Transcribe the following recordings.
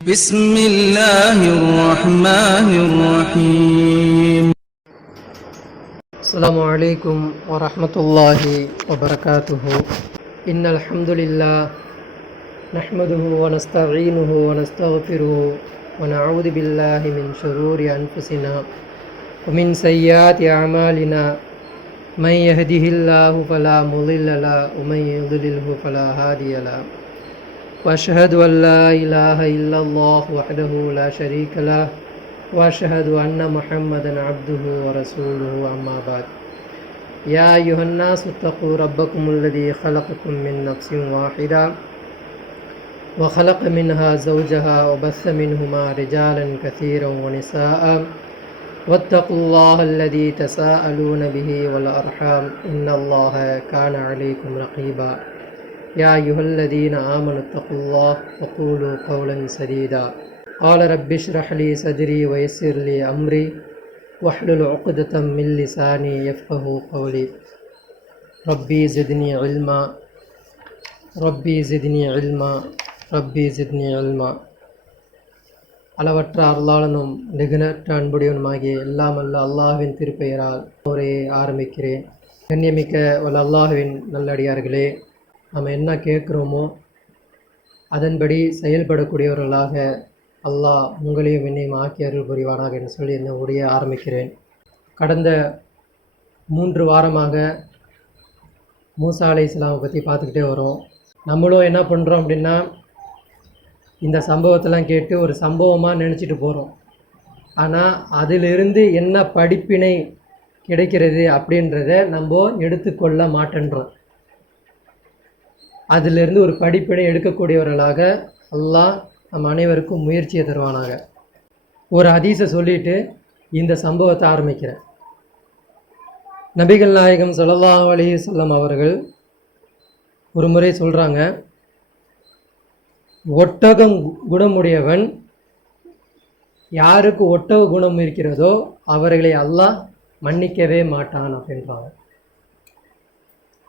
بسم الله الرحمن الرحيم. السلام عليكم ورحمة الله وبركاته. إن الحمد لله نحمده ونستعينه ونستغفره ونعوذ بالله من شرور أنفسنا ومن سيئات أعمالنا من يهده الله فلا مضل له ومن يضلله فلا هادي له وأشهد أن لا إله إلا الله وحده لا شريك له وأشهد أن محمدا عبده ورسوله أما بعد يا أيها الناس اتقوا ربكم الذي خلقكم من نفس واحدة وخلق منها زوجها وبث منهما رجالا كثيرا ونساء واتقوا الله الذي تساءلون به والأرحام إن الله كان عليكم رقيبا يا أيها الذين آمنوا اتقوا الله وقولوا قولا سديدا قال رب اشرح لي صدري ويسر لي أمري واحلل عقدة من لساني يفقه قولي ربي زدني علما ربي زدني علما ربي زدني علما. அளவற்ற அருளாளனும் நிகனற்ற அன்புடையவனுமாகிய எல்லாம் அல்ல அல்லாஹ்வின் திருப்பெயரால் உரையை ஆரம்பிக்கிறேன். கண்ணியமிக்க வல்ல அல்லாஹ்வின் நல்லடியார்களே, நம்ம என்ன கேட்குறோமோ அதன்படி செயல்படக்கூடியவர்களாக அல்லாஹ் உங்களையும் என்னையும் ஆக்கி அருள் புரிவானாக என்று சொல்லி இந்த உரையை ஆரம்பிக்கிறேன். கடந்த 3 வாரமாக மூசா அலைஹிஸ்ஸலாமை பற்றி பார்த்துக்கிட்டே வரோம். நம்மளும் என்ன பண்ணுறோம் அப்படின்னா, இந்த சம்பவத்தெல்லாம் கேட்டு ஒரு சம்பவமாக நினச்சிட்டு போகிறோம். ஆனால் அதிலிருந்து என்ன படிப்பினை கிடைக்கிறது அப்படின்றத நம்ம எடுத்துக்கொள்ள மாட்டேன்றோம். அதிலிருந்து ஒரு படிப்பினை எடுக்கக்கூடியவர்களாக அல்லாஹ் நம் அனைவருக்கும் முயற்சியை தருவானாக. ஒரு ஹதீஸை சொல்லிட்டு இந்த சம்பவத்தை ஆரம்பிக்கிறேன். நபிகள் நாயகம் ஸல்லல்லாஹு அலைஹி வஸல்லம் அவர்கள் ஒரு முறை சொல்கிறாங்க, ஒட்டகம் குணமுடையவன், யாருக்கு ஒட்டக குணம் இருக்கிறதோ அவர்களை அல்லாஹ் மன்னிக்கவே மாட்டான் அப்படின்றாங்க.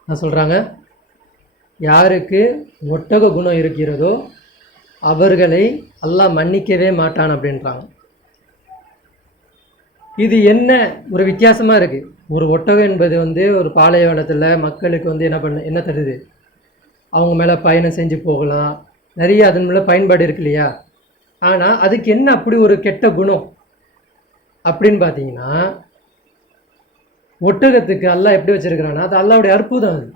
நான் சொல்கிறாங்க, யாருக்கு ஒட்டக குணம் இருக்கிறதோ அவர்களை அல்லாஹ் மன்னிக்கவே மாட்டான் அப்படின்றாங்க. இது என்ன ஒரு வித்தியாசமாக இருக்குது. ஒரு ஒட்டகம் என்பது ஒரு பாலைவனத்தில் மக்களுக்கு என்ன தருது, அவங்க மேலே பயணம் செஞ்சு போகலாம், நிறைய அதன் மேலே பயன்பாடு இருக்கு இல்லையா. ஆனால் அதுக்கு என்ன அப்படி ஒரு கெட்ட குணம் அப்படின்னு பார்த்தீங்கன்னா, ஒட்டகத்துக்கு அல்லாஹ் எப்படி வச்சுருக்கிறான்னா, அது அல்லாஹ்வுடைய அற்புதம். அது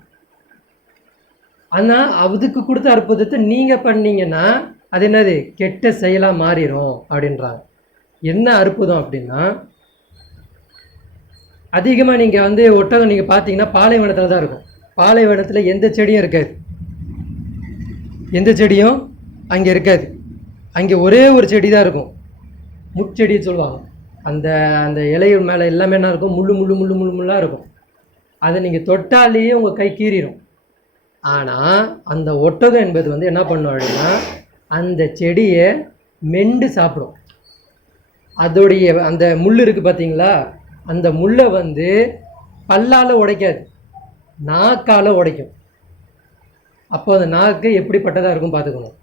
ஆனால் அதுக்கு கொடுத்த அற்புதத்தை நீங்கள் பண்ணீங்கன்னா அது என்னது, கெட்ட செயலாக மாறிடும் அப்படின்றாங்க. என்ன அற்புதம் அப்படின்னா, அதிகமாக நீங்கள் ஒட்டகம் நீங்கள் பார்த்தீங்கன்னா பாலைவனத்தில் தான் இருக்கும். பாலைவனத்தில் எந்த செடியும் இருக்காது, எந்த செடியும் அங்கே இருக்காது. அங்கே ஒரே ஒரு செடி தான் இருக்கும், முட்செடி சொல்லுவாங்க. அந்த அந்த இலையின் மேலே எல்லாமே என்ன இருக்கும், முள்ளு முள்ளு முள்ளு முள்ளு முள்ளாக இருக்கும். அதை நீங்கள் தொட்டாலேயே உங்கள் கை கீறிடும். ஆனால் அந்த ஒட்டகம் என்பது என்ன பண்ணும் அப்படின்னா, அந்த செடியை மெண்டு சாப்பிடும். அதோடைய அந்த முள் இருக்குது பார்த்தீங்களா, அந்த முள்ளை பல்லால் உடைக்காது, நாக்கால் உடைக்கும். அப்போ அந்த நாக்கு எப்படிப்பட்டதாக இருக்கும் பார்த்துக்கணும்.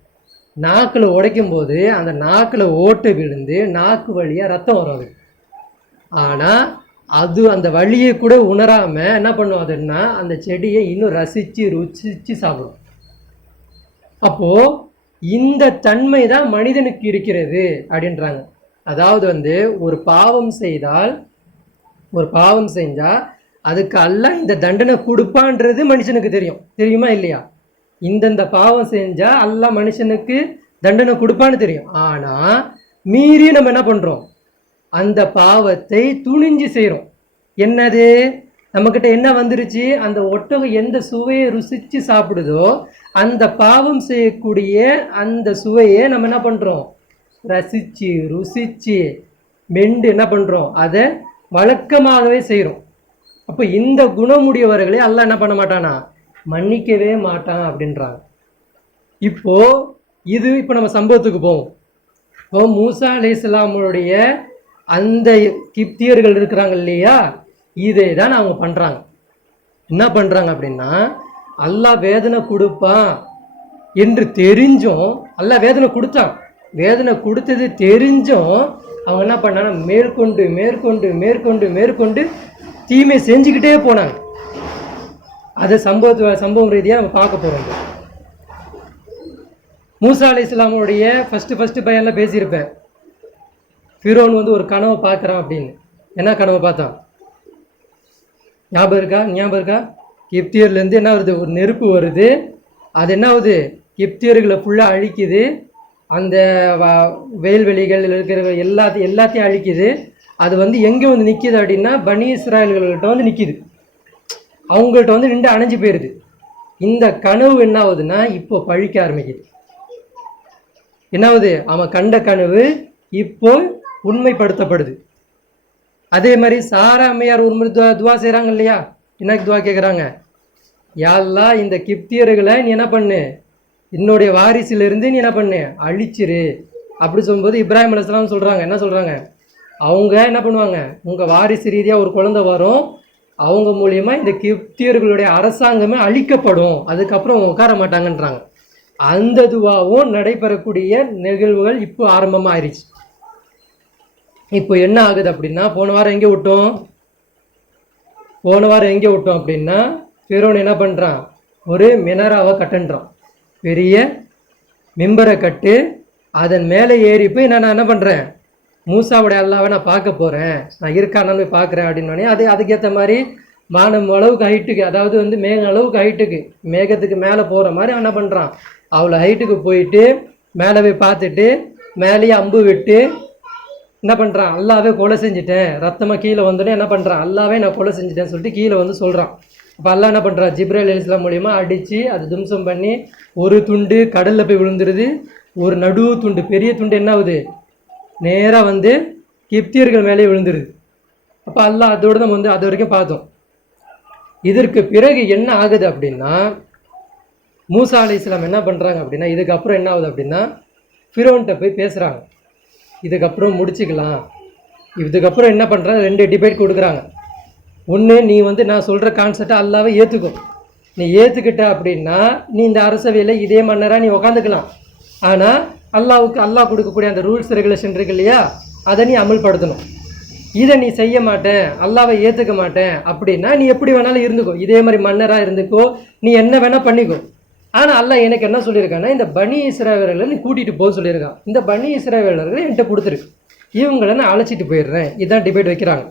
நாக்கில் உடைக்கும்போது அந்த நாக்கில் ஓட்டை விழுந்து நாக்கு வழியாக ரத்தம் வரும். ஆனால் அது அந்த வழியை கூட உணராமல் என்ன பண்ணும், அதுன்னா அந்த செடியை இன்னும் ரசித்து ருசித்து சாப்பிடும். அப்போது இந்த தன்மை தான் மனிதனுக்கு இருக்கிறது அப்படின்றாங்க. அதாவது ஒரு பாவம் செஞ்சால் அதுக்கு அல்லாஹ் இந்த தண்டனை கொடுப்பான்றது மனுஷனுக்கு தெரியுமா இல்லையா. இந்தந்த பாவம் செஞ்சால் அல்லாஹ் மனுஷனுக்கு தண்டனை கொடுப்பான்னு தெரியும். ஆனால் மீறி நம்ம என்ன பண்ணுறோம், அந்த பாவத்தை துணிஞ்சு செய்கிறோம். என்னது, நம்மக்கிட்ட என்ன வந்துருச்சு, அந்த ஒட்டகம் எந்த சுவையை ருசித்து சாப்பிடுதோ அந்த பாவம் செய்யக்கூடிய அந்த சுவையை நம்ம என்ன பண்ணுறோம், ரசித்து ருசித்து மெண்டு என்ன பண்ணுறோம், அதை வழக்கமாகவே செய்கிறோம். அப்போ இந்த குணமுடையவர்களை அல்லாஹ் என்ன பண்ண மாட்டானா, மன்னிக்கவே மாட்டான் அப்படின்றாங்க. இப்போ நம்ம சம்பவத்துக்கு போவோம். இப்போ மூசா அலைஹிஸ்ஸலாமுடைய அந்த கிப்தியர்கள் இருக்கிறாங்க இல்லையா, இதே தான் அவங்க பண்ணுறாங்க. என்ன பண்ணுறாங்க அப்படின்னா, அல்லாஹ் வேதனை கொடுப்பான் என்று தெரிஞ்சும் அல்லாஹ் வேதனை கொடுத்தான். வேதனை கொடுத்தது தெரிஞ்சும் அவங்க என்ன பண்ணாங்க, மேற்கொண்டு மேற்கொண்டு மேற்கொண்டு மேற்கொண்டு தீமை செஞ்சுக்கிட்டே போனாங்க. அது சம்பவம் ரீதியாக நம்ம பார்க்க போகிறோம். மூசா அலைஹிஸ்ஸலாமுடைய ஃபஸ்ட்டு பையன்லாம் பேசியிருப்பேன். ஃபிரோன் வந்து ஒரு கனவை பார்க்குறான் அப்படின்னு. என்ன கனவை பார்த்தான் ஞாபகம் இருக்கா? கிப்தியர்லேருந்து என்ன வருது, ஒரு நெருப்பு வருது. அது என்ன ஆகுது, கிப்தியர்களை ஃபுல்லாக அழிக்குது. அந்த வெயில்வெளிகள் இருக்கிற எல்லாத்தையும் அழிக்குது. அது வந்து எங்கே வந்து நிற்கிது அப்படின்னா பனி இஸ்ராயல்கள்கிட்ட வந்து நிற்கிது. அவங்கள்ட்ட வந்து நின்று அணைஞ்சு போயிடுது. இந்த கனவு என்ன ஆகுதுன்னா இப்போ பழிக்க ஆரம்பிக்குது. என்ன ஆகுது, அவன் கண்ட கனவு இப்போ உண்மைப்படுத்தப்படுது. அதே மாதிரி சாரா அம்மையார் உண்மை துவா செய்கிறாங்க இல்லையா? எனக்கு துவா கேட்குறாங்க, யா அல்லாஹ் இந்த கிப்தியர்களை நீ என்ன பண்ணு, என்னுடைய வாரிசிலிருந்து நீ என்ன பண்ணு, அழிச்சிரு அப்படி சொல்லும்போது இப்ராஹிம் அலைஹிஸ்ஸலாம் சொல்கிறாங்க, என்ன சொல்கிறாங்க, அவங்க என்ன பண்ணுவாங்க, உங்கள் வாரிசு ரீதியாக ஒரு குழந்தை வரும், அவங்க மூலியமாக இந்த கிப்தியர்களுடைய அரசாங்கமே அழிக்கப்படும், அதுக்கப்புறம் உட்கார மாட்டாங்கன்றாங்க. அந்த துவாவும் நடைபெறக்கூடிய நிகழ்வுகள் இப்போ ஆரம்பமாக ஆயிடுச்சு. இப்போ என்ன ஆகுது அப்படின்னா, போன வாரம் எங்கே விட்டோம் அப்படின்னா, ஃபிரௌன் என்ன பண்ணுறான், ஒரு மினராவை கட்டுன்றான், பெரிய மிம்பரை கட்டு, அதன் மேலே ஏறி போய் நான் என்ன பண்ணுறேன், மூசாவுடைய அல்லாவை நான் பார்க்க போகிறேன், நான் இருக்கானு பார்க்குறேன் அப்படின்னோடனே அதுக்கேற்ற மாதிரி மானம் அளவுக்கு ஹைட்டுக்கு, அதாவது வந்து மேகம் அளவுக்கு ஹைட்டுக்கு, மேகத்துக்கு மேலே போகிற மாதிரி என்ன பண்ணுறான், அவ்வளோ ஹைட்டுக்கு போயிட்டு மேலே போய் பார்த்துட்டு மேலேயே அம்பு விட்டு என்ன பண்ணுறான், அல்லாவே கொலை செஞ்சுட்டேன், ரத்தமாக கீழே வந்தோடனே என்ன பண்ணுறான், அல்லாவே நான் கொலை செஞ்சுட்டேன்னு சொல்லிட்டு கீழே வந்து சொல்கிறான். அப்போ அல்லா என்ன பண்ணுறான், ஜிப்ரீல் அலைஹிஸ்ஸலாம் மூலிமா அடித்து அது தும்சம் பண்ணி ஒரு துண்டு கடலில் போய் விழுந்துருது, ஒரு நடு துண்டு பெரிய துண்டு என்ன ஆகுது, நேராக வந்து கிப்தியர்கள் மேலே விழுந்துருது. அப்போ அல்லா அதோடு நம்ம வந்து அது வரைக்கும் பார்த்தோம். இதற்கு பிறகு என்ன ஆகுது அப்படின்னா, மூசா அலைஹிஸ்ஸலாம் என்ன பண்ணுறாங்க அப்படின்னா, இதுக்கப்புறம் என்ன ஆகுது அப்படின்னா, ஃபிரௌன்கிட்ட போய் பேசுகிறாங்க, இதுக்கப்புறம் முடிச்சுக்கலாம். இதுக்கப்புறம் என்ன பண்ணுறாங்க, 2 டிபேட் கொடுக்குறாங்க. ஒன்று, நீ வந்து நான் சொல்கிற கான்செப்டை அல்லாவே ஏற்றுக்கும், நீ ஏற்றுக்கிட்ட அப்படின்னா நீ இந்த அரசவையில் இதே மன்னராக நீ உக்காந்துக்கலாம். ஆனால் அல்லாஹ் கொடுக்கக்கூடிய அந்த ரூல்ஸ் ரெகுலேஷன் இருக்கு இல்லையா, அதை நீ அமல்படுத்தணும். இதை நீ செய்ய மாட்டேன், அல்லாவை ஏற்றுக்க மாட்டேன் அப்படின்னா நீ எப்படி வேணாலும் இருந்துக்கோ, இதே மாதிரி மன்னராக இருந்துக்கோ, நீ என்ன வேணால் பண்ணிக்கோ. ஆனால் அல்லாஹ் எனக்கு என்ன சொல்லியிருக்கான்னா, இந்த பனி இஸ்ராயேலர்களை நீ கூட்டிகிட்டு போக சொல்லியிருக்கான், இந்த பனி இஸ்ராயேலர்களை என்கிட்ட கொடுத்துருக்கு, இவங்களை நான் அழைச்சிட்டு போயிடுறேன். இதுதான் டிபேட் வைக்கிறாங்க.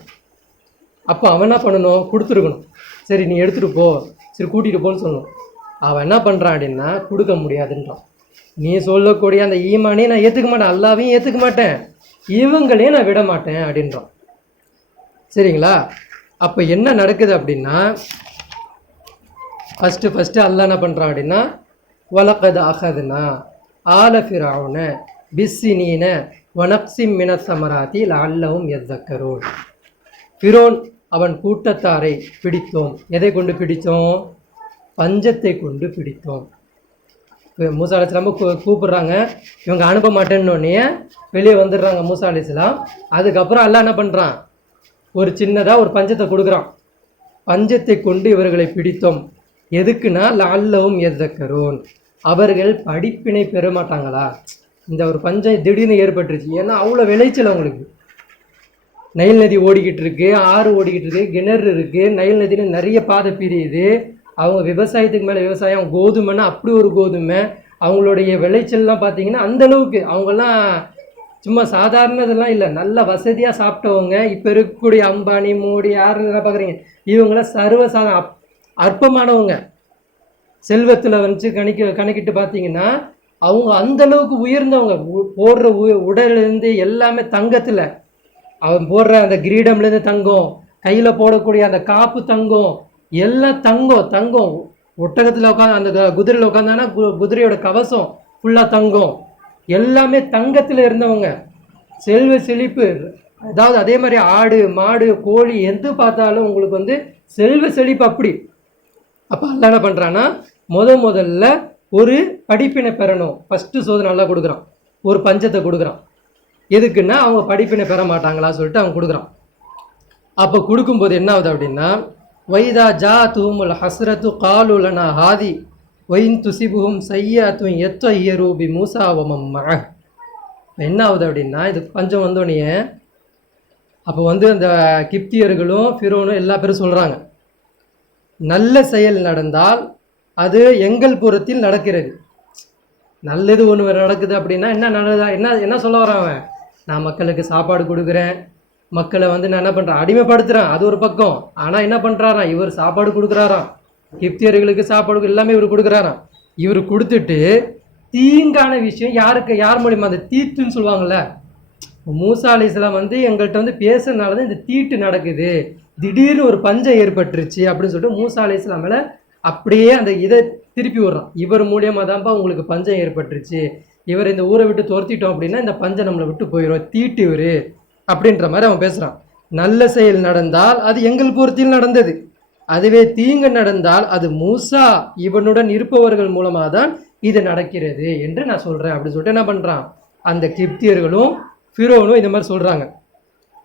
அப்போ அவன் என்ன பண்ணணும், கொடுத்துருக்கணும். சரி நீ எடுத்துகிட்டு போ, சரி கூட்டிகிட்டு போன்னு சொல்லணும். அவன் என்ன பண்ணுறான் அப்படின்னா, கொடுக்க முடியாதுன்றான். நீ சொல்லக்கூடிய அந்த ஈமானையும் நான் ஏற்றுக்க மாட்டேன், அல்லாவையும் ஏற்றுக்க மாட்டேன், இவங்களையும் நான் விட மாட்டேன் அப்படின்றான். சரிங்களா? அப்போ என்ன நடக்குது அப்படின்னா, ஃபஸ்ட்டு அல்லாஹ் என்ன பண்ணுறான் அப்படின்னா, வலகத் அஹதுனா ஆல ஃபிரௌன பிஸ்ஸினீன வனக்ஸிம் மினஸ் ஸமராத்தி லஅல்லஹும் யذكرون. ஃபிரௌன் அவன் கூட்டத்தாரை பிடித்தோம். எதை கொண்டு பிடித்தோம்? பஞ்சத்தை கொண்டு பிடித்தோம். மூசா அலைஹிஸ்ஸலாம் கூப்பிடுறாங்க, இவங்க அனுப்ப மாட்டேன்னொடனே வெளியே வந்துடுறாங்க மூசா அலைஹிஸ்ஸலாம். அதுக்கப்புறம் அல்லாஹ் என்ன பண்ணுறான், ஒரு சின்னதாக ஒரு பஞ்சத்தை கொடுக்குறான். பஞ்சத்தை கொண்டு இவர்களை பிடித்தோம். எதுக்குன்னா லஅல்லஹும் யذكرون, அவர்கள் படிப்பினை பெற மாட்டாங்களா. இந்த ஒரு பஞ்சம் திடீர்னு ஏற்பட்டுருச்சு, ஏன்னா அவ்வளோ விளைச்சல் அவங்களுக்கு. நைல் நதி ஓடிக்கிட்டு இருக்கு, ஆறு ஓடிக்கிட்டு இருக்கு, கிணறு இருக்குது, நைல் நதியில் நிறைய பாதை பிரியுது. அவங்க விவசாயத்துக்கு மேலே விவசாயம், கோதுமைன்னா அப்படி ஒரு கோதுமை. அவங்களுடைய விளைச்சல்லாம் பார்த்தீங்கன்னா அந்தளவுக்கு அவங்கெல்லாம் சும்மா சாதாரணதெல்லாம் இல்லை, நல்ல வசதியாக சாப்பிட்டவங்க. இப்போ இருக்கக்கூடிய அம்பானி, மோடி, யாருன்னு பார்க்குறீங்க, இவங்களாம் அற்பமானவங்க. செல்வத்தில் வந்து கணக்கிட்டு பார்த்தீங்கன்னா அவங்க அந்தளவுக்கு உயர்ந்தவங்க. போடுற உடலேருந்து எல்லாமே தங்கத்தில், அவன் போடுற அந்த கிரீடம்லேருந்து தங்கம், கையில் போடக்கூடிய அந்த காப்பு தங்கம், எல்லாம் தங்கம். ஒட்டகத்தில் உட்காந்து அந்த குதிரையில் உட்காந்தானா குதிரையோட கவசம் ஃபுல்லாக தங்கம், எல்லாமே தங்கத்தில் இருந்தவங்க. செல்வ செழிப்பு, அதாவது அதே மாதிரி ஆடு மாடு கோழி எது பார்த்தாலும் உங்களுக்கு வந்து செல்வ செழிப்பு அப்படி. அப்போ அல்லா என்ன பண்ணுறான்னா, முதல்ல ஒரு படிப்பினை பெறணும். ஃபஸ்ட்டு சோதனை நல்லா கொடுக்குறான், ஒரு பஞ்சத்தை கொடுக்குறான். எதுக்குன்னா அவங்க படிப்பினை பெற மாட்டாங்களா சொல்லிட்டு அவன் கொடுக்குறான். அப்போ கொடுக்கும்போது என்ன ஆகுது அப்படின்னா, வைதா ஜா தூமுல் ஹஸ்ரத்து காலு லனா ஹாதி ஒயின் துசிபுகும் சையாத்தும் எத்தொய்யரூபி மூசாவமம் மக. என்ன ஆகுது அப்படின்னா இது பஞ்சம் வந்தோடனே அப்போ வந்து அந்த கிப்தியர்களும் ஃபிரோனும் எல்லா பேரும் சொல்கிறாங்க, நல்ல செயல் நடந்தால் அது எங்கள் புறத்தில் நடக்கிறது. நல்லது ஒன்று நடக்குது அப்படின்னா என்ன நடக்குதா, என்ன சொல்ல வரான், நான் மக்களுக்கு சாப்பாடு கொடுக்குறேன், மக்களை வந்து நான் என்ன பண்ணுறேன், அடிமைப்படுத்துகிறேன், அது ஒரு பக்கம். ஆனால் என்ன பண்ணுறாராம், இவர் சாப்பாடு கொடுக்குறாராம், கிப்தியர்களுக்கு சாப்பாடு எல்லாமே இவர் கொடுக்குறாராம். இவர் கொடுத்துட்டு தீங்கான விஷயம் யார் மூலியமாக, அந்த தீட்டுன்னு சொல்லுவாங்கள்ல, மூசா அலைஹிஸ்ஸலாம் வந்து எங்கள்கிட்ட வந்து பேசுறதுனால தான் இந்த தீட்டு நடக்குது, திடீர்னு ஒரு பஞ்சம் ஏற்பட்டுருச்சு அப்படின்னு சொல்லிட்டு மூசா அலைஹிஸ்ஸலாம் மேலே அப்படியே அந்த இதை திருப்பி விடுறான். இவர் மூலியமாக தான்ப்பா உங்களுக்கு பஞ்சம் ஏற்பட்டுருச்சு, இவர் இந்த ஊரை விட்டு துரத்திட்டோம் அப்படின்னா இந்த பஞ்சம் நம்மளை விட்டு போயிடும், தீட்டு இவர் அப்படின்ற மாதிரி அவன் பேசுகிறான். நல்ல செயல் நடந்தால் அது எங்கள் பொறுத்தில் நடந்தது, அதுவே தீங்கு நடந்தால் அது மூசா இவனுடன் இருப்பவர்கள் மூலமாக தான் இது நடக்கிறது என்று நான் சொல்கிறேன் அப்படின்னு சொல்லிட்டு என்ன பண்ணுறான், அந்த கிப்தியர்களும் ஃபிரோனும் இந்த மாதிரி சொல்கிறாங்க.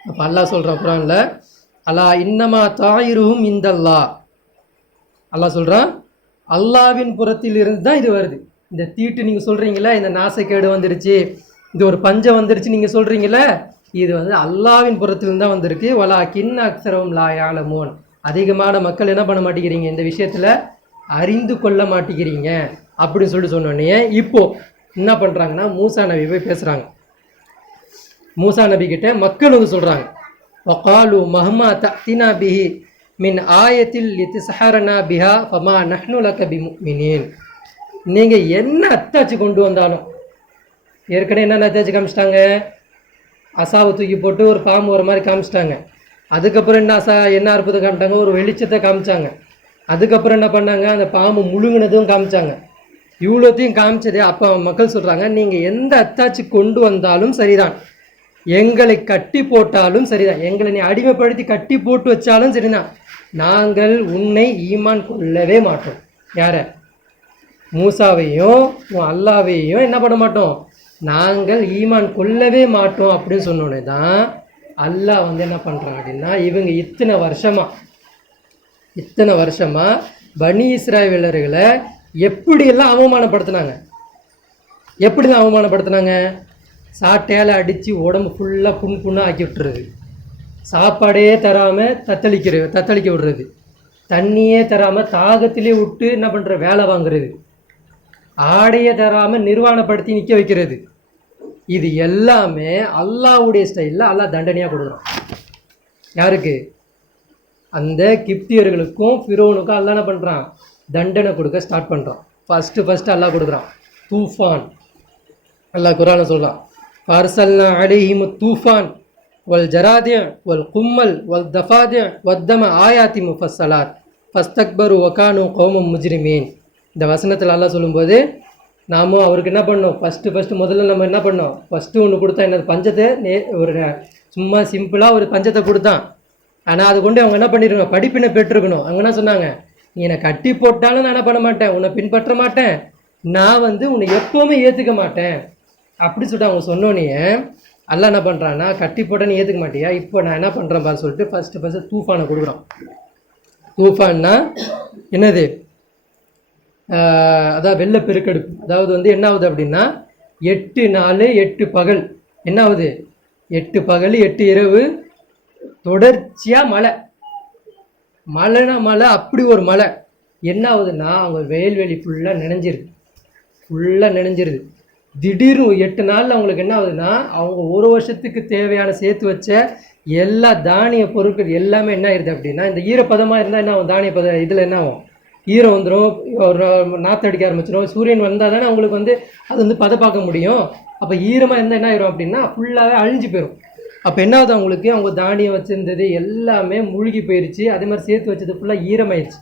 அப்போ அல்லாஹ் சொல்கிறான் குர்ஆனில், அல்லா இன்னமா தாயிரும் இந்தல்லா, அல்லாஹ் சொல்கிறான் அல்லாவின் புறத்தில் இருந்து தான் இது வருது. இந்த தீட்டு நீங்கள் சொல்கிறீங்களே, இந்த நாசக்கேடு வந்துருச்சு, இது ஒரு பஞ்சம் வந்துருச்சு நீங்கள் சொல்கிறீங்களே, இது வந்து அல்லாவின் புறத்திலிருந்து தான் வந்திருக்கு. வலா கின் அக்ஸரவும் லா யாலமூன், அதிகமான மக்கள் என்ன பண்ண மாட்டேங்கிறீங்க, இந்த விஷயத்தில் அறிந்து கொள்ள மாட்டேங்கிறீங்க அப்படின்னு சொல்லிட்டு சொன்னோடனே இப்போ என்ன பண்ணுறாங்கன்னா மூசா நபி போய் பேசுகிறாங்க. மூசா நபி கிட்ட மக்கள் வந்து சொல்கிறாங்க, வகாலு மஹ்மா தஅத்தினா பிஹி மின் ஆயத்தில் லித்ஸஹரனா பிஹா ஃபமா நஹ்னு லக பிமுமினீன். நீங்கள் என்ன அத்தாச்சு கொண்டு வந்தாலும், ஏற்கனவே என்ன அத்தாச்சு காமிச்சிட்டாங்க, அசாவை தூக்கி போட்டு ஒரு பாம்பு ஒரு மாதிரி காமிச்சிட்டாங்க. அதுக்கப்புறம் என்ன அற்புதம் காமிட்டாங்க, ஒரு வெளிச்சத்தை காமிச்சாங்க. அதுக்கப்புறம் என்ன பண்ணாங்க, அந்த பாம்பு முழுங்கினதும் காமிச்சாங்க. இவ்வளோத்தையும் காமிச்சதே அப்போ மக்கள் சொல்கிறாங்க, நீங்கள் எந்த அத்தாச்சு கொண்டு வந்தாலும் சரிதான், எங்களை கட்டி போட்டாலும் சரிதான், எங்களை நீ அடிமைப்படுத்தி கட்டி போட்டு வச்சாலும் சரிதான், நாங்கள் உன்னை ஈமான் கொள்ளவே மாட்டோம். யார, மூசாவையும் அல்லாவையும் என்ன பண்ண மாட்டோம், நாங்கள் ஈமான் கொள்ளவே மாட்டோம் அப்படின்னு சொன்னோடனே தான் அல்லாஹ் வந்து என்ன பண்ணுறாங்க அப்படின்னா, இவங்க இத்தனை வருஷமாக பனி இஸ்ராயேலர்களை எப்படியெல்லாம் அவமானப்படுத்தினாங்க, சாட்டையால் அடித்து உடம்பு ஃபுல்லாக புண்ணாக ஆக்கி விட்டுறது, சாப்பாடே தராமல் தத்தளிக்க விடுறது, தண்ணியே தராமல் தாகத்திலே விட்டு என்ன பண்ணுற வேலை வாங்குறது, ஆடையை தராமல் நிர்வாணப்படுத்தி நிற்க வைக்கிறது, இது எல்லாமே அல்லாஹ்வுடைய ஸ்டைலில் அல்லாஹ் தண்டனையாக கொடுக்குறான். யாருக்கு, அந்த கிப்தியர்களுக்கும் ஃபிரோனுக்கும் அல்லாஹ் என்ன பண்ணுறான், தண்டனை கொடுக்க ஸ்டார்ட் பண்ணுறான். ஃபஸ்ட்டு அல்லாஹ் கொடுக்குறான் தூஃபான். அல்லாஹ் குர்ஆன்ல சொல்கிறான், ஃபர்சல்னா அலைஹிம் தூஃபான் வல் ஜராதிய வல் கும்மல் வல் தஃபாதிய வத்தம ஆயாத்தி முஃபஸ்ஸலாத் ஃபஸ்தக்பரு வகானு கௌமம் முஜ்ரிமீன். இந்த வசனத்தில் அல்லாஹ் சொல்லும்போது நாமும் அவருக்கு என்ன பண்ணோம், ஃபஸ்ட்டு முதல்ல நம்ம என்ன பண்ணோம், ஃபஸ்ட்டு ஒன்று கொடுத்தா என்ன, பஞ்சத்தை ஒரு சும்மா சிம்பிளாக ஒரு பஞ்சத்தை கொடுத்தான். ஆனால் அது கொண்டு அவங்க என்ன பண்ணிருக்கணும், படிப்பினை பெற்றுக்கணும். அவங்க என்ன சொன்னாங்க, நீ என்னை கட்டி போட்டாலும் நான் என்ன பண்ண மாட்டேன், உன்னை பின்பற்ற மாட்டேன், நான் வந்து உன்னை எப்போவுமே ஏற்றுக்க மாட்டேன் அப்படி சொல்லிட்டு அவங்க சொன்னோன்னே அல்லாஹ் என்ன பண்ணுறான்னா, கட்டி போட்டால் நீ ஏற்றுக்க மாட்டியா, இப்போ நான் என்ன பண்ணுறேன் பாரு சொல்லிட்டு ஃபஸ்ட்டு தூஃபானை கொடுக்குறான். தூஃபான்னா என்னது, அதாவது வெள்ள பெருக்கெடுப்பு. அதாவது வந்து என்ன ஆகுது அப்படின்னா 8 நாள் 8 பகல், என்ன ஆகுது, 8 பகல் 8 இரவு தொடர்ச்சியாக மழை, அப்படி ஒரு மழை. என்ன ஆகுதுன்னா அவங்க வயல்வெளி ஃபுல்லாக நனைஞ்சிருது. திடீர்னு 8 நாளில் அவங்களுக்கு என்ன ஆகுதுன்னா, அவங்க ஒரு வருஷத்துக்கு தேவையான சேர்த்து வச்ச எல்லா தானிய பொருட்கள் எல்லாமே என்ன ஆயிடுது அப்படின்னா, இந்த ஈரப்பதமாக இருந்தால் என்ன ஆகும், தானிய இதில் என்ன ஆகும், ஈரம் வந்துடும், ஒரு நாற்று அடிக்க ஆரம்பிச்சிடும். சூரியன் வந்தால் தானே அவங்களுக்கு வந்து அது வந்து பதப்பாக்க முடியும். அப்போ ஈரமாக இருந்தால் என்ன ஆயிரும் அப்படின்னா ஃபுல்லாகவே அழிஞ்சு போயிடும். அப்போ என்ன ஆகுது, அவங்களுக்கு அவங்க தானியம் வச்சுருந்தது எல்லாமே மூழ்கி போயிடுச்சு. அதே மாதிரி சேர்த்து வச்சது ஃபுல்லாக ஈரமாயிடுச்சு.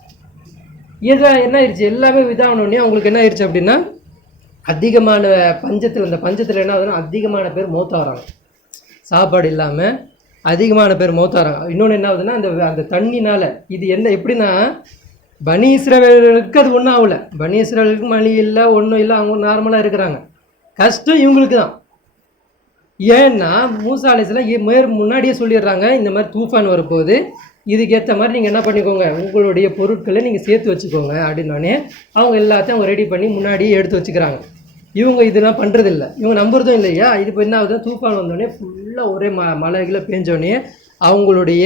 இதில் என்ன ஆயிடுச்சு, எல்லாமே இதாகணுன்னே அவங்களுக்கு என்ன ஆயிடுச்சு அப்படின்னா அதிகமான அந்த பஞ்சத்தில் என்ன ஆகுதுன்னா அதிகமான பேர் மௌத்தாகிறாங்க, சாப்பாடு இல்லாமல் அதிகமான பேர் மௌத்தாகிறாங்க. இன்னொன்று என்ன ஆகுதுன்னா அந்த தண்ணினால் இது எப்படின்னா பனி இஸ்ரவேலர்களுக்கு அது ஒன்றும் ஆகலை, பனி இஸ்ரவேலுக்கு மழை இல்லை ஒன்றும் இல்லை, அவங்க நார்மலாக இருக்கிறாங்க. கஷ்டம் இவங்களுக்கு தான். ஏன்னா மூசா அலைஹிஸ்ஸலாம் முன்னாடியே சொல்லிடுறாங்க, இந்த மாதிரி தூஃபான் வரப்போகுது, இதுக்கேற்ற மாதிரி நீங்கள் என்ன பண்ணிக்கோங்க, உங்களுடைய பொருட்களை நீங்கள் சேர்த்து வச்சுக்கோங்க அப்படின்னோடனே அவங்க எல்லாத்தையும் அவங்க ரெடி பண்ணி முன்னாடியே எடுத்து வச்சுக்கிறாங்க. இவங்க இதெல்லாம் பண்ணுறதில்ல, இவங்க நம்புறதும் இல்லையா. இது இப்போ என்ன ஆகுது, தூஃபான் வந்தோடனே ஃபுல்லாக ஒரே மலைகளை பேஞ்சோடனே அவங்களுடைய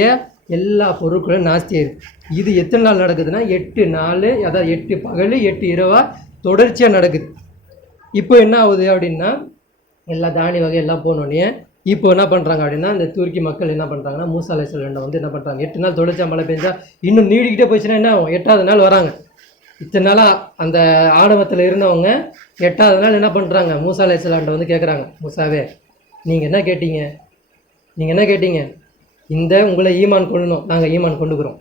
எல்லா பொருட்களும் நாஸ்தி ஆயிடுது. இது எத்தனை நாள் நடக்குதுன்னா 8 நாள், அதாவது 8 பகல் 8 இரவா தொடர்ச்சியாக நடக்குது. இப்போ என்ன ஆகுது அப்படின்னா எல்லா தானிய வகை எல்லாம் போனோடனே இப்போ என்ன பண்ணுறாங்க அப்படின்னா இந்த துருக்கி மக்கள் என்ன பண்ணுறாங்கன்னா மூசா அலைஹிஸ்ஸலாம் வந்து என்ன பண்ணுறாங்க, 8 நாள் தொடர்ச்சியாக மழை பெஞ்சா இன்னும் நீடிக்கிட்டே போச்சுன்னா என்ன ஆகும், 8ஆவது நாள் வராங்க. இத்தனை நாளாக அந்த ஆணவத்தில் இருந்தவங்க 8ஆவது நாள் என்ன பண்ணுறாங்க, மூசா அலைஹிஸ்ஸலாம்ட்ட வந்து கேட்குறாங்க, மூசாவே நீங்கள் என்ன கேட்டீங்க, இந்த உங்களை ஈமான் கொள்ளணும், நாங்கள் ஈமான் கொண்டுக்கிறோம்.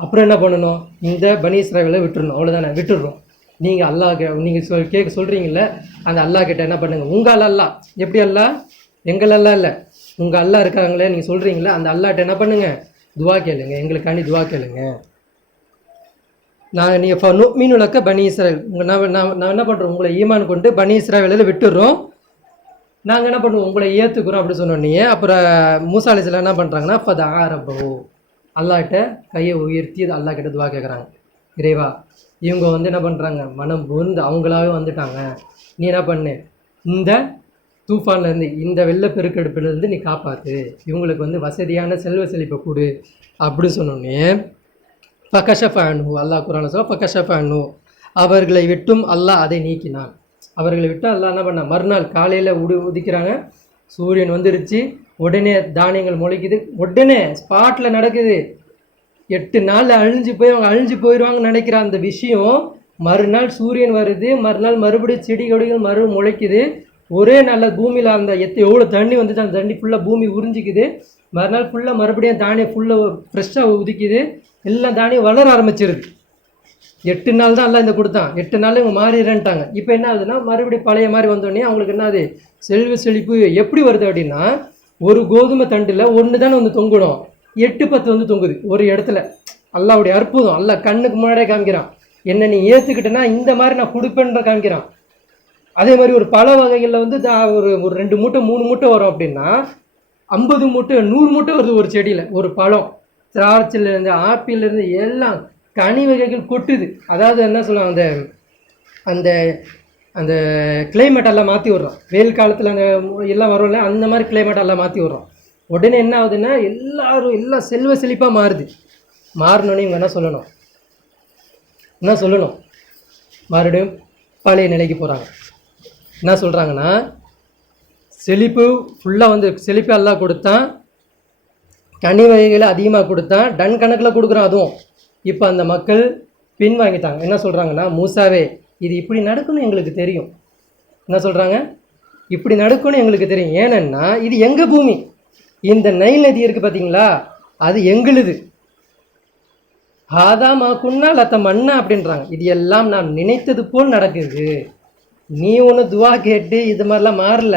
அப்புறம் என்ன பண்ணணும், இந்த பனி இஸ்ராயீலை விட்டுறணும், அவ்வளோதானே, விட்டுடுறோம். நீங்கள் நீங்கள் சொல்கிறீங்களே அந்த அல்லாஹ் கிட்ட என்ன பண்ணுங்கள், உங்கள் அல்லாஹ் எப்படி அல்லாஹ், எங்கள் அல்லாஹ் இல்லை, உங்கள் அல்லாஹ் இருக்காங்களே நீங்கள் சொல்கிறீங்களே அந்த அல்லாஹ்ட்ட என்ன பண்ணுங்கள், துவா கேளுங்க, எங்களுக்காண்டி துவா கேளுங்க. நாங்கள் நீங்கள் மீனுலக்க பனி இஸ்ராயீல் நான் என்ன பண்ணுறோம், உங்களை ஈமான் கொண்டு பனி இஸ்ராயீலில் விட்டுடுறோம், நாங்கள் என்ன பண்ணுவோம், உங்களை ஏற்றுக்குறோம் அப்படி சொன்னோன்னே. அப்புறம் மூசா அலைஹிஸ்ஸலாம் என்ன பண்ணுறாங்கன்னா ஃபதஆ ரப்பஹு, அல்லாஹ்கிட்ட கையை உயர்த்தி அல்லாஹ்கிட்ட துவா கேட்குறாங்க, இறைவா இவங்க வந்து என்ன பண்ணுறாங்க, மனம் புரிந்து அவங்களாவே வந்துட்டாங்க, நீ என்ன பண்ணு, இந்த தூஃபான்லேருந்து இந்த வெள்ளப்பெருக்கெடுப்புலேருந்து நீ காப்பாற்று, இவங்களுக்கு வந்து வசதியான செல்வ செழிப்பை கொடு அப்படின்னு சொன்னோன்னே ஃபகஷஃப அன்ஹு, அல்லாஹ் குர்ஆன்ல சொல்ல ஃபகஷஃப அன்ஹு, அவர்களை விட்டும் அல்லாஹ் அதை நீக்கினான். அவர்களை விட்டு அல்லாஹ் என்ன பண்ண, மறுநாள் காலையில் உதிக்கிறாங்க, சூரியன் வந்துருச்சு, உடனே தானியங்கள் முளைக்குது, உடனே ஸ்பாட்டில் நடக்குது. 8 நாள் அவங்க அழிஞ்சு போயிடுவாங்கன்னு நினைக்கிற அந்த விஷயம் மறுநாள் சூரியன் வருது, மறுநாள் மறுபடியும் செடி கொடிகள் முளைக்குது. ஒரே நல்ல பூமியில் அந்த எவ்வளோ தண்ணி வந்துச்சு அந்த தண்ணி ஃபுல்லாக பூமி உறிஞ்சிக்குது. மறுநாள் ஃபுல்லாக மறுபடியும் தானியம் ஃபுல்லாக ஃப்ரெஷ்ஷாக உதிக்குது, எல்லாம் தானியம் வளர ஆரம்பிச்சிருது. 8 நாள் தான் எல்லாம் இந்த கொடுத்தான், 8 நாள் இவங்க மாறிடுறான்ட்டாங்க. இப்போ என்ன ஆகுதுன்னா மறுபடியும் பழைய மாதிரி வந்தோடனே அவங்களுக்கு என்ன ஆகுது, செல்வ செழிப்பு எப்படி வருது அப்படின்னா, ஒரு கோதுமை தண்டில் ஒன்று தானே வந்து தொங்கணும், 8-10 வந்து தொங்குது ஒரு இடத்துல. அல்லாஹ்வுடைய அற்புதம், அல்லாஹ் கண்ணுக்கு முன்னாடியே காமிக்கிறான், என்ன நீ ஏற்றுக்கிட்டேன்னா இந்த மாதிரி நான் கொடுப்பேன்ற காமிக்கிறான். அதே மாதிரி ஒரு பழ வகைகளில் வந்து ஒரு 2 மூட்டை 3 மூட்டை வரும் அப்படின்னா 50 மூட்டை 100 மூட்டை வருது ஒரு செடியில். ஒரு பழம் திராட்சையிலேருந்து ஆப்பிள்லேருந்து எல்லாம் கனி வகைகள் கொட்டுது. அதாவது என்ன சொல்லுவாங்க, அந்த அந்த அந்த கிளைமேட் எல்லாம் மாற்றி விட்றோம், வெயில் காலத்தில் அந்த எல்லாம் வரும்ல அந்த மாதிரி கிளைமேட் எல்லாம் மாற்றி விட்றோம். உடனே என்ன ஆகுதுன்னா எல்லாம் செல்வ செழிப்பாக மாறுது. மாறினோடனே இவங்க என்ன சொல்லணும், மறுபடியும் பழைய நிலைக்கு போகிறாங்க. என்ன சொல்கிறாங்கன்னா, செழிப்பு ஃபுல்லாக வந்து செழிப்பு எல்லாம் கொடுத்தான், கனி வகைகளை அதிகமாக கொடுத்தான், டன் கணக்கில் கொடுக்குறான் அதுவும். இப்போ அந்த மக்கள் பின்வாங்கிட்டாங்க. என்ன சொல்கிறாங்கன்னா, மூசாவே இது இப்படி நடக்கும்னு எங்களுக்கு தெரியும். என்ன சொல்கிறாங்க, இப்படி நடக்கும்னு எங்களுக்கு தெரியும், ஏன்னா இது எங்கள் பூமி, இந்த நைல் நதி இருக்குது பார்த்தீங்களா, அது எங்களுது. ஹாதா மாக்குன்னா லத்த மண்ணா அப்படின்றாங்க. இது எல்லாம் நான் நினைத்தது போல் நடக்குது, நீ ஒன்று துவா கேட்டு இது மாதிரிலாம் மாறல,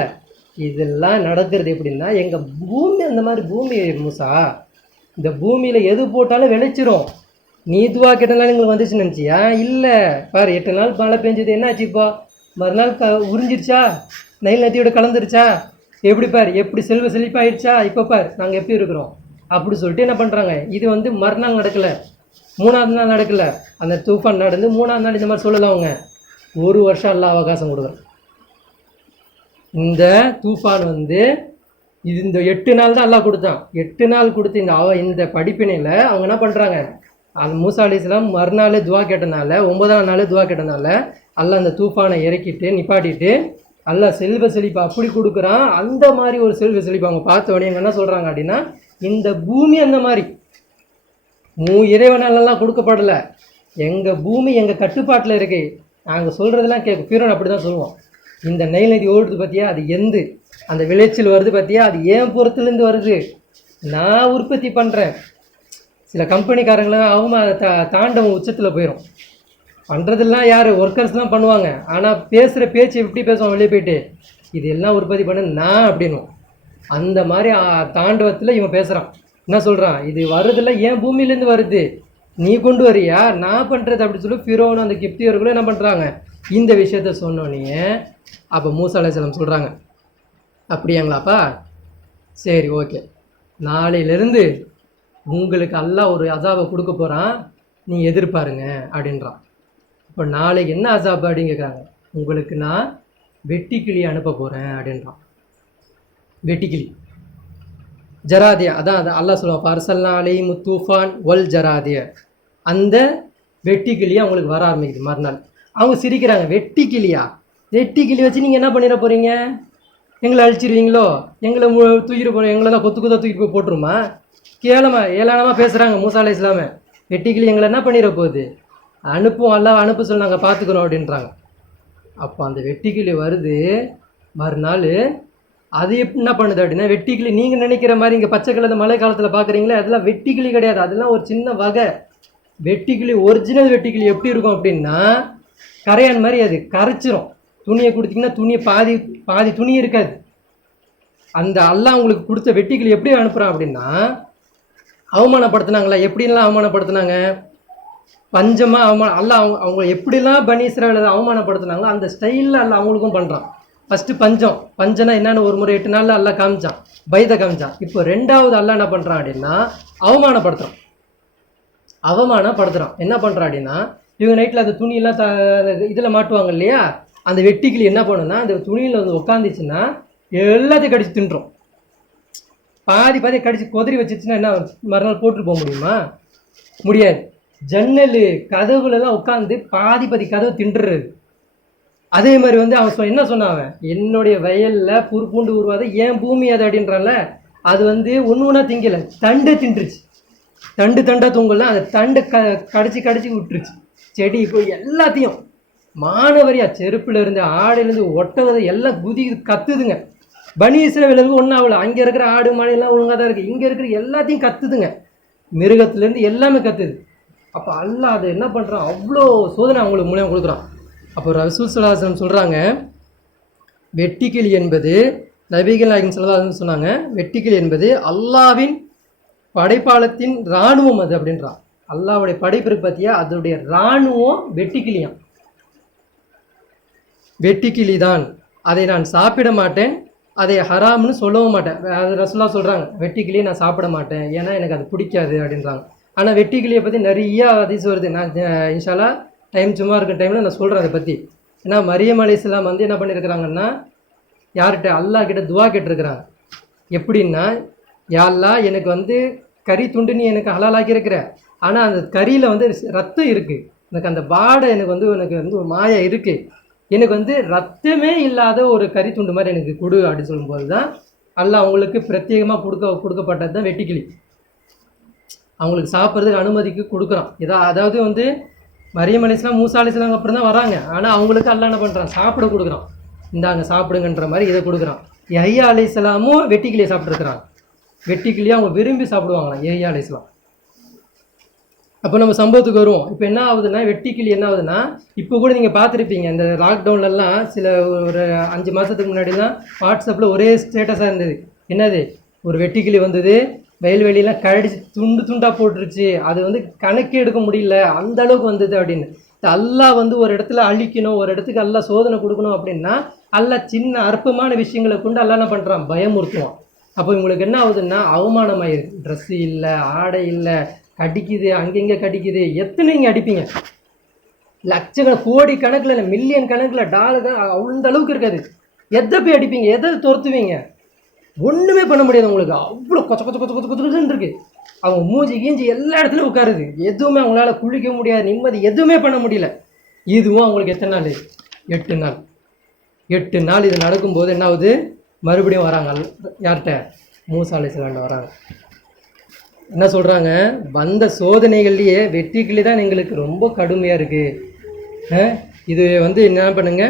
இதெல்லாம் நடக்கிறது எப்படின்னா எங்கள் பூமி அந்த மாதிரி பூமி மூசா, இந்த பூமியில் எது போட்டாலும் விளைச்சிரும். நீ துவா கேட்டனால எங்களுக்கு வந்துச்சுன்னு நினச்சியா, இல்லை பாரு 8 நாள் மழை பெஞ்சது, என்னாச்சு இப்போ மறுநாள் உறிஞ்சிருச்சா, நைல் நதியோட கலந்துருச்சா, எப்படி பார் எப்படி செல்வ செழிப்பாயிடுச்சா, இப்போ பார் நாங்கள் எப்படி இருக்கிறோம் அப்படி சொல்லிட்டு என்ன பண்ணுறாங்க. இது வந்து மறுநாள் நடக்கலை, 3ஆவது நாள் நடக்கலை, அந்த தூஃபான் நடந்து 3ஆவது நாள் இந்த மாதிரி சொல்லலாம். அவங்க 1 வருஷம் எல்லாம் அவகாசம் கொடுக்குறோம். இந்த தூஃபான் வந்து இது இந்த 8 நாள் தான் எல்லாம் கொடுத்தான். 8 நாள் கொடுத்து இந்த படிப்பினையில் அவங்க என்ன பண்ணுறாங்க, அது மூசா அலைஹிஸ்ஸலாம் மறுநாள் துவா கேட்டனால 9ஆம் நாள் துவா கேட்டனால அல்லாஹ் அந்த தூஃபானை இறக்கிட்டு நிப்பாட்டிட்டு அல்லாஹ் செல்வ செழிப்பு அப்படி கொடுக்குறான். அந்த மாதிரி ஒரு செல்வ செழிப்பு அவங்க பார்த்த உடனே என்ன சொல்கிறாங்க அப்படின்னா, இந்த பூமி அந்த மாதிரி இறைவனாலெல்லாம் கொடுக்கப்படலை, எங்கள் பூமி எங்கள் கட்டுப்பாட்டில் இருக்கு, நாங்கள் சொல்கிறதெல்லாம் கேட்கும். ஃபிரௌன் அப்படி தான் சொல்லுவோம், இந்த நைல் நதி ஓடுது பார்த்தியா, அது எந்து அந்த விளைச்சல் வருது பார்த்தியா, அது ஏன் புறத்துலேருந்து வருது, நான் உற்பத்தி பண்ணுறேன். சில கம்பெனிக்காரங்களாம் அவங்க தாண்டவங்க உச்சத்தில் போயிடும். பண்ணுறதெல்லாம் யார், ஒர்க்கர்ஸ் தான் பண்ணுவாங்க. ஆனால் பேசுகிற பேச்சு எப்படி பேசுவான் வெளியே போயிட்டு, இது எல்லாம் உற்பத்தி பண்ண நான் அப்படின்னும். அந்த மாதிரி தாண்டவத்தில் இவன் பேசுகிறான். என்ன சொல்கிறான், இது வருதில்ல ஏன் பூமியிலேருந்து வருது, நீ கொண்டு வரியா, நான் பண்ணுறது அப்படி சொல்லி ஃபிரௌன் அந்த கிப்தியர்களும் என்ன பண்ணுறாங்க, இந்த விஷயத்த சொன்னோன்னே அப்போ மூசா அலைஹிஸ்ஸலாம் சொல்கிறாங்க, அப்படியாங்களாப்பா, சரி ஓகே, நாளையிலேருந்து உங்களுக்கு அல்லாஹ் ஒரு அசாபை கொடுக்க போகிறான், நீ எதிர்பாருங்க அப்படின்றான். இப்போ நாளைக்கு என்ன அசாபு அப்படின்னு கேட்குறாங்க. உங்களுக்கு நான் வெட்டிக்கிளி அனுப்ப போகிறேன் அப்படின்றான். வெட்டிக்கிளி ஜராதியா, அதான் அல்லாஹ் சொல்லுவான் பர்சல்னா அலைஹிம் தூஃபான் வல் ஜராதிய. அந்த வெட்டிக்கிளி அவங்களுக்கு வர ஆரம்பிக்குது மறுநாள். அவங்க சிரிக்கிறாங்க, வெட்டிக்கிளியா, வெட்டிக்கிளி வச்சு நீங்கள் என்ன பண்ணிட போகிறீங்க, எங்களை அழிச்சிருவீங்களோ, எங்களை தூக்கிட்டு போகிறோம், எங்களை தான் கொத்து தூக்கிட்டு போய் போட்டுருமா, ஏளனமாக பேசுகிறாங்க மூசா அலைஹிஸ்ஸலாம். வெட்டிக்கிளி எங்களை என்ன பண்ணிட போகுது, அனுப்பும் அல்லாஹ் அனுப்ப சொல்லி நாங்கள் பார்த்துக்குறோம் அப்படின்றாங்க. அப்போ அந்த வெட்டிக்கிளி வருது மறுநாள். அது என்ன பண்ணுது அப்படின்னா, வெட்டிக்கிளி நீங்கள் நினைக்கிற மாதிரி இங்கே பச்சை கலர் மழை காலத்தில் பார்க்குறீங்களே, அதெல்லாம் வெட்டிக்கிளி கிடையாது. அதெல்லாம் ஒரு சின்ன வகை. வெட்டிக்கிளி ஒரிஜினல் வெட்டிக்கிளி எப்படி இருக்கும் அப்படின்னா, கரையான் மாதிரி அது கரைச்சிரும். துணியை கொடுத்தீங்கன்னா துணியை பாதி துணி இருக்காது. அந்த அல்லாஹ் உங்களுக்கு கொடுத்த வெட்டிக்கிளி எப்படி அனுப்புகிறான் அப்படின்னா, அவமானப்படுத்தினாங்களா, எப்படிலாம் அவமானப்படுத்தினாங்க, பஞ்சமாக அல்லாஹ் அவங்க எப்படிலாம் பனி இஸ்ராயீலை அவமானப்படுத்தினாங்களோ அந்த ஸ்டைலில் அல்லாஹ் அவங்களுக்கும் பண்ணுறான். ஃபஸ்ட்டு பஞ்சம்னா என்னென்னு ஒரு முறை 8 நாளில் அல்லாஹ் காமிச்சான், பைதை காமிச்சான். இப்போ 2வது அல்லாஹ் என்ன பண்ணுறான் அப்படின்னா, அவமானப்படுத்துகிறான். என்ன பண்ணுறான் அப்படின்னா, இவங்க நைட்டில் அந்த துணியெல்லாம் இதில் மாட்டுவாங்க இல்லையா, அந்த வெட்டிக்கிளி என்ன பண்ணுன்னா, அந்த துணியில் வந்து உட்காந்துச்சுன்னா எல்லாத்தையும் கடிச்சு தின்றோம். பாதி கடிச்சு கொதறி வச்சிச்சுன்னா என்ன மறுநாள் போட்டு போக முடியுமா, முடியாது. ஜன்னல் கதவுலலாம் உட்காந்து பாதி கதவு தின்றுறது. அதே மாதிரி வந்து அவன் என்ன சொன்னான், என்னுடைய வயலில் புற்பூண்டு உருவாத ஏன் பூமி அது அப்படின்றான்ல, அது வந்து ஒன்று திங்கலை, தண்டை தின்றுச்சு. தண்டாக தூங்கலாம், அந்த தண்டை கடிச்சு விட்டுருச்சு. செடி இப்போ எல்லாத்தையும் மானவரியா, செருப்புலேருந்து ஆடையிலேருந்து ஒட்டகதை எல்லாம் கத்துதுங்க. பனி இஸ்ராயீலுக்கு ஒன்றும் ஆகலை. அங்கே இருக்கிற ஆடு மாடெல்லாம் ஒழுங்காக தான் இருக்குது. இங்கே இருக்கிற எல்லாத்தையும் கத்துதுங்க, மிருகத்துலேருந்து எல்லாமே கத்துது. அப்போ அல்லாஹ் அதை என்ன பண்ணுறான், அவ்வளோ சோதனை அவங்களுக்கு மூலியம் கொடுக்குறான். அப்போ ரசூல் ஸல்லல்லாஹு அலைஹி வஸல்லம் சொல்கிறாங்க, வெட்டிக்கிளி என்பது நபிகள் நாயகம் ஸல்லல்லாஹு அலைஹி வஸல்லம் சொன்னாங்க, வெட்டிக்கிளி என்பது அல்லாஹ்வின் படைப்பாளத்தின் இராணுவம் அது அப்படின்றான். அல்லாஹ்வுடைய படைப்பு பற்றியா, அதோடைய இராணுவம் வெட்டிக்கிளியாம். வெட்டிக்கிளி தான், அதை நான் சாப்பிட மாட்டேன், அதை ஹராம்னு சொல்லவும் மாட்டேன். அது ரசூலுல்லாஹ் சொல்கிறாங்க, வெட்டிக்கிளியை நான் சாப்பிட மாட்டேன், ஏன்னா எனக்கு அது பிடிக்காது அப்படின்றாங்க. ஆனால் வெட்டிக்கிளியை பற்றி நிறையா ஹதீஸ் வருது. நான் இன்ஷா அல்லாஹ் டைம் சும்மா இருக்க டைமில் நான் சொல்கிறேன் அதை பற்றி. ஏன்னா மரியம் அலைஹிஸ்ஸலாம் வந்து என்ன பண்ணியிருக்கிறாங்கன்னா, யார்கிட்ட, அல்லாஹ் கிட்ட துவா கேட்டிருக்கிறாங்க. எப்படின்னா, யா அல்லாஹ் எனக்கு வந்து கறி துண்டு நீ எனக்கு ஹலாலாக்கி இருக்கிற, ஆனால் அந்த கறியில் வந்து ரத்தம் இருக்குது, எனக்கு அந்த வாடை எனக்கு வந்து ஒரு மாயா இருக்குது, எனக்கு வந்து ரத்தமே இல்லாத ஒரு கறி துண்டு மாதிரி எனக்கு கொடு அப்படின்னு சொல்லும்போது தான் அல்லாஹ் அவங்களுக்கு பிரத்யேகமாக கொடுக்கப்பட்டது தான் வெட்டிக்கிளி. அவங்களுக்கு சாப்பிட்றதுக்கு அனுமதிக்கு கொடுக்குறான். அதாவது வந்து மரியம் அலைஹிஸ்ஸலாம் மூசா அலைஹிஸ்ஸலாம் அப்புறம் தான் வராங்க. ஆனால் அவங்களுக்கு அல்லாஹ் என்ன பண்ணுறான், சாப்பிட கொடுக்குறான். இந்தாங்க சாப்பிடுங்கன்ற மாதிரி இதை கொடுக்குறான். யஹ்யா அலைஹிஸ்ஸலாமும் வெட்டிக்கிளியை சாப்பிட்ருக்குறாங்க. வெட்டிக்கிளியை அவங்க விரும்பி சாப்பிடுவாங்களாம் யஹ்யா அலைஹிஸ்ஸலாம். அப்போ நம்ம சம்பவத்துக்கு வருவோம். இப்போ என்ன ஆகுதுன்னா, வெட்டிக்கிளி என்ன ஆகுதுன்னா, இப்போ கூட நீங்கள் பார்த்துருப்பீங்க, இந்த லாக்டவுன்லலாம் சில ஒரு 5 மாதத்துக்கு முன்னாடிலாம் வாட்ஸ்அப்பில் ஒரே ஸ்டேட்டஸாக இருந்தது. என்னது, ஒரு வெட்டிக்கிளி வந்தது, வயல்வெளியெல்லாம் கடிச்சு துண்டாக போட்டுருச்சு, அது வந்து கணக்கே எடுக்க முடியல, அந்த அளவுக்கு வந்தது அப்படின்னு. அல்லாஹ் வந்து ஒரு இடத்துல அழிக்கணும், ஒரு இடத்துக்கு அல்லாஹ் சோதனை கொடுக்கணும் அப்படின்னா, அல்லாஹ் சின்ன அற்பமான விஷயங்களை கொண்டு அல்லாஹ் என்ன பண்ணுறான், பயமுறுத்துவான். அப்போ இவங்களுக்கு என்ன ஆகுதுன்னா, அவமானமாயிருக்கு. ட்ரெஸ்ஸு இல்லை, ஆடை இல்லை, கடிக்குது, அங்கங்கே கடிக்குது. எத்தனைங்க அடிப்பீங்க, லட்சக்கணக்கு கோடி கணக்கில் இல்லை, மில்லியன் கணக்கில் டாலர் அந்த அளவுக்கு இருக்காது. எதை போய் அடிப்பீங்க, எதை துரத்துவீங்க, ஒன்றுமே பண்ண முடியாது. உங்களுக்கு அவ்வளோ கொச்சன்னு இருக்குது. அவங்க மூஞ்சி கீஞ்சி எல்லா இடத்துலையும் உட்காருது, எதுவுமே அவங்களால குளிக்க முடியாது, நிம்மதி எதுவுமே பண்ண முடியல. இதுவும் அவங்களுக்கு எத்தனை நாள், 8 நாள். 8 நாள் இது நடக்கும்போது என்ன ஆகுது, மறுபடியும் வராங்க. யார்கிட்ட, மூசா அலைஹிஸ்ஸலாம் வராங்க. என்ன சொல்கிறாங்க, வந்த சோதனைகள்லேயே வெட்டிக்கிளி தான் எங்களுக்கு ரொம்ப கடுமையாக இருக்குது, இது வந்து என்ன பண்ணுங்க,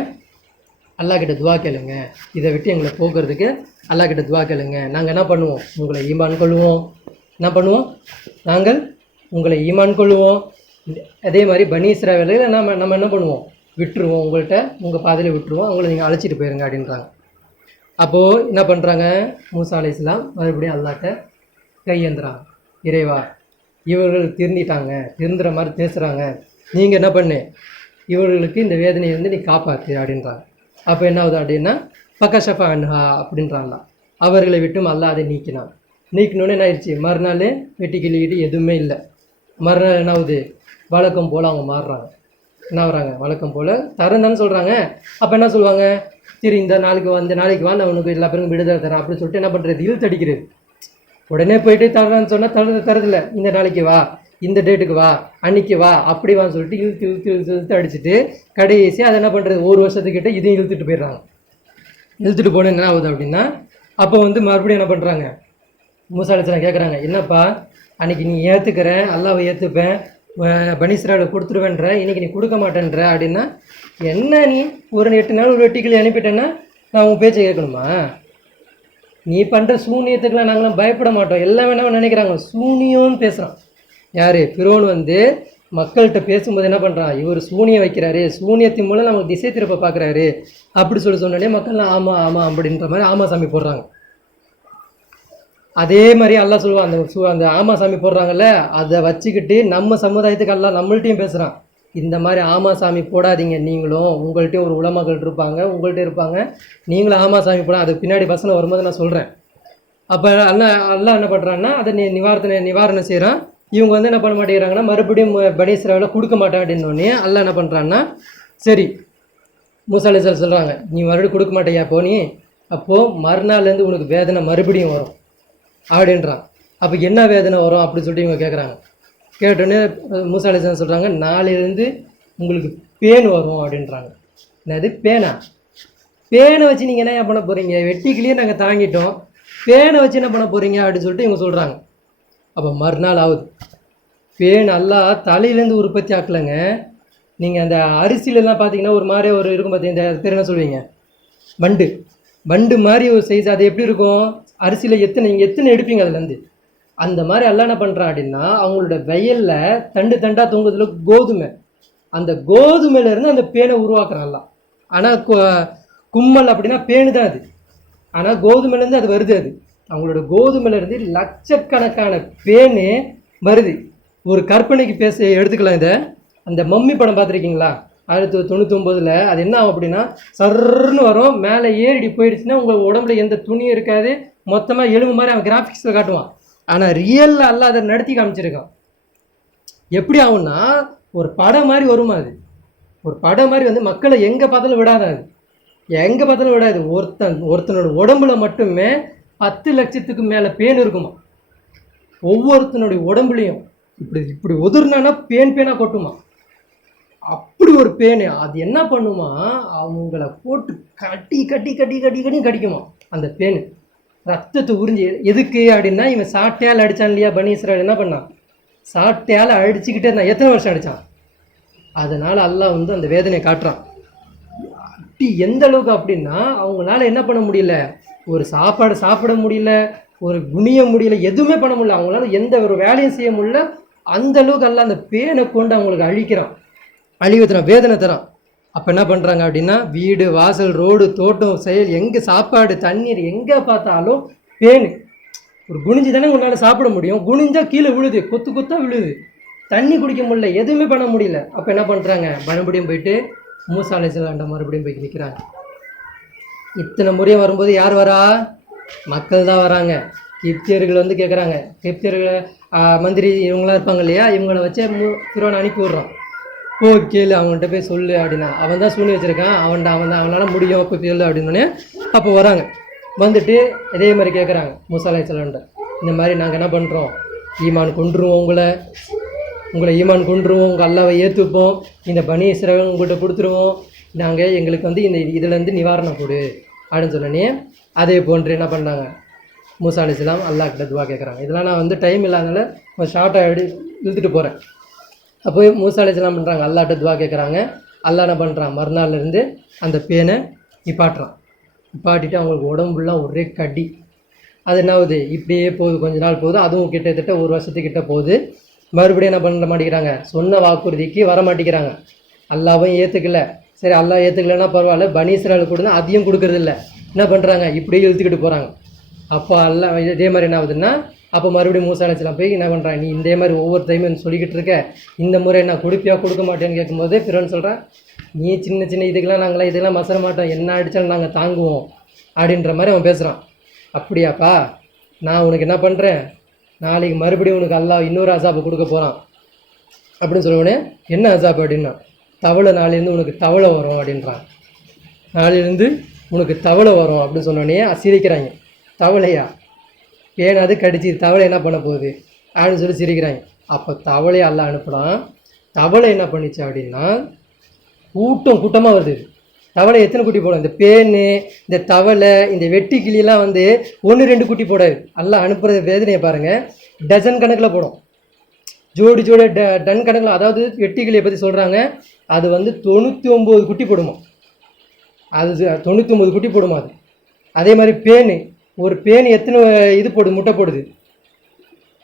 அல்லாஹ் கிட்ட துவா கேளுங்க, இதை விட்டு எங்களை போக்குறதுக்கு அல்லாஹ் கிட்ட துவா கேளுங்க, நாங்கள் என்ன பண்ணுவோம், உங்களை ஈமான் கொள்வோம். என்ன பண்ணுவோம், நாங்கள் உங்களை ஈமான் கொள்வோம். அதே மாதிரி பனி இஸ்ராயீலை நம்ம என்ன பண்ணுவோம், விட்டுருவோம், உங்கள்கிட்ட உங்கள் பாதையில் விட்டுருவோம், அவங்கள நீங்கள் அழைச்சிட்டு போயிருங்க அப்படின்றாங்க. அப்போது என்ன பண்ணுறாங்க, மூசா அலைஹிஸ்ஸலாம் மறுபடியும் அல்லாஹ்ட்ட கையேந்துறாங்க. இறைவா, இவர்கள் திருந்திட்டாங்க, திருந்துற மாதிரி பேசுகிறாங்க, நீங்கள் என்ன பண்ணு, இவர்களுக்கு இந்த வேதனையை வந்து நீ காப்பாற்று அப்படின்றாங்க. அப்போ என்ன ஆகுது அப்படின்னா, பக்கஷஃபா அன்ஹா அப்படின்றாங்களா, அவர்களை விட்டும் அல்லாஹ் அதை நீக்கினோன்னே என்ன ஆயிடுச்சு, மறுநாள் வெட்டிக்கிளிக்கிட்டு எதுவுமே இல்லை. மறுநாள் என்ன ஆகுது, வழக்கம் போல் அவங்க மாறுறாங்க. என்ன ஆகுறாங்க, வழக்கம் போல் தரந்தான்னு சொல்கிறாங்க. அப்போ என்ன சொல்லுவாங்க, சரி இந்த நாளைக்கு வா நான் உனக்கு எல்லா பேருக்கும் விடுதலை தரேன் அப்படின்னு சொல்லிட்டு என்ன பண்ணுறது, இழுத்தடிக்கிறது. உடனே போயிட்டு தரலான்னு சொன்னால் தரதில்ல. இந்த நாளைக்கு வா, இந்த டேட்டுக்கு வா, அன்னைக்கு வா, அப்படி வான்னு சொல்லிட்டு இழுத்து அடிச்சுட்டு கடைசி அதை என்ன பண்ணுறது, ஒரு வருஷத்துக்கிட்ட இதையும் இழுத்துட்டு போயிடுறாங்க. இழுத்துட்டு போன என்ன ஆகுது அப்படின்னா, அப்போ மறுபடியும் என்ன பண்ணுறாங்க, மூசா அலைஹிஸ்ஸலாம் கேட்குறாங்க, என்னப்பா அன்றைக்கி நீ ஏற்றுக்கிறேன், அல்லாவை ஏற்றுப்பேன், பனி இஸ்ராயலை கொடுத்துருவேன்ற, இன்றைக்கி நீ கொடுக்க மாட்டேன்ற அப்படின்னா, என்ன நீ ஒரு 8 நாள் ஒரு வெட்டிக்கிளி அனுப்பிட்டேன்னா நான் உன் பேச்சை கேட்கணுமா? நீ பண்ணுற சூனியத்துக்கெலாம் நாங்களாம் பயப்பட மாட்டோம். எல்லாம் வேணாலும் நினைக்கிறாங்க, சூனியம்னு பேசுகிறான். யார்? ஃபிரௌன் மக்கள்கிட்ட பேசும்போது என்ன பண்ணுறான், இவர் சூனியம் வைக்கிறாரு, சூனியத்தின் மூலம் நமக்கு திசை திருப்ப பார்க்குறாரு அப்படி சொன்னோடனே மக்கள்லாம் ஆமாம் ஆமாம் அப்படின்ற மாதிரி ஆமா சாமி போடுறாங்க. அதே மாதிரி அல்லாஹ் சொல்லுவான், அந்த ஆமா சாமி போடுறாங்கல்ல, அதை வச்சுக்கிட்டு நம்ம சமுதாயத்துக்கு அல்லாஹ் நம்மள்ட்டையும் பேசுகிறான், இந்த மாதிரி ஆமா சாமி போடாதீங்க, நீங்களும் உங்கள்கிட்டயும் ஒரு உலமாக்கள் இருப்பாங்க, உங்கள்கிட்ட இருப்பாங்க, நீங்களும் ஆமா சாமி போட. அதுக்கு பின்னாடி வசனம் வரும்போது நான் சொல்கிறேன். அப்போ அல்லாஹ் என்ன பண்ணுறான்னா அதை நிவாரணம் செய்கிறான். இவங்க என்ன பண்ண மாட்டேங்கிறாங்கன்னா, மறுபடியும் பனி இஸ்ராயலை கொடுக்க மாட்டேன் அப்படின்னோடனே அல்லாஹ் என்ன பண்ணுறான்னா, சரி மூசா அலைஹிஸ்ஸலாம் சொல்கிறாங்க, நீ மறுபடியும் கொடுக்க மாட்டேயா போனி, அப்போது மறுநாள்லேருந்து உனக்கு வேதனை மறுபடியும் வரும் அப்படின்றான். அப்போ என்ன வேதனை வரும் அப்படின்னு சொல்லிட்டு இவங்க கேட்குறாங்க. கேட்டோடனே மூசா அலைஹிஸ்ஸலாம் சொல்கிறாங்க, நாளையிலேருந்து உங்களுக்கு பேன் வரும் அப்படின்றாங்க. என்னது பேனா? பேனை வச்சு நீங்கள் என்ன பண்ண போகிறீங்க, வெட்டிக்கிலேயே நாங்கள் தாங்கிட்டோம், பேனை வச்சு என்ன பண்ண போகிறீங்க அப்படின்னு சொல்லிட்டு இவங்க சொல்கிறாங்க. அப்போ மறுநாள் ஆகுது. பேன் எல்லாம் தலையிலேருந்து உற்பத்தி ஆக்கலைங்க. நீங்கள் அந்த அரிசியிலலாம் பார்த்தீங்கன்னா ஒரு மாதிரி இருக்கும் பார்த்தீங்கன்னா, இந்த பேர் என்ன சொல்லுவீங்க, வண்டு மாதிரி ஒரு சைஸ். அது எப்படி இருக்கும், அரிசியில் நீங்கள் எத்தனை எடுப்பீங்க அதுலேருந்து, அந்த மாதிரி எல்லாம் என்ன பண்ணுறான் அப்படின்னா, அவங்களோட வயலில் தண்டாக தொங்குறதுல கோதுமை, அந்த கோதுமையிலேருந்து அந்த பேனை உருவாக்குறான்லாம். ஆனால் கும்மல் அப்படின்னா பேனு தான் அது, ஆனால் கோதுமையிலேருந்து அது வருது. அது அவங்களோட கோதுமையிலேருந்து லட்சக்கணக்கான பேனு வருது. ஒரு கற்பனைக்கு எடுத்துக்கலாம். இதை அந்த மம்மி படம் பார்த்துருக்கீங்களா, 1999 அது என்ன ஆகும் அப்படின்னா, சர்ன்னு வரும், மேலே ஏறிடி போயிடுச்சுன்னா உங்கள் உடம்புல எந்த துணியும் இருக்காது, மொத்தமாக எலும்பு மாதிரி அவன் கிராஃபிக்ஸில் காட்டுவான். ஆனால் ரியலில் அல்ல அதை நடத்தி காமிச்சிருக்கான். எப்படி ஆகும்னா ஒரு படம் மாதிரி வருமா, அது ஒரு படம் மாதிரி மக்களை எங்கே பார்த்தாலும் விடாது, அது எங்கே பார்த்தாலும் விடாது. ஒருத்தனோட உடம்புல மட்டுமே 10 லட்சத்துக்கு மேலே பேன் இருக்குமா. ஒவ்வொருத்தனுடைய உடம்புலையும் இப்படி உதிர்னானா பேனாக கொட்டுமா. அப்படி ஒரு பேனு. அது என்ன பண்ணுமா, அவங்கள போட்டு கட்டி கட்டி கட்டி கட்டி கட்டி கடிக்குமா அந்த பேனு, ரத்தத்தை உறிஞ்சி. எதுக்கு அப்படின்னா, இவன் சாட்டையால் அடித்தான் இல்லையா, பனி இஸ்ராயல் என்ன பண்ணான், சாட்டையால் அடிச்சுக்கிட்டே இருந்தான். எத்தனை வருஷம் அடித்தான். அதனால் அல்லாஹ் அந்த வேதனையை காட்டுறான். எந்த அளவுக்கு அப்படின்னா, அவங்களால என்ன பண்ண முடியல, ஒரு சாப்பாடு சாப்பிட முடியல, ஒரு குனிய முடியல, எதுவுமே பண்ண முடியல, அவங்களால எந்த ஒரு வேலையும் செய்ய முடியல. அந்த அளவுக்கு அல்லாஹ் அந்த பேனை கொண்டு அவங்களுக்கு அழிவுத்துறான், வேதனை தரான். அப்போ என்ன பண்ணுறாங்க அப்படின்னா, வீடு வாசல் ரோடு தோட்டம் செயல் எங்கே சாப்பாடு தண்ணீர் எங்கே பார்த்தாலும் பேனு. ஒரு குனிஞ்சு தானே உன்னால் சாப்பிட முடியும், குனிஞ்சா கீழே விழுது, கொத்தா விழுது, தண்ணி குடிக்க முடியல, எதுவுமே பண்ண முடியல. அப்போ என்ன பண்ணுறாங்க, மறுபடியும் போயிட்டு மூசா அலைஹிஸ்ஸலாம் மறுபடியும் போய் நிற்கிறாங்க. இத்தனை முறையும் வரும்போது யார் வரா, மக்கள் தான் வராங்க. கிப்தியர்கள் கேட்குறாங்க, கிப்தியர்களை மந்திரி இவங்களாம் இருப்பாங்க இல்லையா, இவங்கள வச்சே ஃபிரௌன் அனுப்பி விட்றான். கேளு, அவங்கள்ட்ட போய் சொல்லு அப்படின்னா, அவன் தான் சூனி வச்சுருக்கான், அவனால் முடியும் இப்போ சொல்லு அப்படின்னோடனே அப்போ வராங்க. வந்துட்டு இதே மாதிரி கேட்குறாங்க மூசா அலைஹிஸ்ஸலாம்ட்ட, இந்த மாதிரி நாங்கள் என்ன பண்ணுறோம், ஈமான் கொண்டுருவோம், உங்களை ஈமான் கொண்டுருவோம், உங்கள் அல்லாவை ஏற்றுப்போம், இந்த பனி இஸ்ராயல் உங்கள்கிட்ட கொடுத்துருவோம், நாங்கள் எங்களுக்கு இந்த இதுலேருந்து நிவாரணம் கொடு அப்படின்னு சொன்னோன்னே, அதே போன்று என்ன பண்ணாங்க, மூசா அலைஹிஸ்ஸலாம் அல்லாஹ்கிட்ட துவா கேட்குறாங்க. இதெல்லாம் நான் டைம் இல்லாதனால கொஞ்சம் ஷார்ட்டாக இழுத்துட்டு போகிறேன். அப்போ மூசா அலைஹிஸ்ஸலாம் பண்ணுறாங்க, அல்லாஹ்கிட்ட துவா கேட்குறாங்க. அல்லாஹ் என்ன பண்ணுறான், மறுநாள்லேருந்து அந்த பேனை நிப்பாட்டிட்டு அவங்களுக்கு உடம்புலாம் ஒரே கடி. அது என்ன ஆகுது, இப்படியே போகுது, கொஞ்ச நாள் போகுது, அதுவும் கிட்டத்தட்ட ஒரு வருஷத்துக்கிட்ட போகுது. மறுபடியும் என்ன பண்ண மாட்டேங்கிறாங்க, சொன்ன வாக்குறுதிக்கு வர மாட்டேங்கிறாங்க. அல்லாவும் ஏற்றுக்கல. சரி, அல்லாஹ் ஏற்றுக்கலன்னா பரவாயில்ல, பனி இஸ்ராயல் கொடுங்க, அதையும் கொடுக்குறதில்ல. என்ன பண்ணுறாங்க, இப்படியே இழுத்துக்கிட்டு போகிறாங்க. அப்போ அல்லாஹ் இதே மாதிரி என்ன ஆகுதுன்னா, அப்போ மறுபடியும் மூசா அலைஹிஸ்ஸலாம் போய் என்ன பண்ணுறாங்க, நீ இதே மாதிரி ஒவ்வொரு டைமும் சொல்லிக்கிட்டு இருக்க, இந்த முறை நான் கொடுப்பியா கொடுக்க மாட்டேன்னு கேட்கும்போது ஃபிரௌன் சொல்கிறான், நீ சின்ன சின்ன இதுக்கெல்லாம் நாங்களாம் இதெல்லாம் மசர மாட்டோம், என்ன அடித்தாலும் நாங்கள் தாங்குவோம் அப்படின்ற மாதிரி அவன் பேசுகிறான். அப்படியாப்பா, நான் உனக்கு என்ன பண்ணுறேன், நாளைக்கு மறுபடியும் உனக்கு அல்லாஹ் இன்னொரு அசாப்பை கொடுக்க போகிறான் அப்படின்னு சொல்லுவோடனே, என்ன அசாப்பு அப்படின்னா, தவளை நாளையிலேருந்து உனக்கு தவளை வரும் அப்படின்றான். நாளையிலேருந்து உனக்கு தவளை வரும் அப்படின்னு சொன்னோடனே சிரிக்கிறாங்க. தவளையா? பேனாது கடிச்சு தவளை என்ன பண்ண போகுது அப்படின்னு சொல்லி சிரிக்கிறாங்க. அப்போ தவளையை அல்லாஹ் அனுப்புகிறான். தவளை என்ன பண்ணிச்சு அப்படின்னா கூட்டமாக வருது. தவளை எத்தனை குட்டி போடும்? இந்த பேனு, இந்த தவளை, இந்த வெட்டி கிளியெல்லாம் 1-2 குட்டி போடாது. அல்லாஹ் அனுப்புறது வேதனையை பாருங்கள். டசன் கணக்கில் போடும், ஜோடி டன் கணக்கில். அதாவது வெட்டி கிளியை பற்றி சொல்கிறாங்க, அது 99 குட்டி போடுமா. அது 99 குட்டி போடுமா அது. அதே மாதிரி பேனு, ஒரு பேனு எத்தனை இது போடுது, முட்டை போடுது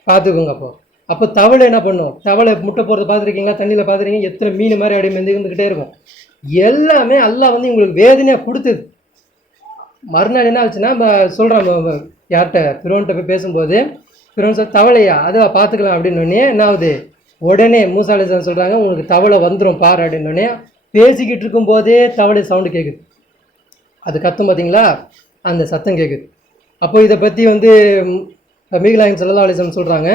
பார்த்துக்கோங்க. அப்போ தவளை என்ன பண்ணும்? தவளை முட்டை போடுறத பார்த்துருக்கீங்களா? தண்ணியில் பார்த்துருக்கீங்க? எத்தனை மீன் மாதிரி அப்படியே மெந்துக்கிட்டே இருக்கும். எல்லாமே அல்லாஹ் உங்களுக்கு வேதனையாக கொடுத்தது. மறுநாள் என்ன ஆச்சுன்னா சொல்கிறான் யார்கிட்ட, ஃபிரௌன்கிட்ட போய் பேசும்போது, ஃபிரௌன் சொல் தவளையா அதை பார்த்துக்கலாம் அப்படின்னோடனே என்ன ஆகுது? உடனே மூசா அலைஹிஸ்ஸலாம் சொல்கிறாங்க உங்களுக்கு தவளை வந்துடும் பாரு அப்படின்னோடனே பேசிக்கிட்டு இருக்கும்போதே தவளை சவுண்டு கேட்குது. அது கத்தும் பார்த்தீங்களா, அந்த சத்தம் கேட்குது. அப்போ இதை பற்றி நபிகள் நாயகம் ஸல்லல்லாஹு அலைஹி வஸல்லம் சொல்கிறாங்க,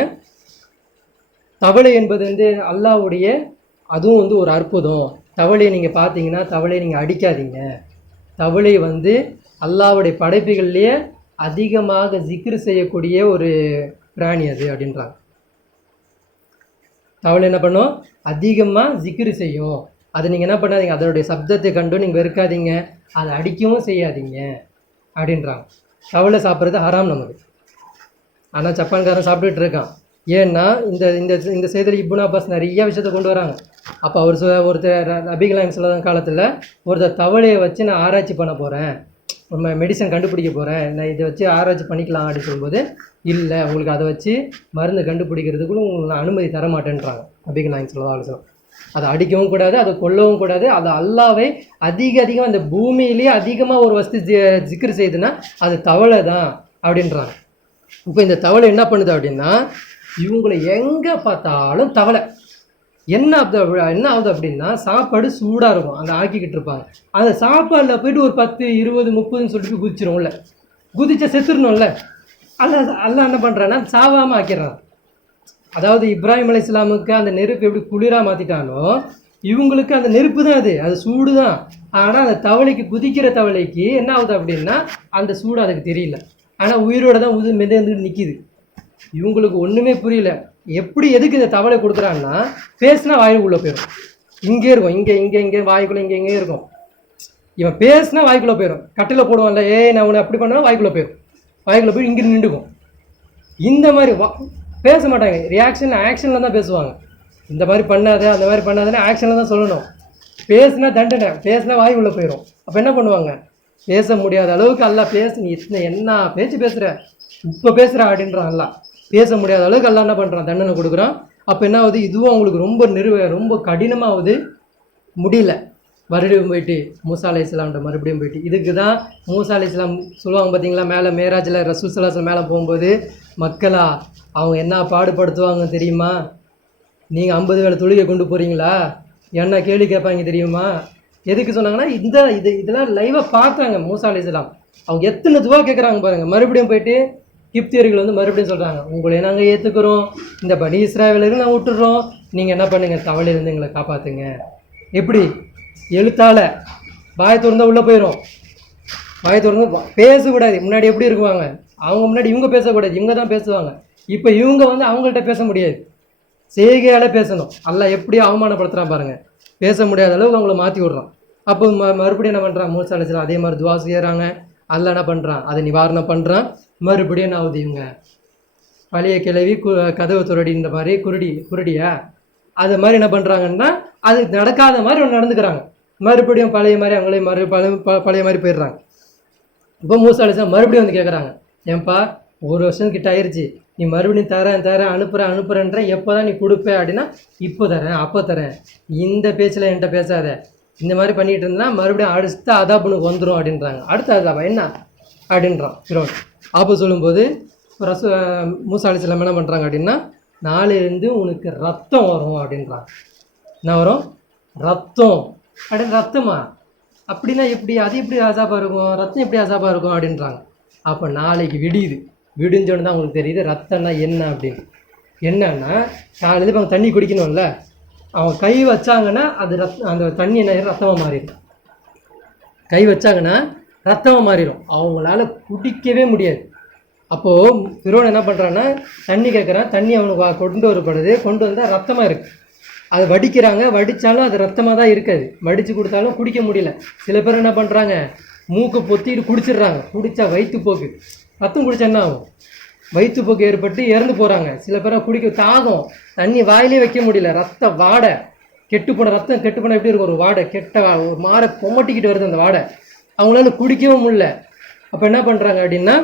தவளை என்பது அல்லாஹ்வுடைய அதுவும் ஒரு அற்புதம். தவளையை நீங்கள் பார்த்தீங்கன்னா தவளையை நீங்கள் அடிக்காதீங்க. தவளை அல்லாஹ்வுடைய படைப்புகள்லேயே அதிகமாக ஜிக்ரு செய்யக்கூடிய ஒரு பிராணி அது அப்படின்றாங்க. தவளை என்ன பண்ணும்? அதிகமாக ஜிக்ரு செய்யும். அதை நீங்கள் என்ன பண்ணாதீங்க, அதனுடைய சப்தத்தை கண்டும் நீங்கள் வெறுக்காதீங்க, அதை அடிக்கவும் செய்யாதீங்க அப்படின்றாங்க. தவளை சாப்பிட்றது ஹராம் நமக்கு. ஆனால் ஜப்பான்காரன் சாப்பிட்டுட்டு இருக்கான். ஏன்னா இந்த இந்த இந்த செய்தியில் இப்னு அப்பாஸ் நிறைய விஷயத்தை கொண்டு வராங்க. அப்போ ஒருத்தர் நபிகள் நாயகம் ஸல்லல்லாஹு அலைஹி காலத்தில் ஒருத்தர் தவளையை வச்சு நான் ஆராய்ச்சி பண்ண போகிறேன், மெடிசன் கண்டுபிடிக்க போகிறேன், நான் இதை வச்சு ஆராய்ச்சி பண்ணிக்கலாம் அப்படின்னு சொல்லும்போது, இல்லை உங்களுக்கு அதை வச்சு மருந்து கண்டுபிடிக்கிறதுக்குள்ள உங்களுக்கு நான் அனுமதி தர மாட்டேன்றாங்க நபிகள் நாயகம் ஸல்லல்லாஹு அலைஹி வஸல்லம். அதை அடிக்கவும் கூடாது, அதை கொல்லவும் கூடாது. அது அல்லாஹ்வை அதிகம் அந்த பூமியிலேயே அதிகமாக ஒரு வஸ்து ஜிக்ர் செய்யுதுன்னா அது தவளை தான் அப்படின்றாங்க. இப்போ இந்த தவளை என்ன பண்ணுது அப்படின்னா, இவங்களை எங்கே பார்த்தாலும் தவளை. என்ன ஆகுது அப்படின்னா, சாப்பாடு சூடாக இருக்கும், அந்த ஆக்கிக்கிட்டு இருப்பாங்க. அந்த சாப்பாடில் போயிட்டு ஒரு 10, 20, 30ன்னு சொல்லிட்டு குதிச்சிரும்ல, குதிச்சா செத்துடணும்ல. அல்லாஹ் என்ன பண்ணுறான்னா சாவாமல் ஆக்கிடுறான். அதாவது இப்ராஹிம் அலைஹிஸ்ஸலாமுக்கு அந்த நெருப்பு எப்படி குளிராக மாற்றிட்டானோ, இவங்களுக்கு அந்த நெருப்பு தான் அது சூடு தான். ஆனால் அந்த தவளைக்கு, குதிக்கிற தவளைக்கு என்ன ஆகுது அப்படின்னா அந்த சூடு அதுக்கு தெரியல. ஆனால் உயிரோட தான் மெதந்துட்டு நிற்கிது. இவங்களுக்கு ஒன்றுமே புரியல. எதுக்கு இந்த தவளை கொடுக்குறாங்கன்னா, பேசினா வாய்க்குள்ளே போயிடும். இங்கே இருக்கும், இங்கே வாய்க்குள்ளே இங்கே இருக்கும். இவன் பேசினா வாய்க்குள்ளே போயிடும். கட்டில் போடுவான்ல, நான் உன்னை அப்படி பண்ணா வாய்க்குள்ளே போயிடும். வாய்க்குள்ளே போய் இங்கே நின்றுக்கும். இந்த மாதிரி பேச மாட்டாங்க. ஆக்ஷனில் தான் பேசுவாங்க. இந்த மாதிரி பண்ணாத, அந்த மாதிரி பண்ணாதன்னு ஆக்ஷனில் தான் சொல்லணும். பேசுனா தண்டனை, பேசினா வாய்க்குள்ளே போயிடும். அப்போ என்ன பண்ணுவாங்க? பேச முடியாத அளவுக்கு அல்லாஹ் நீ என்ன பேச்சு பேசுகிற, இப்போ பேசுகிற அப்படின்றான். அல்லாஹ் பேச முடியாத அளவுக்கு அல்லாஹ் என்ன பண்ணுறான்? தண்டனை கொடுக்குறான். அப்போ என்ன ஆகுது? இதுவும் அவங்களுக்கு ரொம்ப கடினமாகுது, முடியல. மறுபடியும் போயிட்டு மூசா அலைஹிஸ்ஸலாம்கிட்ட மறுபடியும் போயிட்டு, இதுக்கு தான் மூசா அலைஹிஸ்ஸலாம் சொல்லுவாங்க பார்த்தீங்களா, மேலே மேராஜில் ரசூல் ஸல்லல்லாஹு அலைஹி வஸல்லம் மேலே போகும்போது, மக்களா அவங்க என்ன பாடுபடுத்துவாங்க தெரியுமா? நீங்கள் 50 வேளை தொழுகை கொண்டு போகிறீங்களா, என்ன கேள்வி கேட்பாங்க தெரியுமா? எதுக்கு சொன்னாங்கன்னா, இதெல்லாம் லைவாக பார்த்தாங்க மூசா அலைஹிஸ்ஸலாம். அவங்க எத்தனை துவா கேட்குறாங்க பாருங்கள். மறுபடியும் போயிட்டு கிப்தியர்கள் மறுபடியும் சொல்கிறாங்க, உங்களை நாங்கள் ஏற்றுக்கிறோம், இந்த பனி இஸ்ராயேலரை நான் விட்டுடுறோம், நீங்கள் என்ன பண்ணுங்கள், தவளையிலேருந்து எங்களை காப்பாற்றுங்க. எப்படி? எழுத்தால் வாயை திறந்தால் உள்ளே போயிடும். வாயை திறந்து பேசக்கூடாது. முன்னாடி எப்படி இருக்குவாங்க? அவங்க முன்னாடி இவங்க பேசக்கூடாது, இவங்க தான் பேசுவாங்க. இப்போ இவங்க அவங்கள்ட்ட பேச முடியாது, செய்கையால் பேசணும். அல்லாஹ் எப்படி அவமானப்படுத்துகிறான் பாருங்கள். பேச முடியாத அளவுக்கு அவங்கள மாற்றி விட்றான். அப்போ மறுபடியும் என்ன பண்ணுறான்? மூசா அலைஹிஸ்ஸலாம் அதே மாதிரி துவா செய்கிறாங்க. அல்லாஹ் என்ன பண்ணுறான்? அதை நிவாரணம் பண்ணுறான். மறுபடியும் என்ன ஆகுது? இவங்க பழைய கிழவி கதவு துரடின்ற மாதிரி குருடியா அது மாதிரி என்ன பண்ணுறாங்கன்னா, அது நடக்காத மாதிரி ஒன்று நடந்துக்கிறாங்க. மறுபடியும் பழைய மாதிரி அவங்களே பழைய மாதிரி போயிடுறாங்க. இப்போ மூசா அலைஹிஸ்ஸலாம் மறுபடியும் கேட்குறாங்க, ஏன்பா 1 வருஷம் கிட்ட ஆயிடுச்சு, நீ மறுபடியும் தரேன் அனுப்புகிறேன்ற, எப்போ தான் நீ கொடுப்ப அப்படின்னா, இப்போ தரேன் அப்போ தரேன், இந்த பேச்சில் என்கிட்ட பேசாத, இந்த மாதிரி பண்ணிகிட்டு இருந்தா மறுபடியும் அடுத்த அதாபுனுக்கு வந்துடும் அப்படின்றாங்க. அடுத்த அதாபா என்ன அப்படின்றான் ஃபிரௌன். அப்போ சொல்லும்போது மூசா அலைஹிஸ்ஸலாம் என்ன பண்ணுறாங்க அப்படின்னா, நாளையிலேருந்து உனக்கு ரத்தம் வரும் அப்படின்றாங்க. என்ன வரும்? ரத்தம். அப்படின்னு ரத்தமா? அப்படின்னா எப்படி? அது எப்படி அசாபாக இருக்கும்? ரத்தம் எப்படி அசாபாக இருக்கும் அப்படின்றாங்க. அப்போ நாளைக்கு விடிஞ்சோன்னு தான் உங்களுக்கு தெரியுது ரத்தம்னா என்ன அப்படின்னு. என்னன்னா, காலையில் இப்போ அவங்க தண்ணி குடிக்கணும்ல, அவங்க கை வச்சாங்கன்னா அது அந்த தண்ணி என்ன ரத்தமாக மாறிடும். கை வச்சாங்கன்னா ரத்தமாக மாறிடும், அவங்களால குடிக்கவே முடியாது. அப்போது ஃபிரௌன் என்ன பண்ணுறான்னா தண்ணி கேட்குறான், தண்ணி அவனுக்கு கொண்டு வரப்படுது, கொண்டு வந்தால் ரத்தமாக இருக்குது. அதை வடிக்கிறாங்க, வடித்தாலும் அது ரத்தமாக தான் இருக்காது, வடித்து கொடுத்தாலும் குடிக்க முடியல. சில பேர் என்ன பண்ணுறாங்க, மூக்கை பொத்திட்டு குடிச்சிடுறாங்க, குடித்தா வயிற்றுப்போக்கு, ரத்தம் குடித்தா என்ன ஆகும், வயிற்றுப்போக்கு ஏற்பட்டு இறந்து போகிறாங்க. சில பேரை குடிக்க தாகம், தண்ணி வாயிலே வைக்க முடியல, ரத்த வாடை, கெட்டுப்போன ரத்தம் கெட்டுப்போன எப்படி இருக்கும், ஒரு வாடை, கெட்ட ஒரு மாறை கொமட்டிக்கிட்டு வருது அந்த வாடை, அவங்களால குடிக்கவும் முடியல. அப்போ என்ன பண்ணுறாங்க அப்படின்னா,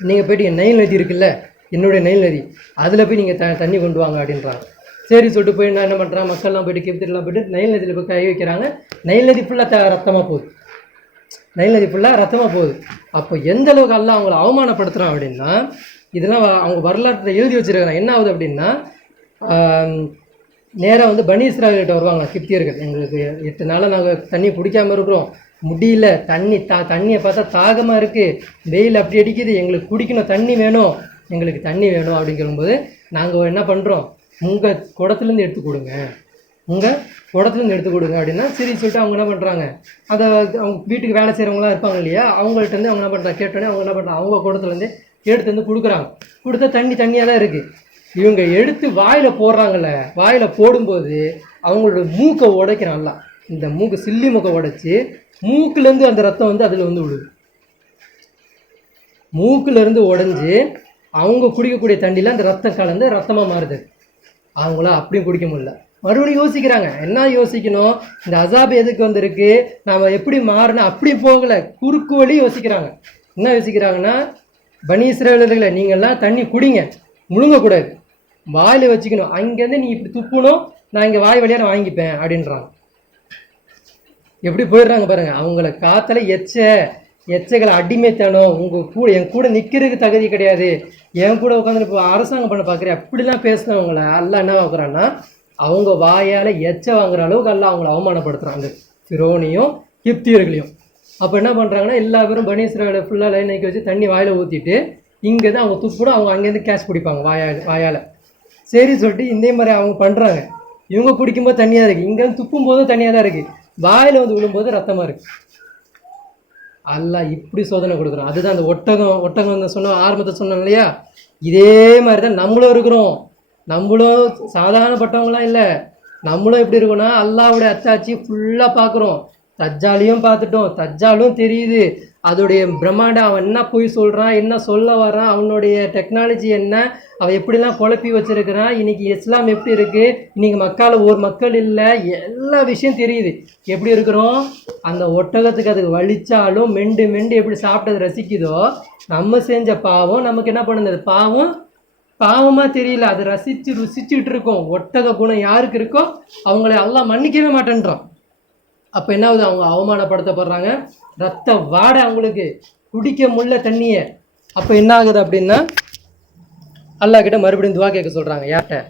நீங்கள் போய்ட்டு என் நைல் நதி இருக்குல்ல, என்னுடைய நைல் நதி, அதில் போய் நீங்கள் தண்ணி கொண்டு வாங்க அப்படின்றாங்க. சரி சொல்லிட்டு போய் என்ன பண்ணுறாங்க, மக்கள்லாம் போய்ட்டு கிப்திலாம் போய்ட்டு நைல் நதியில் போய் கை வைக்கிறாங்க. நைல் நதி ஃபுல்லாக ரத்தமாக போகுது, நைல் நதி ஃபுல்லாக ரத்தமாக போகுது. அப்போ எந்த அளவுக்கு அல்லாஹ் அவங்கள அவமானப்படுத்துகிறான் அப்படின்னா, இதெல்லாம் அவங்க வரலாற்றில் எழுதி வச்சுருக்காங்க. என்ன ஆகுது அப்படின்னா, நேராக பனி இஸ்ராயல்கிட்ட வருவாங்க கிப்தியர்கள், எங்களுக்கு 8 நாளாக நாங்கள் தண்ணி குடிக்காமல் இருக்கிறோம், முடியல, தண்ணியை பார்த்தா தாகமாக இருக்குது, வெயில் அப்படி அடிக்குது, எங்களுக்கு குடிக்கணும், தண்ணி வேணும், எங்களுக்கு தண்ணி வேணும் அப்படின்னு சொல்லும்போது, நாங்கள் என்ன பண்ணுறோம், உங்கள் குடத்துலேருந்து எடுத்து கொடுங்க, உங்கள் குடத்துலேருந்து எடுத்து கொடுங்க அப்படின்னா சரி சொல்லிட்டு அவங்க என்ன பண்ணுறாங்க, அதை அவங்க வீட்டுக்கு வேலை செய்கிறவங்களாம் இருப்பாங்க இல்லையா, அவங்கள்ட்டேருந்து அவங்க என்ன பண்ணுறாங்க, கேட்டோன்னே அவங்க என்ன பண்ணுறாங்க, அவங்க குடத்துலேருந்து எடுத்து வந்து கொடுக்குறாங்க. கொடுத்தா தண்ணியாக தான் இருக்குது. இவங்க எடுத்து வாயில் போடுறாங்கல்ல, வாயில் போடும்போது அவங்களோட மூக்கை உடைக்கிறான்ல, இந்த மூக்கு சில்லி மூக்கை உடைச்சி மூக்குலேருந்து அந்த ரத்தம் அதில் விழுது. மூக்குலேருந்து உடஞ்சி அவங்க குடிக்கக்கூடிய தண்ணியில் அந்த ரத்தம் கலந்து ரத்தமாக மாறுது. அவங்களாம் அப்படியும் குடிக்க முடியல. மறுபடியும் யோசிக்கிறாங்க, என்ன யோசிக்கணும், இந்த அசாப் எதுக்கு வந்திருக்கு, நாம் எப்படி மாறினா அப்படியும் போகலை, குறுக்கு வழி யோசிக்கிறாங்க. என்ன யோசிக்கிறாங்கன்னா, பனி இஸ்ராயேலர்களை நீங்கள்லாம் தண்ணி குடிங்க, முழுங்கக்கூடாது, வாயில் வச்சுக்கணும், அங்கேருந்து நீ இப்படி துப்பணும், நான் இங்கே வாய் வழியாக நான் வாங்கிப்பேன் அப்படின்றாங்க. எப்படி போயிடுறாங்க பாருங்கள், அவங்கள காத்தல எச்சைகளை அடிமைத்தனம், என் கூட நிற்கிறதுக்கு தகுதி கிடையாது, என் கூட உட்காந்து இப்போ அரசாங்கம் பண்ண பார்க்குறேன் அப்படிலாம் பேசுனவங்கள அல்லாஹ் என்ன பார்க்குறான்னா, அவங்க வாயால் எச்சை வாங்குற அளவுக்கு அல்லாஹ் அவங்கள அவமானப்படுத்துகிறாங்க, ஃபிரௌனையும் கிப்தியர்களையும். அப்போ என்ன பண்ணுறாங்கன்னா, எல்லா பேரும் பனி இஸ்ராயேலை ஃபுல்லாக லைன் நைக்கி வச்சு தண்ணி வாயில் ஊற்றிட்டு இங்கே தான் அவங்க துப்புடும், அவங்க அங்கேருந்து கேஷ் பிடிப்பாங்க வாயால். சரி சொல்லிட்டு இதே மாதிரி அவங்க பண்ணுறாங்க. இவங்க குடிக்கும்போது தண்ணியாக இருக்குது, இங்கேருந்து துப்பும் போதும் தண்ணியாக தான் இருக்குது, வாயில் விழும்போது ரத்தமாக இருக்குது. அல்லாஹ் இப்படி சோதனை கொடுக்குறோம். அதுதான் அந்த ஒட்டகம் சொன்ன ஆரம்பத்தை சொன்னோம் இல்லையா, இதே மாதிரி தான் நம்மளும் இருக்கிறோம். நம்மளும் சாதாரணப்பட்டவங்களாம் இல்லை, நம்மளும் எப்படி இருக்கோம்னா அல்லாஹ்வுடைய அத்தாட்சி ஃபுல்லாக பார்க்குறோம். தஜ்ஜாலையும் பார்த்துட்டோம், தஜ்ஜாலும் தெரியுது, அதோடைய பிரம்மாண்டம், அவன் என்ன போய் சொல்கிறான், என்ன சொல்ல வர்றான், அவனுடைய டெக்னாலஜி என்ன, அவன் எப்படிலாம் குழப்பி வச்சுருக்கிறான், இன்றைக்கி இஸ்லாம் எப்படி இருக்குது, இன்றைக்கி மக்கள் இல்லை, எல்லா விஷயம் தெரியுது. எப்படி இருக்கிறோம், அந்த ஒட்டகத்துக்கு அதுக்கு வலிச்சாலும் மெண்டு எப்படி சாப்பிட்டது ரசிக்குதோ, நம்ம செஞ்ச பாவம் நமக்கு என்ன பண்ணுது, பாவமாக தெரியல, அதை ருசிச்சுட்டு இருக்கோம். ஒட்டக குணம் யாருக்கு இருக்கோ அவங்கள அல்லாஹ் மன்னிக்கவே மாட்டேன்றான். அப்போ என்ன ஆகுது, அவங்க அவமானப்படுத்தப்படுறாங்க, ரத்த வாடை, அவங்களுக்கு குடிக்க முடியல தண்ணியை. அப்போ என்ன ஆகுது அப்படின்னா, அல்லாஹ் கிட்ட மறுபடியும் துவா கேட்க சொல்கிறாங்க. யார்கிட்ட,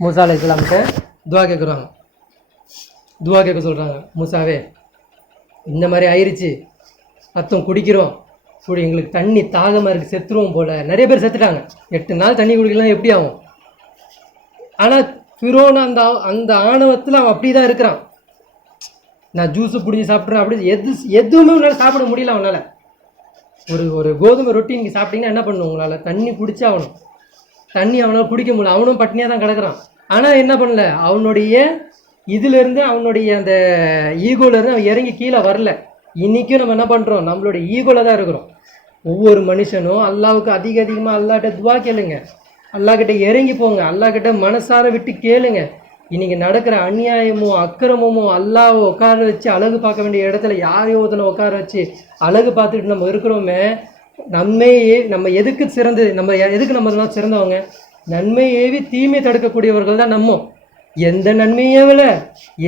மூசா அலைஹிஸ்ஸலாம்கிட்ட துவா கேட்க சொல்கிறாங்க. மூசாவே, இந்த மாதிரி ஆயிடுச்சு, ரத்தம் குடிக்கிறோம், எங்களுக்கு தண்ணி தாகமாக இருக்குது, செத்துருவோம் போல், நிறைய பேர் செத்துட்டாங்க, 8 நாள் தண்ணி குடிக்கலாம் எப்படி ஆகும். ஆனால் ஃபிரௌன் அந்த ஆணவத்தில் அவன் அப்படி தான் இருக்கிறான். நான் ஜூஸு பிடிச்சி சாப்பிட்றேன் அப்படி எதுவுமே உங்களால் சாப்பிட முடியல. அவனால் ஒரு கோதுமை ரொட்டி நீங்கள் சாப்பிட்டீங்கன்னா என்ன பண்ணும், உங்களால் தண்ணி குடிச்சா ஆகணும், தண்ணி அவனால் குடிக்க முடியல, அவனும் பட்டினியாக தான் கிடக்கிறான். ஆனால் என்ன பண்ணல, அவனுடைய இதிலேருந்து அவனுடைய அந்த ஈகோலேருந்து அவன் இறங்கி கீழே வரல. இன்றைக்கும் நம்ம என்ன பண்ணுறோம், நம்மளுடைய ஈகோவில் தான் இருக்கிறோம். ஒவ்வொரு மனுஷனும் அல்லாவுக்கு அதிகமாக அல்லாஹ்கிட்ட துவா கேளுங்க, அல்லாஹ்கிட்ட இறங்கி போங்க, அல்லாஹ்கிட்ட மனசார விட்டு கேளுங்க. இன்றைக்கி நடக்கிற அநியாயமோ அக்கிரமமோ அல்லாஹ்வை உட்கார வச்சு அழகு பார்க்க வேண்டிய இடத்துல யாரையோ ஒருத்தனை உட்கார வச்சு அழகு பார்த்துட்டு நம்ம இருக்கிறோமே, நம்ம எதுக்கு சிறந்தது, நம்ம சிறந்தவங்க, நன்மை ஏவி தீமை தடுக்கக்கூடியவர்கள் தான் நம்ம. எந்த நன்மையும் ஏவலை,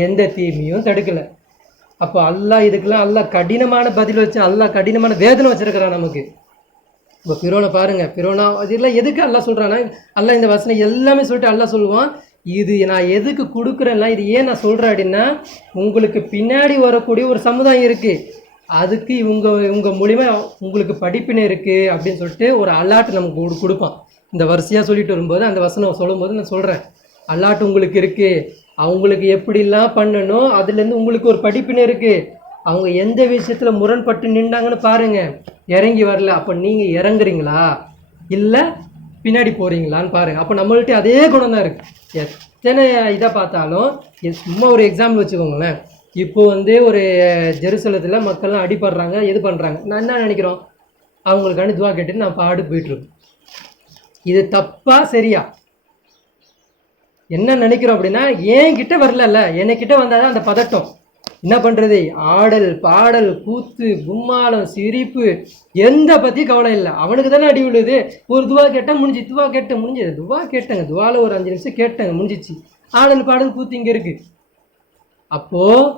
எந்த தீமையும் தடுக்கலை. அப்போ அல்லாஹ் இதுக்கெல்லாம் அல்லாஹ் கடினமான பதில் வச்சு, அல்லாஹ் கடினமான வேதனை வச்சுருக்கிறான் நமக்கு. இப்போ ஃபிரௌனை பாருங்கள், ஃபிரௌனா இதெல்லாம் எதுக்கு அல்லாஹ் சொல்கிறான்னா, அல்லாஹ் இந்த வசனம் எல்லாமே சொல்லிட்டு அல்லாஹ் சொல்லுவான், இது நான் எதுக்கு கொடுக்குறேன்னா, இது ஏன் நான் சொல்கிறேன் அப்படின்னா, உங்களுக்கு பின்னாடி வரக்கூடிய ஒரு சமுதாயம் இருக்குது, அதுக்கு இவங்க மூலிமா உங்களுக்கு படிப்பினை இருக்குது அப்படின்னு சொல்லிட்டு ஒரு அலாட் நமக்கு கொடுப்பான். இந்த வரிசையாக சொல்லிட்டு வரும்போது அந்த வசனம் சொல்லும்போது நான் சொல்கிறேன், அலாட் உங்களுக்கு இருக்குது, அவங்களுக்கு எப்படிலாம் பண்ணணும், அதுலேருந்து உங்களுக்கு ஒரு படிப்பினை இருக்குது, அவங்க எந்த விஷயத்தில் முரண்பட்டு நின்றாங்கன்னு பாருங்கள், இறங்கி வரல. அப்போ நீங்கள் இறங்குறீங்களா இல்லை பின்னாடி போகிறீங்களான்னு பாருங்கள். அப்போ நம்மள்ட்ட அதே குணம் தான் இருக்குது. எத்தனை இதை பார்த்தாலும் சும்மா ஒரு எக்ஸாம்பிள் வச்சுக்கோங்களேன். இப்போ ஒரு ஜெருசலத்தில் மக்கள்லாம் அடிபடுறாங்க, எது பண்ணுறாங்க, நான் என்ன நினைக்கிறோம், அவங்களுக்காண்டி துவா கேட்டுட்டு நான் பாடு போயிட்டுருக்கோம். இது தப்பா சரியா? என்ன நினைக்கிறோம் அப்படின்னா, என்கிட்ட வரல, என்கிட்ட வந்தால் தான் அந்த பதட்டம். என்ன பண்ணுறது, ஆடல் பாடல் கூத்து கும்மாளம் சிரிப்பு எந்த பற்றி கவலை இல்லை. அவனுக்கு தானே அடி விழுது. ஒரு துவா கேட்டால் முடிஞ்சு, துவா கேட்டேன் முடிஞ்சது, துவா கேட்டேங்க, துவாவில் ஒரு 5 நிமிஷம் கேட்டேங்க, முடிஞ்சிச்சு. ஆடல் பாடல் கூத்து இங்கே இருக்குது. அப்போது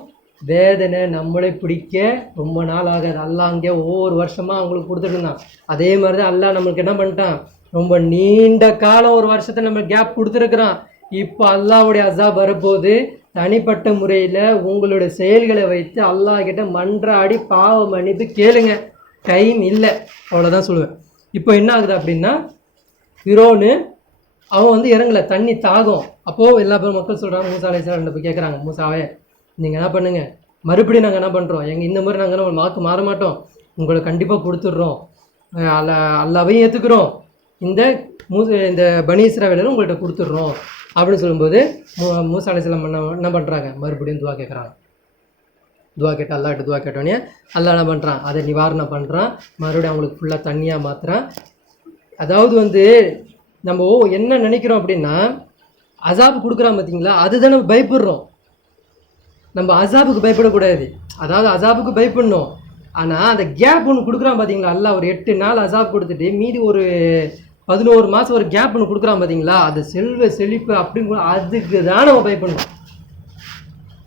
வேதனை நம்மளை பிடிக்க ரொம்ப நாள் ஆகாது. அல்லா அங்கே ஒவ்வொரு வருஷமாக அவங்களுக்கு கொடுத்துட்டு இருந்தான். அதே மாதிரி தான் அல்லா நம்மளுக்கு என்ன பண்ணிட்டான், ரொம்ப நீண்ட காலம் ஒரு வருஷத்தை நம்ம கேப் கொடுத்துருக்குறான். இப்போ அல்லாவுடைய அசாப் வரப்போது தனிப்பட்ட முறையில் உங்களுடைய செயல்களை வைத்து அல்லா கிட்ட மன்றாடி பாவ மன்னிப்பு கேளுங்க. டைம் இல்லை, அவ்வளோதான் சொல்லுவேன். இப்போ என்ன ஆகுது அப்படின்னா, ஃபிரோனு அவன் இறங்கலை, தண்ணி தாகம். அப்போது எல்லா பேரும் மக்கள் சொல்கிறாங்க, மூசா அலைஹிஸ்ஸலாம் போய் கேட்குறாங்க, மூசாவே நீங்கள் என்ன பண்ணுங்கள், மறுபடியும் நாங்கள் என்ன பண்ணுறோம், இந்த மாதிரி நாங்கள் மாற்று மாற மாட்டோம், உங்களை கண்டிப்பாக கொடுத்துட்றோம், அல்லாவையும் ஏற்றுக்குறோம், இந்த பனி இஸ்ராயேலரும் உங்கள்கிட்ட கொடுத்துட்றோம் அப்படின்னு சொல்லும்போது மூசா அலைஹிஸ்ஸலாம் என்ன பண்ணுறாங்க, மறுபடியும் துவா கேட்குறாங்க. துவா கேட்டு அல்லாஹ்கிட்ட துவா கேட்டோடனே அல்லாஹ் என்ன பண்ணுறான், அதை நிவாரணம் பண்ணுறான். மறுபடியும் அவங்களுக்கு ஃபுல்லாக தண்ணியாக மாற்றுறான். அதாவது நம்ம என்ன நினைக்கிறோம் அப்படின்னா, அசாபு கொடுக்குறான் பார்த்தீங்களா, அதுதான் நம்ம பயப்படுறோம். நம்ம அசாபுக்கு பயப்படக்கூடாது, அதாவது அசாபுக்கு பயப்படணும். ஆனால் அந்த கேப் ஒன்று கொடுக்குறான் பார்த்தீங்களா, அல்லாஹ் ஒரு 8 நாள் அசாப் கொடுத்துட்டு மீதி ஒரு 11 மாதம் ஒரு கேப் ஒன்று கொடுக்குறான் பார்த்தீங்களா, அது செல்வ செழிப்பு அப்படிங்கிற அதுக்கு தான் நம்ம பயப்படணும்.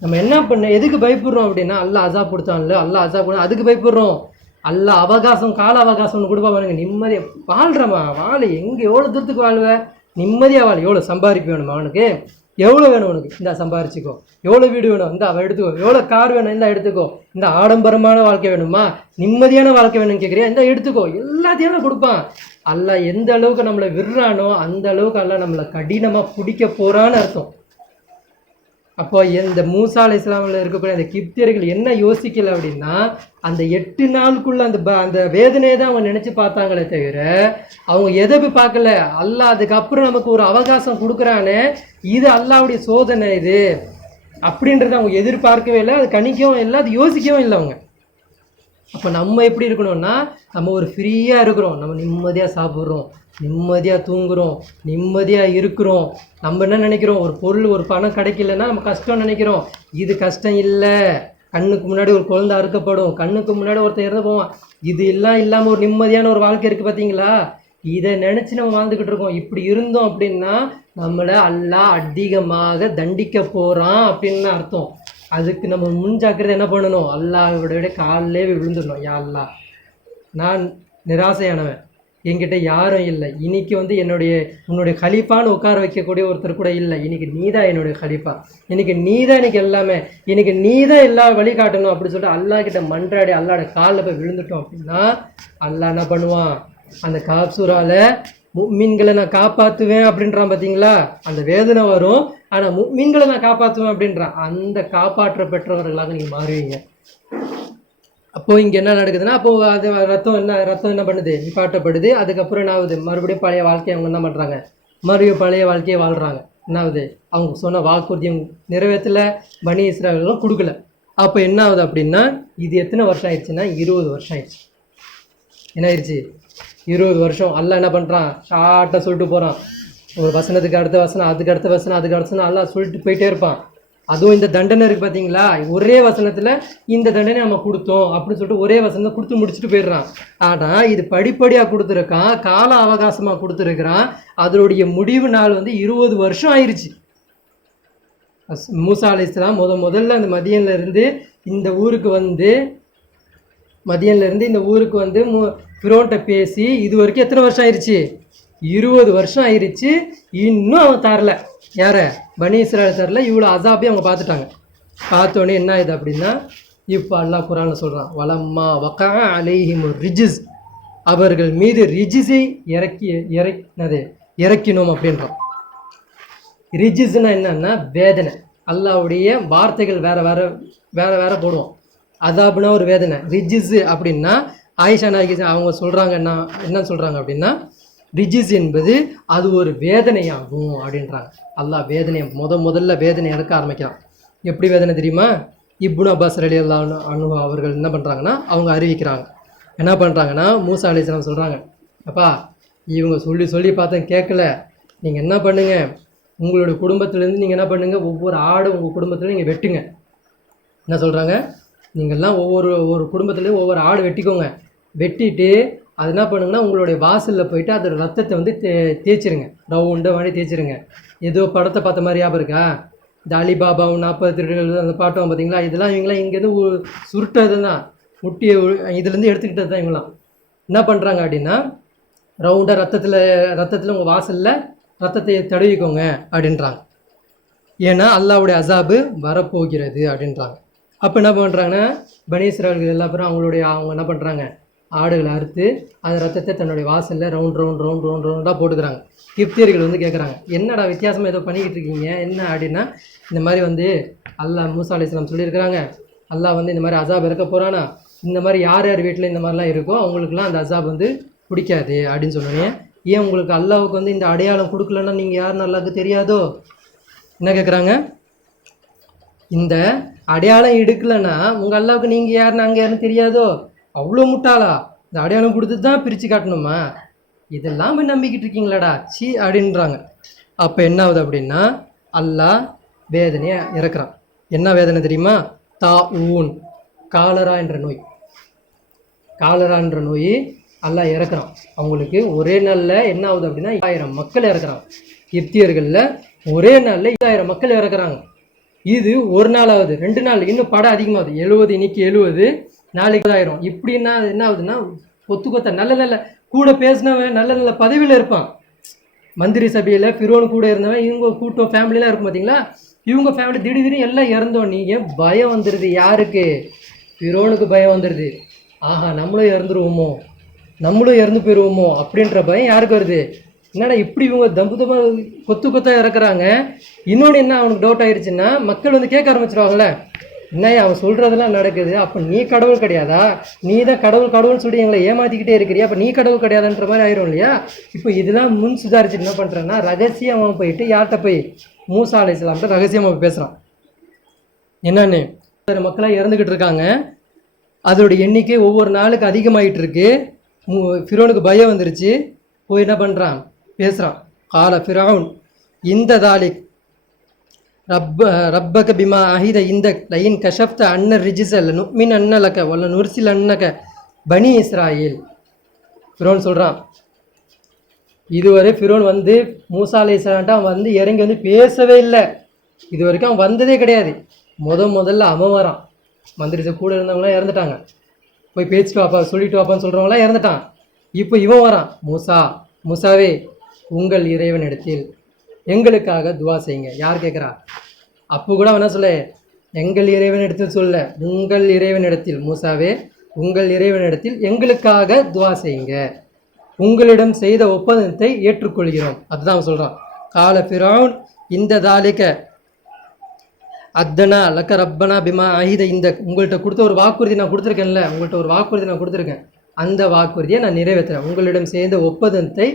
நம்ம என்ன எதுக்கு பயப்படுறோம் அப்படின்னா, அல்லாஹ் அசாப் கொடுத்தான்ல, அல்லாஹ் அசாப் கொடுத்தா அதுக்கு பயப்படுறோம். அல்லாஹ் அவகாசம் கால அவகாசம் ஒன்று கொடுப்பா பாருங்க, நிம்மதியாக வாழ்கிறமா வாழை, எங்கே எவ்வளோ தூரத்துக்கு வாழ்வேன், நிம்மதியாக வாழ். எவ்வளோ சம்பாதிக்க வேணுமா அவனுக்கு, எவ்வளோ வேணும் உனக்கு, இந்த சம்பாரிச்சிக்கோ. எவ்வளோ வீடு வேணும், இந்த அவள் எடுத்துக்கோ. எவ்வளோ கார் வேணும், இந்த எடுத்துக்கோ. இந்த ஆடம்பரமான வாழ்க்கை வேணுமா, நிம்மதியான வாழ்க்கை வேணும்னு கேட்குறியா, இந்த எடுத்துக்கோ. எல்லாத்தையும் கொடுப்பான். அல்லாஹ் எந்த அளவுக்கு நம்மளை விடுறானோ அந்த அளவுக்கு அல்லாஹ் நம்மளை கடினமாக பிடிக்க போகிறான்னு அர்த்தம். அப்போ இந்த மூசா அலைஹிஸ்ஸலாமில் இருக்கக்கூடிய அந்த கிப்தியர்கள் என்ன யோசிக்கல அப்படின்னா, அந்த 8 நாளுக்குள்ள அந்த வேதனையை தான் அவங்க நினச்சி பார்த்தாங்களே தவிர, அவங்க எதை போய் பார்க்கல. அல்லாஹ் அதுக்கப்புறம் நமக்கு ஒரு அவகாசம் கொடுக்குறானே, இது அல்லாஹ்வுடைய சோதனை இது அப்படின்றத அவங்க எதிர்பார்க்கவே இல்லை, அது கணிக்கவும் இல்லை, அது யோசிக்கவும் இல்லை அவங்க. அப்போ நம்ம எப்படி இருக்கணும்னா, நம்ம ஒரு ஃப்ரீயாக இருக்கிறோம், நம்ம நிம்மதியாக சாப்பிட்றோம், நிம்மதியாக தூங்குகிறோம், நிம்மதியாக இருக்கிறோம். நம்ம என்ன நினைக்கிறோம், ஒரு பொருள் ஒரு பணம் கிடைக்கலன்னா நம்ம கஷ்டம் நினைக்கிறோம். இது கஷ்டம் இல்லை. கண்ணுக்கு முன்னாடி ஒரு குழந்தை அறுக்கப்படும், கண்ணுக்கு முன்னாடி ஒருத்தர் இறந்து போவான். இது எல்லாம் இல்லாமல் ஒரு நிம்மதியான ஒரு வாழ்க்கை இருக்குது பார்த்தீங்களா, இதை நினச்சி நம்ம வாழ்ந்துக்கிட்டு இருக்கோம். இப்படி இருந்தோம் அப்படின்னா நம்மளை அல்லாஹ் அதிகமாக தண்டிக்க போகிறான் அப்படின்னு அர்த்தம். அதுக்கு நம்ம முன்ஜாக்கிரதை என்ன பண்ணணும், அல்லாஹ்வுடைய காலிலே விழுந்துடணும். யா அல்லாஹ், நான் நிராசையானவன், என்கிட்ட யாரும் இல்லை, இன்னைக்கு உன்னுடைய கலீஃபான்னு உட்கார வைக்கக்கூடிய ஒருத்தர் கூட இல்லை, இன்னைக்கு நீ தான் என்னுடைய கலீஃபா, இன்னைக்கு நீ தான் இன்னைக்கு எல்லாமே, இன்னைக்கு நீ தான் எல்லா வழிகாட்டணும் அப்படி சொல்லிட்டு அல்லாஹ் கிட்ட மன்றாடி அல்லாஹ்வோட காலில் போய் விழுந்துட்டோம் அப்படின்னா அல்லாஹ் என்ன பண்ணுவான், அந்த காப்சூரால முஃமின்களை நான் காப்பாற்றுவேன் அப்படின்றான் பார்த்தீங்களா, அந்த வேதனை வரும், ஆனால் முஃமின்களை நான் காப்பாற்றுவேன் அப்படின்றான். அந்த காப்பாற்ற பெற்றவர்களாக நீங்கள் மாறுவீங்க. அப்போது இங்கே என்ன நடக்குதுன்னா, அப்போது அது ரத்தம் என்ன பண்ணுது, நிப்பாட்டப்படுது. அதுக்கப்புறம் என்ன ஆகுது, மறுபடியும் பழைய வாழ்க்கையை அவங்க என்ன பண்ணுறாங்க, மறுபடியும் பழைய வாழ்க்கையை வாழ்கிறாங்க. என்ன ஆகுது, அவங்க சொன்ன வாக்குறுதியும் நிறைவேற்றல, பனி இஸ்ராயேலும் கொடுக்கல. அப்போ என்ன ஆகுது அப்படின்னா, இது எத்தனை வருஷம் ஆயிடுச்சுன்னா 20 வருஷம் ஆயிடுச்சு. என்ன ஆயிடுச்சு, 20 வருஷம். அல்லாஹ் என்ன பண்ணுறான், ஷார்ட்டாக சொல்லிட்டு போகிறான். ஒரு வசனத்துக்கு அடுத்த வசனம், அதுக்கு அடுத்த வசனம், அதுக்கு அடுத்த வசனம், அல்லாஹ் சொல்லிட்டு போயிட்டே இருப்பான். அதுவும் இந்த தண்டனை இருக்குது பார்த்தீங்களா, ஒரே வசனத்தில் இந்த தண்டனை நம்ம கொடுத்தோம் அப்படின்னு சொல்லிட்டு ஒரே வசனத்தை கொடுத்து முடிச்சுட்டு போயிடுறான். ஆனால் இது படிப்படியாக கொடுத்துருக்கான், கால அவகாசமாக கொடுத்துருக்குறான். அதனுடைய முடிவு நாள் 20 வருஷம் ஆயிடுச்சு. மூசா அலைஹிஸ்ஸலாம் முதல்ல அந்த மதியன்லேருந்து இந்த ஊருக்கு வந்து ஃபிரோன்ட்ட பேசி இது வரைக்கும் எத்தனை வருஷம் ஆயிடுச்சு, 20 வருஷம் ஆயிடுச்சு. இன்னும் அவன் தரல, யார பனி இஸ்ராயேல் தரல. இவ்வளோ அசாபையும் அவங்க பார்த்துட்டாங்க. பார்த்தோன்னே என்ன ஆகுது அப்படின்னா, இப்போ அல்லாஹ் குர்ஆன்ல சொல்கிறான், வலம்மா வகா அலைஹிம் ரிஜிஸ், அவர்கள் மீது ரிஜிஸை இறக்கினோம் அப்படின்றோம். ரிஜிஸ்னா என்னன்னா வேதனை. அல்லாஹ்வுடைய வார்த்தைகள் வேற போடுவோம். அதாப்னா ஒரு வேதனை, ரிஜிஸ் அப்படின்னா ஆயிஷா நாயகி அவங்க சொல்கிறாங்க என்ன சொல்கிறாங்க அப்படின்னா, ரிஜிஸ் என்பது அது ஒரு வேதனையாகும் அப்படின்றாங்க. அல்லாஹ் வேதனையை முதல்ல வேதனை எடுக்க ஆரம்பிக்கிறான். எப்படி வேதனை தெரியுமா? இப்னு அப்பாஸ் ரலியல்லாஹு அன்ஹு அவர்கள் என்ன பண்ணுறாங்கன்னா, அவங்க அறிவிக்கிறாங்க. என்ன பண்ணுறாங்கன்னா, மூசா அலைஹிஸ்ஸலாம் சொல்கிறாங்க, அப்பா இவங்க சொல்லி பார்த்தேன் கேட்கல, நீங்கள் என்ன பண்ணுங்கள், உங்களுடைய குடும்பத்துலேருந்து நீங்கள் என்ன பண்ணுங்கள், ஒவ்வொரு ஆடு உங்கள் குடும்பத்தில் நீங்கள் வெட்டுங்க. என்ன சொல்கிறாங்க, நீங்கள்லாம் ஒவ்வொரு குடும்பத்துலேயும் ஒவ்வொரு ஆடு வெட்டிக்கோங்க. வெட்டிட்டு அது என்ன பண்ணுங்கன்னா, உங்களுடைய வாசலில் போயிட்டு அதோட ரத்தத்தை வந்து தேய்ச்சிருங்க, ரவுண்டாக வாங்கி தேய்ச்சிருங்க. ஏதோ படத்தை பார்த்த மாதிரி ஞாபகம் இருக்கா? இந்த அலிபாபாவும் 40 திருடர்கள் அந்த பாட்டம் பார்த்தீங்களா? இதெல்லாம் இவங்களாம் இங்கேருந்து சுருட்டது தான், முட்டியை இதுலேருந்து எடுத்துக்கிட்டது தான். இவங்களாம் என்ன பண்ணுறாங்க அப்படின்னா, ரவுண்டாக ரத்தத்தில் உங்கள் வாசலில் ரத்தத்தை தடவிக்கோங்க அப்படின்றாங்க. ஏன்னா அல்லாஹ்வுடைய அசாபு வரப்போகிறது அப்படின்றாங்க. அப்போ என்ன பண்ணுறாங்கன்னா, பனி இஸ்ராயல்கள் எல்லா பேரும் அவங்க என்ன பண்ணுறாங்க, ஆடுகளை அறுத்து அந்த ரத்தத்தை தன்னுடைய வாசலில் ரவுண்டாக போட்டுக்கிறாங்க. கிப்தியர்கள் வந்து கேட்குறாங்க, என்னடா வித்தியாசமாக ஏதோ பண்ணிக்கிட்டு இருக்கீங்க என்ன அப்படின்னா, இந்த மாதிரி வந்து அல்லாஹ் மூசா அலைஹிஸ்ஸலாம் சொல்லியிருக்கிறாங்க, அல்லாஹ் வந்து இந்த மாதிரி அசாப் இறக்க போகிறானா, இந்த மாதிரி யார் வீட்டில் இந்த மாதிரிலாம் இருக்கோ அவங்களுக்குலாம் அந்த அசாப் வந்து பிடிக்காது அப்படின்னு சொன்னோன்னே, ஏன் உங்களுக்கு அல்லாஹ்வுக்கு வந்து இந்த அடையாளம் கொடுக்கலன்னா நீங்கள் யாருன்னு அல்லாஹ்வுக்கு தெரியாதோ? என்ன கேட்குறாங்க, இந்த அடையாளம் எடுக்கலைன்னா உங்கள் அல்லாஹ்வுக்கு நீங்கள் யாருன்னு அங்கே யாருன்னு தெரியாதோ? அவ்வளோ முட்டாளா? இந்த அடையாளம் கொடுத்து தான் பிரித்து காட்டணுமா? இதெல்லாம் போய் நம்பிக்கிட்டு இருக்கீங்களாடா சி அப்படின்றாங்க. அப்போ என்ன ஆகுது அப்படின்னா, அல்லாஹ் வேதனையை இறக்குறான். என்ன வேதனை தெரியுமா? தாஊன், காலரா என்ற நோய். காலரா என்ற நோய் அல்லாஹ் இறக்குறான். அவங்களுக்கு ஒரே நாளில் என்ன ஆகுது அப்படின்னா 1000 மக்கள் இறக்குறாங்க. கிப்தியர்களில் ஒரே நாளில் 1000 மக்கள் இறக்குறாங்க. இது ஒரு நாள் ஆகுது, 2 நாள், இன்னும் படம் அதிகமாகுது. 70 இன்னைக்கு 70, நாளைக்கு 1000. இப்படின்னா என்ன ஆகுதுன்னா, கொத்த நல்ல கூட பேசினவன் நல்ல பதவியில் இருப்பான், மந்திரி சபையில் ஃபிரோன் கூட இருந்தவன், இவங்க கூட்டம் ஃபேமிலிலாம் இருக்கும் பார்த்தீங்களா, இவங்க ஃபேமிலி திடீர்னு எல்லாம் இறந்தோன்னே ஏன் பயம் வந்துடுது. யாருக்கு? ஃபிரோனுக்கு பயம் வந்துடுது. ஆஹா நம்மளும் இறந்துருவோமோ, நம்மளும் இறந்து போயிடுவோமோ அப்படின்ற பயம் யாருக்கு வருது? என்னடா இப்படி இவங்க தம்புதமாக கொத்தா இறக்குறாங்க. இன்னொன்று என்ன அவனுக்கு டவுட் ஆயிடுச்சுன்னா, மக்கள் வந்து கேட்க ஆரம்பிச்சிருவாங்கல்ல, என்ன அவன் சொல்கிறதெல்லாம் நடக்குது, அப்போ நீ கடவுள் கிடையாதா, நீ தான் கடவுள்னு சொல்லி எங்களை ஏமாற்றிக்கிட்டே இருக்கிறியா, அப்போ நீ கடவுள் கிடையாதுன்ற மாதிரி ஆயிரும் இல்லையா? இப்போ இதெல்லாம் முன் சுதாரிச்சுட்டு என்ன பண்ணுறான்னா, ரகசியமாக போயிட்டு யார்கிட்ட போய் மூசா அலைஹிஸ்ஸலாம்கிட்ட ரகசியமாக பேசுகிறான். என்னன்னு, மக்களாக இறந்துக்கிட்டு இருக்காங்க, அதோடைய எண்ணிக்கை ஒவ்வொரு நாளுக்கு அதிகமாகிட்டு இருக்கு. ஃபிரோனுக்கு பயம் வந்துருச்சு. போய் என்ன பேசுகிறான். கால ஃபிரவுன் இந்த தாலிக் ரப்பக பிமா அஹித இந்த லைன் கஷப்த அன்ன ரிஜிசல் நுக்மின் அன்னலக்க வல்ல நுர்சில் அன்னக பனி இஸ்ராயில். ஃபிரோன் சொல்கிறான், இதுவரை ஃபிரோன் வந்து மூசா அலைஹிஸ்ஸலாம்ட்ட வந்து இறங்கி வந்து பேசவே இல்லை. இது வரைக்கும் அவன் வந்ததே கிடையாது. முதல்ல அவன் வரான். மந்திரி கூட இருந்தவங்களாம் இறந்துட்டாங்க. போய் பேசிட்டு வாப்பா சொல்லிட்டு வாப்பான்னு சொல்கிறவங்களாம் இறந்துட்டான். இப்போ இவன் வரான், மூசாவே உங்கள் இறைவனிடத்தில் எங்களுக்காக துவா செய்யுங்க. யார் கேட்குறா? அப்போ கூட அவன் என்ன சொல்ல, எங்கள் இறைவனிடத்தில் சொல்ல, உங்கள் இறைவனிடத்தில், மூசாவே உங்கள் இறைவனிடத்தில் எங்களுக்காக துவா செய்யுங்க, உங்களிடம் செய்த ஒப்பந்தத்தை ஏற்றுக்கொள்கிறோம். அதுதான் அவன் சொல்கிறான். கால ஃபிரவுன் இந்த தாலிக்க அத்தனா லக்க ரப்பனா பிமா அஹித இந்த உங்கள்கிட்ட கொடுத்த ஒரு வாக்குறுதி நான் கொடுத்துருக்கேன்ல, உங்கள்கிட்ட ஒரு வாக்குறுதி நான் கொடுத்துருக்கேன், அந்த வாக்குறுதியை நான் நிறைவேற்றுறேன். உங்களிடம் சேர்ந்த ஒப்பந்தத்தை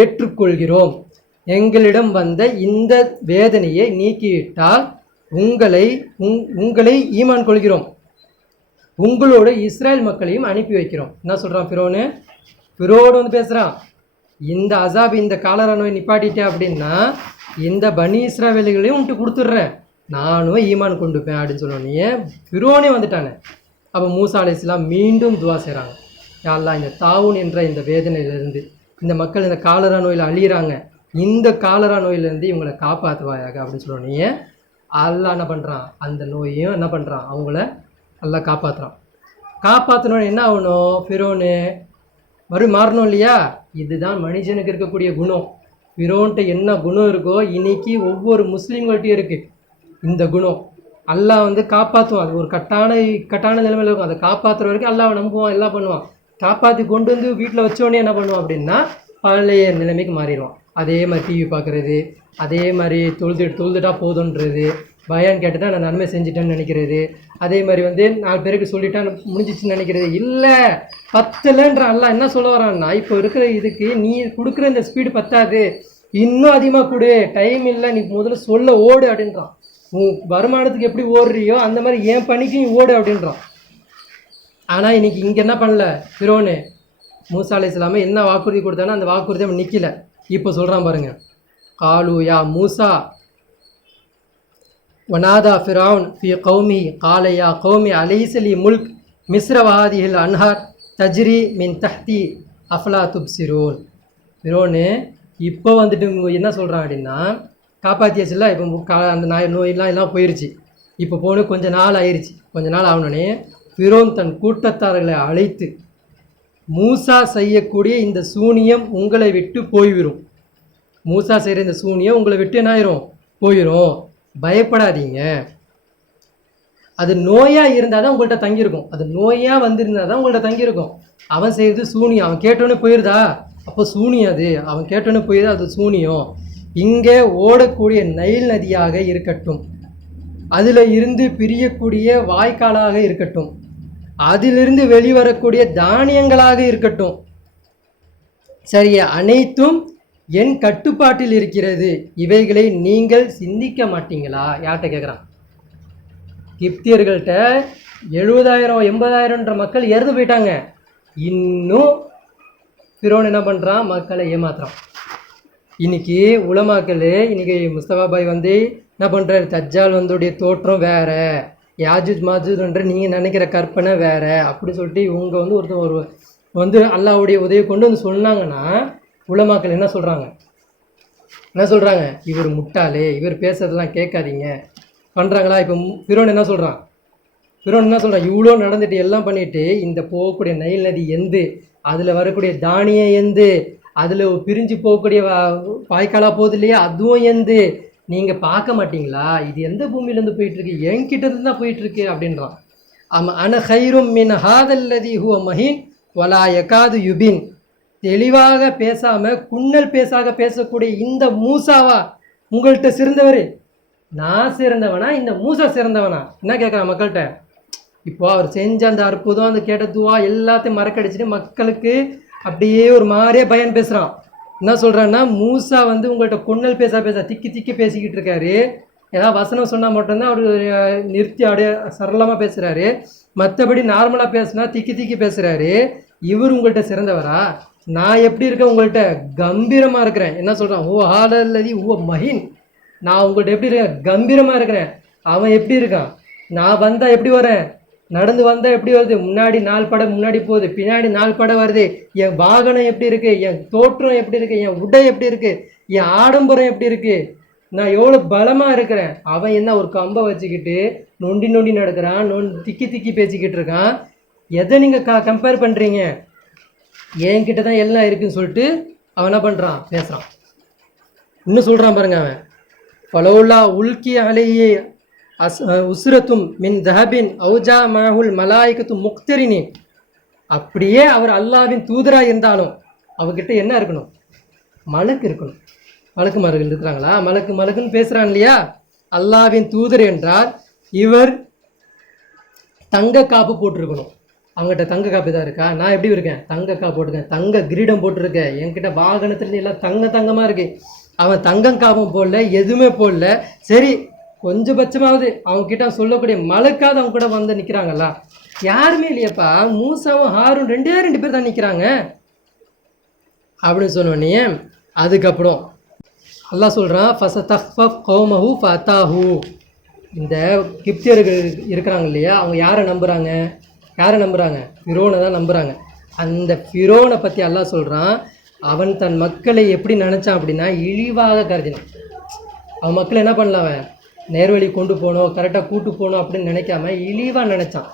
ஏற்றுக்கொள்கிறோம். எங்களிடம் வந்த இந்த வேதனையை நீக்கிவிட்டால் உங்களை ஈமான் கொள்கிறோம், உங்களோட இஸ்ரேல் மக்களையும் அனுப்பி வைக்கிறோம். என்ன சொல்கிறான் ஃபிரோன் வந்து பேசுகிறான், இந்த அசாப் இந்த காலரா நோய் நிப்பாட்டிட்டேன் அப்படின்னா இந்த பனி இஸ்ராவேலிகளையும் உன்ட்டு கொடுத்துட்றேன், நானும் ஈமான் கொண்டுப்பேன் அப்படின்னு சொன்னோன்னே ஃபிரோனே வந்துட்டானே. அப்போ மூசா அலைஹிஸ்ஸலாம் மீண்டும் துவா செய்கிறாங்க, யா அல்லாஹ் இந்த தாவூன் என்ற இந்த வேதனையிலிருந்து, இந்த மக்கள் இந்த காலரா நோயில் அழியிறாங்க, இந்த காலரா நோயிலேருந்து இவங்களை காப்பாற்றுவாயாக அப்படின்னு சொன்னோன்னே அல்லாஹ் என்ன பண்ணுறான், அந்த நோயையும் என்ன பண்ணுறான், அவங்கள அல்லாஹ் காப்பாற்றுறான். காப்பாற்றினோன்னு என்ன ஆகணும், ஃபிரோனு மாறணும் இல்லையா? இதுதான் மனுஷனுக்கு இருக்கக்கூடிய குணம். ஃபிரோன்ட்டு என்ன குணம் இருக்கோ இன்னைக்கு ஒவ்வொரு முஸ்லீம்கள்ட்டையும் இருக்குது இந்த குணம். அல்லாஹ் வந்து காப்பாற்றுவான். அது ஒரு கட்டான நிலைமையில் இருக்கும். அதை காப்பாற்றுற வரைக்கும் அல்லாஹ் நம்புவான், எல்லாம் பண்ணுவான். காப்பாற்றி கொண்டு வந்து வீட்டில் வச்சோடனே என்ன பண்ணுவான் அப்படின்னா பழைய நிலைமைக்கு மாறிடுவான். அதே மாதிரி டிவி பார்க்குறது, அதே மாதிரி தொழுதுட்டா போதுன்றது, பயான் கேட்டு தான் நான் நன்மை செஞ்சுட்டேன்னு நினைக்கிறது, அதே மாதிரி வந்து 4 பேருக்கு சொல்லிட்டா முடிஞ்சிச்சுன்னு நினைக்கிறது. இல்லை, பத்தலைன்ற அல்லாஹ் என்ன சொல்ல வரான்னா, இப்போ இருக்கிற இதுக்கு நீ கொடுக்குற இந்த ஸ்பீடு பத்தாது, இன்னும் அதிகமாக கொடு, டைம் இல்லை, நீ முதல்ல சொல்ல ஓடு அப்படின்றான். உன் வருமானத்துக்கு எப்படி ஓடுறியோ அந்த மாதிரி என் பணிக்கு நீ ஓடு அப்படின்றான். ஆனால் இன்னைக்கு இங்கே என்ன பண்ணல ஃபிரௌன், மூசா அலைஹிஸ்ஸலாம் என்ன வாக்குறுதி கொடுத்தானோ அந்த வாக்குறுதி அவன் நிற்கல. இப்போ சொல்கிறான் பாருங்க, காலு யா மூசா வனாதா ஃபிரௌன் ஃபி கௌமி கால யா கௌமி அலைஸலி முல்க் மிஸ்ர வஹாதிஹில் அன்ஹார் தஜ்ரி மின் தஹ்தி அஃபலா துப்சிரூன். ஃபிரௌன் இப்போ வந்துட்டு என்ன சொல்கிறான் அப்படின்னா, காப்பாற்றியாச்சுல, இப்போ அந்த நோயெல்லாம் எல்லாம் போயிடுச்சு, இப்போ போன கொஞ்ச நாள் ஆயிடுச்சு. கொஞ்ச நாள் ஆகணுன்னே ஃபிரௌன் தன் கூட்டத்தார்களை அழைத்து, மூசா செய்யக்கூடிய இந்த சூனியம் உங்களை விட்டு போய்விடும், மூசா செய்கிற இந்த சூனியம் உங்களை விட்டு என்ன ஆயிரும், போயிடும், பயப்படாதீங்க. அது நோயாக இருந்தால் தான் உங்கள்கிட்ட தங்கியிருக்கும், அது நோயாக வந்திருந்தால் தான் உங்கள்கிட்ட தங்கியிருக்கும். அவன் செய்கிறது சூனியம், அவன் கேட்டோன்னே போயிருதா, அப்போ சூனியம் அது, அவன் கேட்டோன்னே போயிருதா, அது சூனியம். இங்கே ஓடக்கூடிய நைல் நதியாக இருக்கட்டும், அதில் இருந்து பிரியக்கூடிய வாய்க்காலாக இருக்கட்டும், அதிலிருந்து வெளிவரக்கூடிய தானியங்களாக இருக்கட்டும், சரியா, அனைத்தும் என் கட்டுப்பாட்டில் இருக்கிறது, இவைகளை நீங்கள் சிந்திக்க மாட்டீங்களா? யார்கிட்ட கேட்குறான்? கிப்தியர்கள்ட்ட 70,000-80,000 மக்கள் இறந்து போயிட்டாங்க. இன்னும் ஃபிரௌன் என்ன பண்ணுறான், மக்களை ஏமாத்துறான். இன்னைக்கு உலமாக்கள், இன்னைக்கு முஸ்தபா பாய் வந்து என்ன பண்ணுறாரு, தஜ்ஜால் வந்துடைய தோற்றம் வேற, யாஜூஜ் மாஜூஜ்ன்ற நீங்கள் நினைக்கிற கற்பனை வேற அப்படி சொல்லிட்டு இவங்க வந்து ஒருத்தர் வந்து அல்லாஹ்வுடைய உதவி கொண்டு வந்து சொன்னாங்கன்னா, உலமாக்கள் என்ன சொல்கிறாங்க, இவர் முட்டாளே, இவர் பேசுறதெல்லாம் கேட்காதீங்க பண்ணுறாங்களா? இப்போ ஃபிரௌன் என்ன சொல்கிறான், இவ்வளோ நடந்துட்டு எல்லாம் பண்ணிட்டு இந்த போகக்கூடிய நைல் நதி எந்து, அதில் வரக்கூடிய தானியம் எந்து, அதில் பிரிஞ்சு போகக்கூடிய வாய்க்காலாக போகுது இல்லையா, அதுவும் எந்து, நீங்கள் பார்க்க மாட்டிங்களா? இது எந்த பூமியிலேருந்து போயிட்டுருக்கு, என்கிட்டருந்து தான் போயிட்டுருக்கு அப்படின்றான். ஆமாம், அன ஹைரும் மின் ஹாதல்லதி ஹுவ மஹீன் வலா யகாது யுபின். தெளிவாக பேசாமல் குன்னல் பேசக்கூடிய இந்த மூசாவா உங்கள்கிட்ட சிறந்தவர்? நான் சிறந்தவனா இந்த மூசா சிறந்தவனா? என்ன கேட்குறான் மக்கள்கிட்ட. இப்போ அவர் செஞ்ச அந்த அற்புதம், அந்த கேட்ட துவா எல்லாத்தையும் மறக்கடிச்சிட்டு மக்களுக்கு அப்படியே ஒரு மாதிரியே பயன் பேசுகிறான். என்ன சொல்கிறான்னா, மூசா வந்து உங்கள்கிட்ட கொன்னல் பேச திக்கி பேசிக்கிட்டு இருக்காரு, ஏதாவது வசனம் சொன்னால் மட்டும்தான் அவர் நிறுத்தி அப்படியே சரளமாக பேசுகிறாரு, மற்றபடி நார்மலாக பேசுனா திக்கி பேசுகிறாரு. இவர் உங்கள்கிட்ட சிறந்தவரா? நான் எப்படி இருக்கேன் உங்கள்கிட்ட, கம்பீரமாக இருக்கிறேன். என்ன சொல்கிறான், ஓ ஹாலல்லதி ஓ மஹின், நான் உங்கள்கிட்ட எப்படி இருக்கேன், கம்பீரமாக இருக்கிறேன். அவன் எப்படி இருக்கான், நான் வந்தால் எப்படி வரேன், நடந்து வந்தால் எப்படி வருது, முன்னாடி 4 படை முன்னாடி போகுது, பின்னாடி 4 படை வருது, என் வாகனம் எப்படி இருக்குது, என் தோற்றம் எப்படி இருக்குது, என் உடை எப்படி இருக்குது, என் ஆடம்பரம் எப்படி இருக்குது, நான் எவ்வளோ பலமாக இருக்கிறேன். அவன் என்ன ஒரு கம்பை வச்சுக்கிட்டு நொண்டி நடக்கிறான், திக்கி பேசிக்கிட்டு இருக்கான். எதை நீங்கள் கம்பேர் பண்ணுறீங்க, என்கிட்ட தான் எல்லாம் இருக்குதுன்னு சொல்லிட்டு அவன் என்ன பண்ணுறான், பேசுகிறான். இன்னும் சொல்கிறான் பாருங்க, அவன் ஃபலௌலா உல்கி அலையே உஸ்ரத்தும் மின் தஹபின் அவுஜா மஹுல் மலாய்கத்து முக்தரினி. அப்படியே அவர் அல்லாவின் தூதராக இருந்தாலும் அவர்கிட்ட என்ன இருக்கணும், மலக்கு இருக்கணும். மலக்குமார்கள் இருக்கிறாங்களா? மலக்குன்னு பேசுகிறான் இல்லையா, அல்லாவின் தூதர் என்றால் இவர் தங்க காப்பு போட்டிருக்கணும். அவங்ககிட்ட தங்க காப்பு தான் இருக்கா? நான் எப்படி இருக்கேன், தங்க காப்பு போட்டிருக்கேன், தங்க கிரீடம் போட்டிருக்கேன், என்கிட்ட வாகனத்துலேருந்து எல்லாம் தங்கமாக இருக்கு. அவன் தங்கம் காப்பும் போடல, எதுவுமே போடல. சரி, கொஞ்சபட்சமாவது அவங்ககிட்ட சொல்லக்கூடிய மலக்காவது அவங்க கூட வந்து நிற்கிறாங்களா? யாருமே இல்லையப்பா. மூசாவும் ஹாரூன் 2 பேர் தான் நிற்கிறாங்க அப்படின்னு சொன்னோடனே அதுக்கப்புறம் அல்லாஹ் சொல்கிறான், ஃபஸதஃபஃப் கௌமஹு ஃபஅதாஹு. இந்த கிப்தியர்கள் இருக்கிறாங்க இல்லையா, அவங்க யாரை நம்புகிறாங்க, ஃபிரௌனை தான் நம்புகிறாங்க. அந்த ஃபிரௌனை பற்றி அல்லாஹ் சொல்கிறான், அவன் தன் மக்களை எப்படி நினச்சான் அப்படின்னா இழிவாக கருதினான். அவன் மக்களை என்ன பண்ணல, அவன் நேர்வழி கொண்டு போகணும், கரெக்டாக கூட்டு போகணும் அப்படின்னு நினைக்காம இழிவாக நினச்சான்.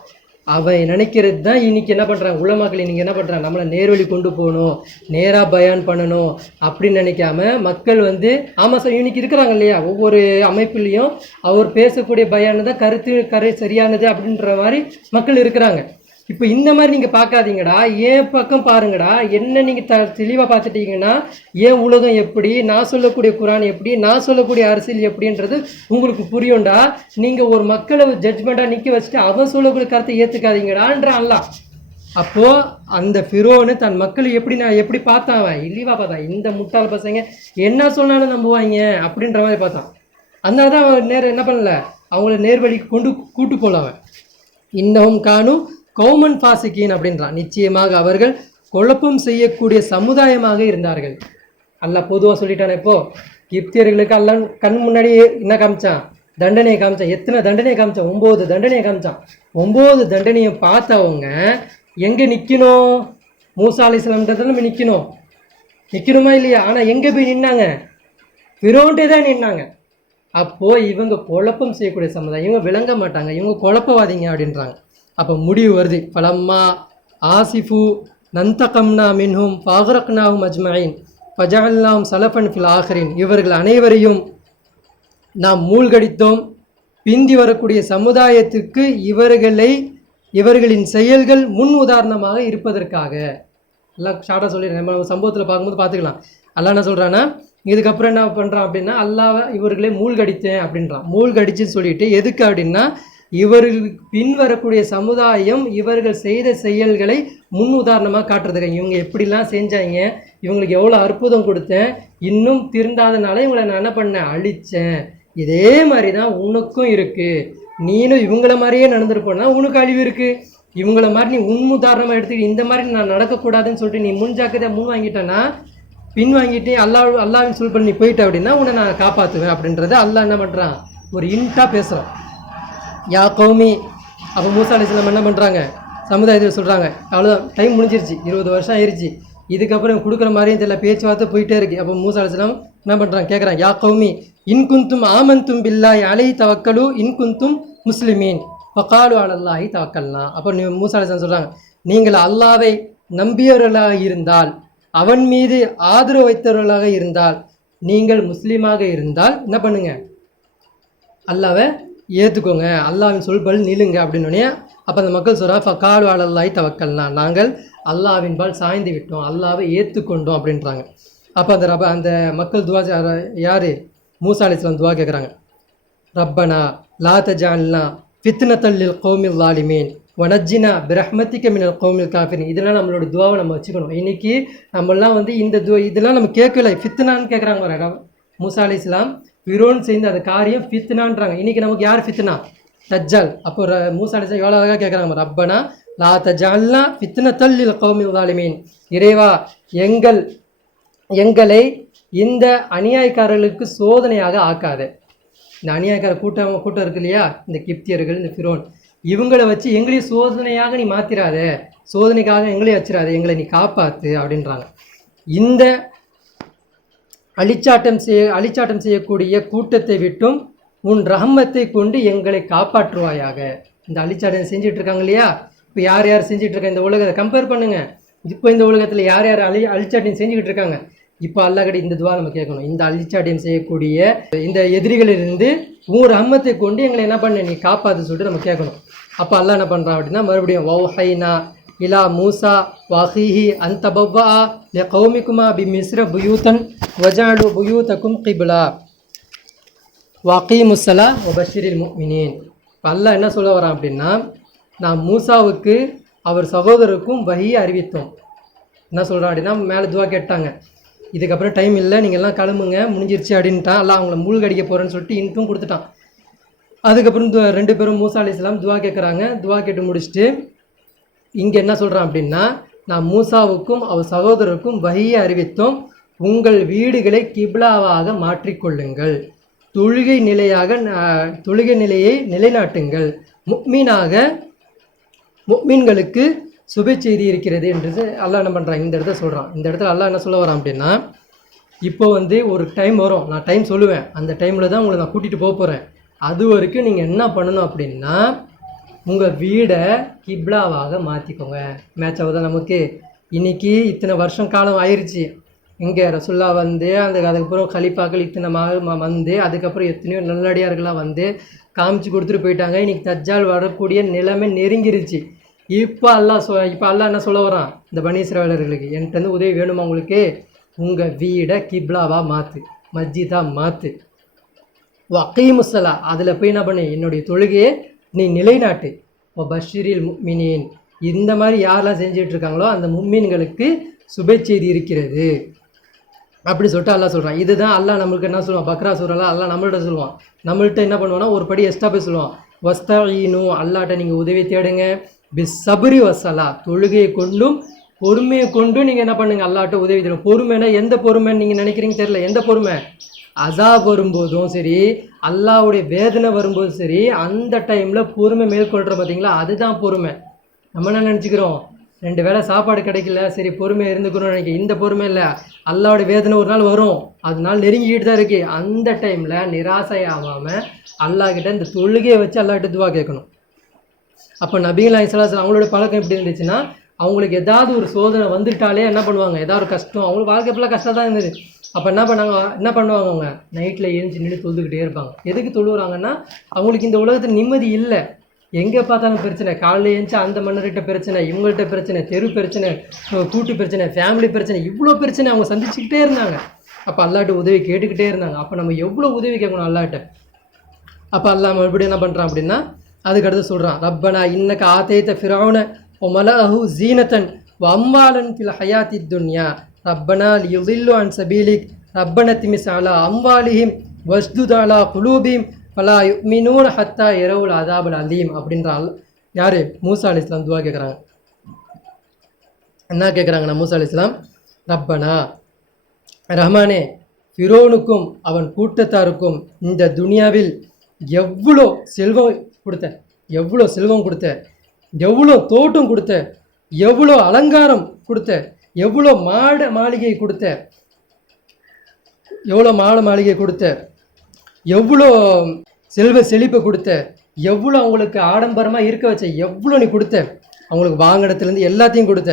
அவன் நினைக்கிறது தான் இன்றைக்கி என்ன பண்ணுறாங்க உலமாக்கள், இன்றைக்கி என்ன பண்ணுறாங்க, நம்மளை நேர்வழி கொண்டு போகணும், நேராக பயான் பண்ணணும் அப்படின்னு நினைக்காம மக்கள் வந்து ஆமாம் சார் இன்றைக்கி இருக்கிறாங்க இல்லையா, ஒவ்வொரு அமைப்புலேயும் அவர் பேசக்கூடிய பயான் தான் கருத்து சரியானது அப்படின்ற மாதிரி மக்கள் இருக்கிறாங்க. இப்போ இந்த மாதிரி நீங்கள் பார்க்காதீங்கடா, ஏன் பக்கம் பாருங்கடா. என்ன நீங்கள் தெளிவாக பார்த்துட்டீங்கன்னா ஏன் உலகம் எப்படி, நான் சொல்லக்கூடிய குரான் எப்படி, நான் சொல்லக்கூடிய அரசியல் எப்படின்றது உங்களுக்கு புரியும்டா. நீங்கள் ஒரு மக்களை ஜட்ஜ்மெண்ட்டாக நிற்க வச்சுட்டு அவன் சொல்லக்கூடிய கருத்தை ஏற்றுக்காதீங்கடான்றான்ல. அப்போது அந்த ஃபிரோனு தன் மக்களை எப்படி பார்த்தான், அவன் இல்லைவா பார்த்தான். இந்த முட்டாள் பசங்க என்ன சொன்னாலும் நம்புவாங்க அப்படின்ற மாதிரி பார்த்தான். அதனால தான் அவன் என்ன பண்ணல, அவங்கள நேர்வழிக்கு கூட்டு போல. அவன் இன்னமும் காணும் கௌமன் ஃபாசிகீன் அப்படின்றான். நிச்சயமாக அவர்கள் குழப்பம் செய்யக்கூடிய சமுதாயமாக இருந்தார்கள். அல்லாஹ் பொதுவாக சொல்லிட்டானே. இப்போது கிப்தியர்களுக்கு அல்லாஹ் கண் முன்னாடியே என்ன காமிச்சான், தண்டனையை காமிச்சான். எத்தனை தண்டனையை காமிச்சான்? 9 தண்டனையை காமிச்சான். 9 தண்டனையை பார்த்தவங்க எங்கே நிற்கணும்? மூசா அலைஹிஸ்ஸலாம்ன்றதுல நம்ம நிற்கணுமா இல்லையா? ஆனால் எங்கே போய் நின்னாங்க? ஃபிரோன்ட்டே தான் நின்னாங்க. அப்போது இவங்க குழப்பம் செய்யக்கூடிய சமுதாயம், இவங்க விளங்க மாட்டாங்க, இவங்க குழப்பவாதிங்க அப்படின்றாங்க. அப்போ முடிவு வருது. பலம்மா ஆசிஃபு நந்தகம்னா மின்ஹும் ஃபாகரக்னாஹும் அஜ்மஈன் ஃபஜஅல்னாஹும் சலஃபன் ஃபில் ஆஹிரின். இவர்கள் அனைவரையும் நாம் மூழ்கடித்தோம். பிந்தி வரக்கூடிய சமுதாயத்துக்கு இவர்களின் செயல்கள் முன் உதாரணமாக இருப்பதற்காக. எல்லாம் ஷார்ட்டாக சொல்லிடுறேன். நம்ம சம்பவத்தில் பார்க்கும்போது பார்த்துக்கலாம். அல்லாஹ் என்ன சொல்கிறான்னா, இதுக்கப்புறம் என்ன பண்ணுறான் அப்படின்னா, அல்லாஹ் இவர்களே மூழ்கடித்தேன் அப்படின்றான். மூழ்கடிச்சுன்னு சொல்லிட்டு எதுக்கு அப்படின்னா, இவர்களுக்கு பின் வரக்கூடிய சமுதாயம் இவர்கள் செய்த செயல்களை முன் உதாரணமாக காட்டுறதுக்கு. இவங்க எப்படிலாம் செஞ்சாங்க, இவங்களுக்கு எவ்வளோ அற்புதம் கொடுத்தேன், இன்னும் திருந்தாதனால இவங்களை நான் என்ன பண்ணேன், அழித்தேன். இதே மாதிரி தான் உனக்கும் இருக்குது. நீனும் இவங்கள மாதிரியே நடந்துருப்போன்னா உனக்கு அழிவு இருக்குது. இவங்கள மாதிரி நீ உதாரணமாக எடுத்துக்கிட்டு இந்த மாதிரி நான் நடக்கக்கூடாதுன்னு சொல்லிட்டு நீ முன்ஜாக்கிரதையாக வாங்கிட்டேன்னா, பின் வாங்கிட்டு அல்லாவின் சொல் பண்ணி போயிட்ட அப்படின்னா உன்னை நான் காப்பாற்றுவேன் அப்படின்றத அல்லாஹ் என்ன பண்ணுறான், ஒரு இன்ட்டாக பேசுகிறான். யா கௌமி. அப்போ மூசா அலைஹிஸ்ஸலாம் என்ன பண்ணுறாங்க, சமுதாயத்தில் சொல்கிறாங்க, அவ்வளோதான் டைம் முடிஞ்சிருச்சு, 20 வருஷம் ஆயிடுச்சு, இதுக்கப்புறம் கொடுக்குற மாதிரியும் தெரியல, பேச்சுவார்த்தை போயிட்டே இருக்குது. அப்போ மூசா அலைஹிஸ்ஸலாம் என்ன பண்ணுறாங்க, கேட்குறாங்க, யா கௌமி இன்குந்தும் ஆமந்தும் பில்லாஹி அலைஹி தவக்கலு இன்குந்தும் முஸ்லிமீன் ஃபகாலு அலல்லாஹி தவக்கல்னா. அப்போ மூசா அலைஹிஸ்ஸலாம் சொல்கிறாங்க, நீங்கள் அல்லாவை நம்பியவர்களாக இருந்தால், அவன் மீது ஆதரவு வைத்தவர்களாக இருந்தால், நீங்கள் முஸ்லீமாக இருந்தால் என்ன பண்ணுங்க, அல்லாவை ஏற்றுக்கோங்க, அல்லாவின் சொல்பல் நிலுங்க அப்படின்னோடனே அப்போ அந்த மக்கள் சொல்கிறா ஃபகாலு அலல்லாஹி தவக்கல்னா, நாங்கள் அல்லாவின் பால் சாய்ந்து விட்டோம், அல்லாவை ஏற்றுக்கொண்டோம் அப்படின்றாங்க. அப்போ அந்த மக்கள் துவா யார், மூசா அலைஹிஸ்ஸலாம் துவா கேட்குறாங்க, ரப்பனா லா தஜஅல்னா ஃபித்னத்தல் லில் கௌமில் ஸாலிமீன் வனஜ்ஜினா பிரஹ்மத்திக மினல் கௌமில் காஃபிரின். இதெல்லாம் நம்மளோட துவாவை நம்ம வச்சுக்கணும். இன்றைக்கி நம்மளாம் இந்த இதெல்லாம் நம்ம கேட்கல, ஃபித்னான்னு கேட்குறாங்க. மூசா அலைஹிஸ்ஸலாம் ஃபிரோன் செய்த அந்த காரியம் ஃபித்னான்றாங்க. இன்றைக்கி நமக்கு யார் ஃபித்னா, தஜ்ஜால். அப்போ மூசா அலைஹிஸ்ஸலாம் எவ்வளோ அழகாக கேட்குறாங்க, ரப்பனா லா தஜஅல்னா ஃபித்னத்தல் லில் கௌமில் ஸாலிமீன். இறைவா எங்களை இந்த அநியாயக்காரர்களுக்கு சோதனையாக ஆக்காத. இந்த அநியாயக்கார கூட்டம் இருக்கு இல்லையா, இந்த கிப்தியர்கள், இந்த ஃபிரோன், இவங்களை வச்சு எங்களையும் சோதனையாக நீ மாற்றிடாத, சோதனைக்காக எங்களையும் வச்சிடாத, எங்களை நீ காப்பாற்று அப்படின்றாங்க. இந்த அழிச்சாட்டம் செய்யக்கூடிய கூட்டத்தை விட்டும் உன் ரஹமத்தை கொண்டு எங்களை காப்பாற்றுவாயாக. இந்த அழிச்சாட்டம் செஞ்சுட்டு இருக்காங்க இல்லையா, இப்போ யார் யார் செஞ்சுட்டு இருக்காங்க, இந்த உலகத்தை கம்பேர் பண்ணுங்க. இப்போ இந்த உலகத்தில் யார் யார் அழிச்சாட்டம் செஞ்சுக்கிட்டு இருக்காங்க. இப்போ அல்லாஹ் கிட்ட இந்த துவா நம்ம கேட்கணும், இந்த அழிச்சாட்டம் செய்யக்கூடிய இந்த எதிரிகளிலிருந்து உன் ரஹமத்தை கொண்டு எங்களை என்ன பண்ண நீ காப்பாற்று சொல்லிட்டு நம்ம கேட்கணும். அப்போ அல்லாஹ் என்ன பண்ணுறான் அப்படின்னா, மறுபடியும் வௌஹைனா இலா மூசா வாஹிஹி அந்தபவ்வா லே கௌமிக்குமா பி மிஸ்ர புயூத்தன் வஜாலு புயூத்தக்கும் கிப்லா வகீமுஸ்ஸலா வபஷிரில் முஃமினீன். இப்போ அல்லாஹ் என்ன சொல்ல வரான் அப்படின்னா, நான் மூசாவுக்கு அவர் சகோதரருக்கும் வஹியை அறிவித்தோம். என்ன சொல்கிறான் அப்படின்னா, மேலே துவா கேட்டாங்க, இதுக்கப்புறம் டைம் இல்லை, நீங்கள்லாம் கிளம்புங்க, முடிஞ்சிருச்சு அப்படின்ட்டான். அல்லாஹ் அவங்கள மூழ்கடிக்க போகிறேன்னு சொல்லிட்டு இன்ட்டும் கொடுத்துட்டான். அதுக்கப்புறம் 2 பேரும் மூசா அலைஹிஸ்ஸலாம் துவா கேட்குறாங்க. துவா கேட்டு முடிச்சுட்டு இங்கே என்ன சொல்கிறான் அப்படின்னா, நான் மூசாவுக்கும் அவர் சகோதரருக்கும் வஹியை அறிவித்தோம், உங்கள் வீடுகளை கிப்லாவாக மாற்றிக்கொள்ளுங்கள், தொழுகை நிலையை நிலைநாட்டுங்கள், முஃமின்களுக்கு சுப செய்தி இருக்கிறது என்றது அல்லாஹ் என்ன பண்ணுறான், இந்த இடத்துல சொல்கிறான். இந்த இடத்துல அல்லாஹ் என்ன சொல்ல வரான் அப்படின்னா, இப்போ ஒரு டைம் வரும், நான் டைம் சொல்லுவேன், அந்த டைமில் தான் உங்களை நான் கூட்டிகிட்டு போக போகிறேன். அது வரைக்கும் நீங்கள் என்ன பண்ணணும் அப்படின்னா, உங்கள் வீடை கிப்லாவாக மாற்றிக்கோங்க. மேட்ச் ஆகுதா நமக்கு? இன்றைக்கி இத்தனை வருஷம் காலம் ஆயிடுச்சு. இங்கே ரசுல்லா அதுக்கப்புறம் கலிஃபாக்கள் இத்தனை அதுக்கப்புறம் எத்தனையோ நல்லடியார்களாக காமிச்சு கொடுத்துட்டு போயிட்டாங்க. இன்றைக்கி தஜ்ஜால் வரக்கூடிய நிலைமை நெருங்கிருச்சு. இப்போ அல்லாஹ் என்ன சொல்ல வரான் இந்த பனி இஸ்ராயலர்களுக்கு, என்கிட்ட உதவி வேணுமா உங்களுக்கு, உங்கள் வீடை கிப்லாவாக மாற்று, மஸ்ஜிதாக மாற்று, வக்கீமுஸ்ஸலா அதில் போய் என்ன பண்ணு, என்னுடைய தொழுகையை நீ நிலைநாட்டு, பஷீரில் முஃமினீன் இந்த மாதிரி யாரெல்லாம் செஞ்சுட்டு இருக்காங்களோ அந்த முஃமின்களுக்கு சுப செய்தி இருக்கிறது அப்படி சொல்லிட்டு அல்லாஹ் சொல்கிறான். இதுதான் அல்லாஹ் நம்மளுக்கு என்ன சொல்லுவான், பக்ரா சூரலாம் அல்லாஹ் நம்மள்கிட்ட சொல்லுவான். நம்மள்கிட்ட என்ன பண்ணுவான்னா ஒரு படி எக்ஸ்ட்ரா போய் சொல்லுவான், வஸ்தஈனு அல்லாஹ்ட்ட நீங்கள் உதவி தேடுங்க, பிஸ் சபரி வசலா தொழுகையை கொண்டும் பொறுமையை கொண்டும் நீங்கள் என்ன பண்ணுங்க அல்லாஹ்ட்ட உதவி தேடும். பொறுமைனா எந்த பொறுமைன்னு நீங்கள் நினைக்கிறீங்க தெரியல, எந்த பொறுமை, அசாப் வரும்போதும் சரி அல்லாஹ்வுடைய வேதனை வரும்போதும் சரி அந்த டைமில் பொறுமை மேற்கொள்கிற பார்த்தீங்களா, அதுதான் பொறுமை. நம்ம என்ன நினச்சிக்கிறோம், 2 வேளை சாப்பாடு கிடைக்கல சரி பொறுமையாக இருந்துக்கணும்னு நினைக்கிறேன், இந்த பொறுமை இல்லை. அல்லாஹ்வுடைய வேதனை ஒரு நாள் வரும், அது நாள் நெருங்கிக்கிட்டு தான் இருக்குது. அந்த டைமில் நிராசையாகாமல் அல்லாஹ்கிட்ட இந்த தொழுகையை வச்சு அல்லாஹ்கிட்ட துவா கேட்கணும். அப்போ நபிகள் அலைஹிஸ்ஸலாம் அவங்களோட பழக்கம் எப்படி இருந்துச்சுன்னா, அவங்களுக்கு ஏதாவது ஒரு சோதனை வந்துட்டாலே என்ன பண்ணுவாங்க, ஏதாவது ஒரு கஷ்டம், அவங்களுக்கு வாழ்க்கை ஃபுல்லாக கஷ்டம் தான் இருந்தது. அப்போ என்ன பண்ணுவாங்க அவங்க நைட்டில் எழுந்து நின்று தொழுதுகிட்டே இருப்பாங்க. எதுக்கு தொழுகிறாங்கன்னா அவங்களுக்கு இந்த உலகத்தில் நிம்மதி இல்லை, எங்கே பார்த்தாலும் பிரச்சனை, காலையில் எழுந்துச்சு அந்த மன்னர்கிட்ட பிரச்சனை, இவங்கள்ட்ட பிரச்சனை, தெரு பிரச்சனை, கூட்டு பிரச்சனை, ஃபேமிலி பிரச்சனை, இவ்வளோ பிரச்சனை அவங்க சந்திச்சுக்கிட்டே இருந்தாங்க. அப்போ அல்லாஹ்ட்ட உதவி கேட்டுக்கிட்டே இருந்தாங்க. அப்போ நம்ம எவ்வளோ உதவி கேட்கணும் அல்லாஹ்ட்ட. அப்போ அல்லாஹ் மறுபடியும் என்ன பண்ணுறான் அப்படின்னா அதுக்கடுத்து சொல்கிறான், ரப்பனா இன்னக ஆதேத ஃபிரௌன வ மலஅஹு ஜீனத்தன் வ அம்வாலன் ஃபில் ஹயாத்தி துன்யா ரப்பனா லியுதில்லு அன் சபீலிக் ரப்பன திமிஸ் அலா அம்வாலிஹிம் வஸ்துத் அலா குலூபிஹிம் ஃபலா யுமினூன ஹத்தா யரவுல் அஸாபல் அலீம் அப்படின்ற யார் மூசா அலைஹிஸ்ஸலாம் துவா கேட்குறாங்க. என்ன கேட்குறாங்கன்னா மூசா அலைஹிஸ்ஸலாம், ரப்பனா ரஹ்மானே ஃபிரௌனுக்கும் அவன் கூட்டத்தாருக்கும் இந்த துனியாவில் எவ்வளோ செல்வம் கொடுத்த, எவ்வளோ செல்வம் கொடுத்த, எவ்வளோ தோட்டம் கொடுத்த, எவ்வளோ அலங்காரம் கொடுத்த, எவ்வளோ மாளிகை கொடுத்த, எவ்வளோ மாளிகை கொடுத்த, எவ்வளோ செல்வ செழிப்பை கொடுத்த, எவ்வளோ அவங்களுக்கு ஆடம்பரமாக இருக்க வச்ச, எவ்வளோ நீ கொடுத்த, அவங்களுக்கு வாங்கினத்துலேருந்து எல்லாத்தையும் கொடுத்த,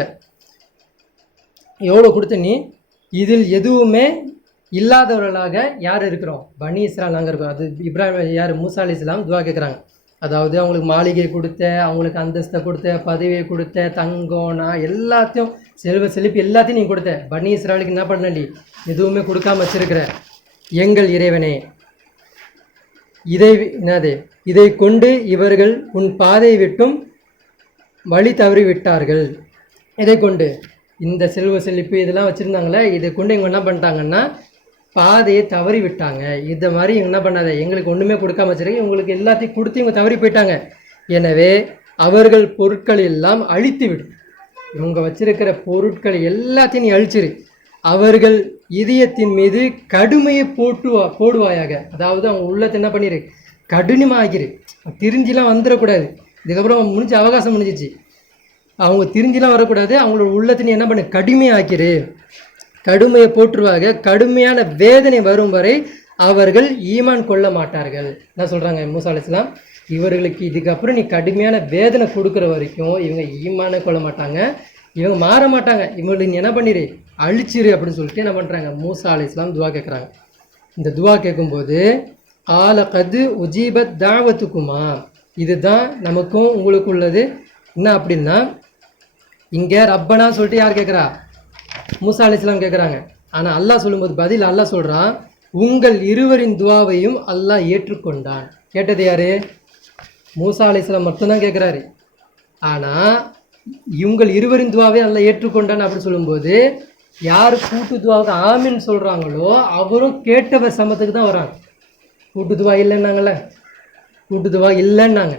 எவ்வளோ கொடுத்த நீ, இதில் எதுவுமே இல்லாதவர்களாக யார் இருக்கிறோம், பனி இஸ்ராயல் நாங்கள் இருக்கிறோம். அது இப்ராஹிம் யார் மூசா அலைஹிஸ்ஸலாம் துவா கேட்குறாங்க. அதாவது அவங்களுக்கு மாளிகை கொடுத்த, அவங்களுக்கு அந்தஸ்தை கொடுத்த, பதவியை கொடுத்த, தங்கம்னா எல்லாத்தையும் செல்வ செழிப்பு எல்லாத்தையும் நீ கொடுத்த, பனி இஸ்ராயலுக்கு என்ன பண்ணி எதுவுமே கொடுக்காம வச்சிருக்கிற எங்கள் இறைவனே, இதை கொண்டு இவர்கள் உன் பாதையை விட்டும் வழி தவறி விட்டார்கள். இதை கொண்டு இந்த செல்வ செழிப்பு இதெல்லாம் வச்சுருந்தாங்களே, இதை கொண்டு இவங்க என்ன பண்ணிட்டாங்கன்னா பாதையை தவறி விட்டாங்க. இதை மாதிரி இவங்க என்ன பண்ணாத, எங்களுக்கு ஒன்றுமே கொடுக்காம வச்சிருக்க, இவங்களுக்கு எல்லாத்தையும் கொடுத்து இவங்க தவறி போயிட்டாங்க. எனவே அவர்கள் பொருட்கள் எல்லாம் அழித்து விடு, இவங்க வச்சிருக்கிற பொருட்கள் எல்லாத்தையும் நீ அழிச்சிரு, அவர்கள் இதயத்தின் மீது கடுமையை போடுவாயாக. அதாவது அவங்க உள்ளத்தை என்ன பண்ணிடு, கடினமாகிரு, திரிஞ்சிலாம் வந்துடக்கூடாது. இதுக்கப்புறம் முடிஞ்ச அவகாசம் முடிஞ்சிச்சு, அவங்க திரிஞ்சிலாம் வரக்கூடாது, அவங்களோட உள்ளத்தை நீ என்ன பண்ணு, கடுமையாக்கிரு, கடுமையை போற்றுவாங்க, கடுமையான வேதனை வரும் வரை அவர்கள் ஈமான் கொள்ள மாட்டார்கள். என்ன சொல்கிறாங்க மூசா அலைஹிஸ்ஸலாம், இவர்களுக்கு இதுக்கப்புறம் நீ கடுமையான வேதனை கொடுக்குற வரைக்கும் இவங்க ஈமானை கொள்ள மாட்டாங்க, இவங்க மாற மாட்டாங்க, இவங்களுக்கு நீ என்ன பண்ணிடு, அழிச்சிரு அப்படின்னு சொல்லிட்டு என்ன பண்ணுறாங்க மூசா அலைஹிஸ்ஸலாம் துவா கேட்குறாங்க. இந்த துவா கேட்கும்போது ஆல கது உஜீபத் தாவத்துக்குமா, இதுதான் நமக்கும் உங்களுக்கு உள்ளது. என்ன அப்படின்னா இங்கே ரப்பனா சொல்லிட்டு யார் கேட்குறா, மூசா அலைஹிஸ்ஸலாம் கேட்குறாங்க. ஆனால் அல்லாஹ் சொல்லும்போது பதில் அல்லாஹ் சொல்கிறான், உங்கள் இருவரின் துவாவையும் அல்லாஹ் ஏற்றுக்கொண்டான். கேட்டது யார், மூசா அலைஹிஸ்ஸலாம் மட்டும்தான் கேட்குறாரு. ஆனால் இவங்கள் இருவரின் துவாவை அல்லாஹ் ஏற்றுக்கொண்டான் அப்படின்னு சொல்லும்போது யார் கூட்டு துவாவுக்கு ஆமின்னு சொல்கிறாங்களோ அவரும் கேட்டவர் சமத்துக்கு தான் வராங்க. கூட்டு துவா இல்லைன்னாங்கள, கூட்டு துவா இல்லைன்னாங்க,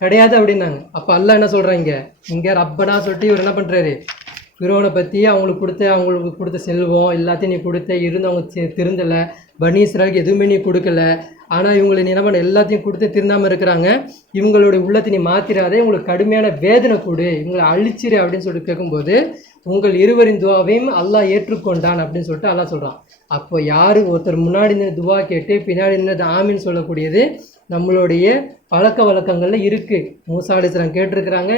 கிடையாது அப்படின்னாங்க. அப்போ அல்லாஹ் என்ன சொல்கிறாங்க, இங்கே ரப்பனா சொல்லிட்டு இவர் என்ன பண்ணுறாரு, ஃபிரௌனை பற்றி அவங்களுக்கு கொடுத்த செல்வம் எல்லாத்தையும் நீ கொடுத்த, இருந்தவங்க திருந்தலை, பனி இஸ்ராயலுக்கு எதுவுமே நீ கொடுக்கல, ஆனால் இவங்களை நீ என்ன பண்ண எல்லாத்தையும் கொடுத்து திருந்தாமல் இருக்கிறாங்க, இவங்களுடைய உள்ளத்தை நீ மாற்றிடாதே, இவங்களுக்கு கடுமையான வேதனை கொடு, இவங்களை அழிச்சிரு அப்படின்னு சொல்லிட்டு கேட்கும்போது உங்கள் இருவரின் துவாவையும் அல்லாஹ் ஏற்றுக்கொண்டான் அப்படின்னு சொல்லிட்டு அல்லாஹ் சொல்கிறான். அப்போ யார் ஒருத்தர் முன்னாடி இந்த துவா கேட்டு பின்னாடி இந்த ஆமின்னு சொல்லக்கூடியது நம்மளுடைய பழக்க வழக்கங்களில் இருக்குது. மூசா அலைஹிஸ்ஸலாம் கேட்டிருக்கிறாங்க,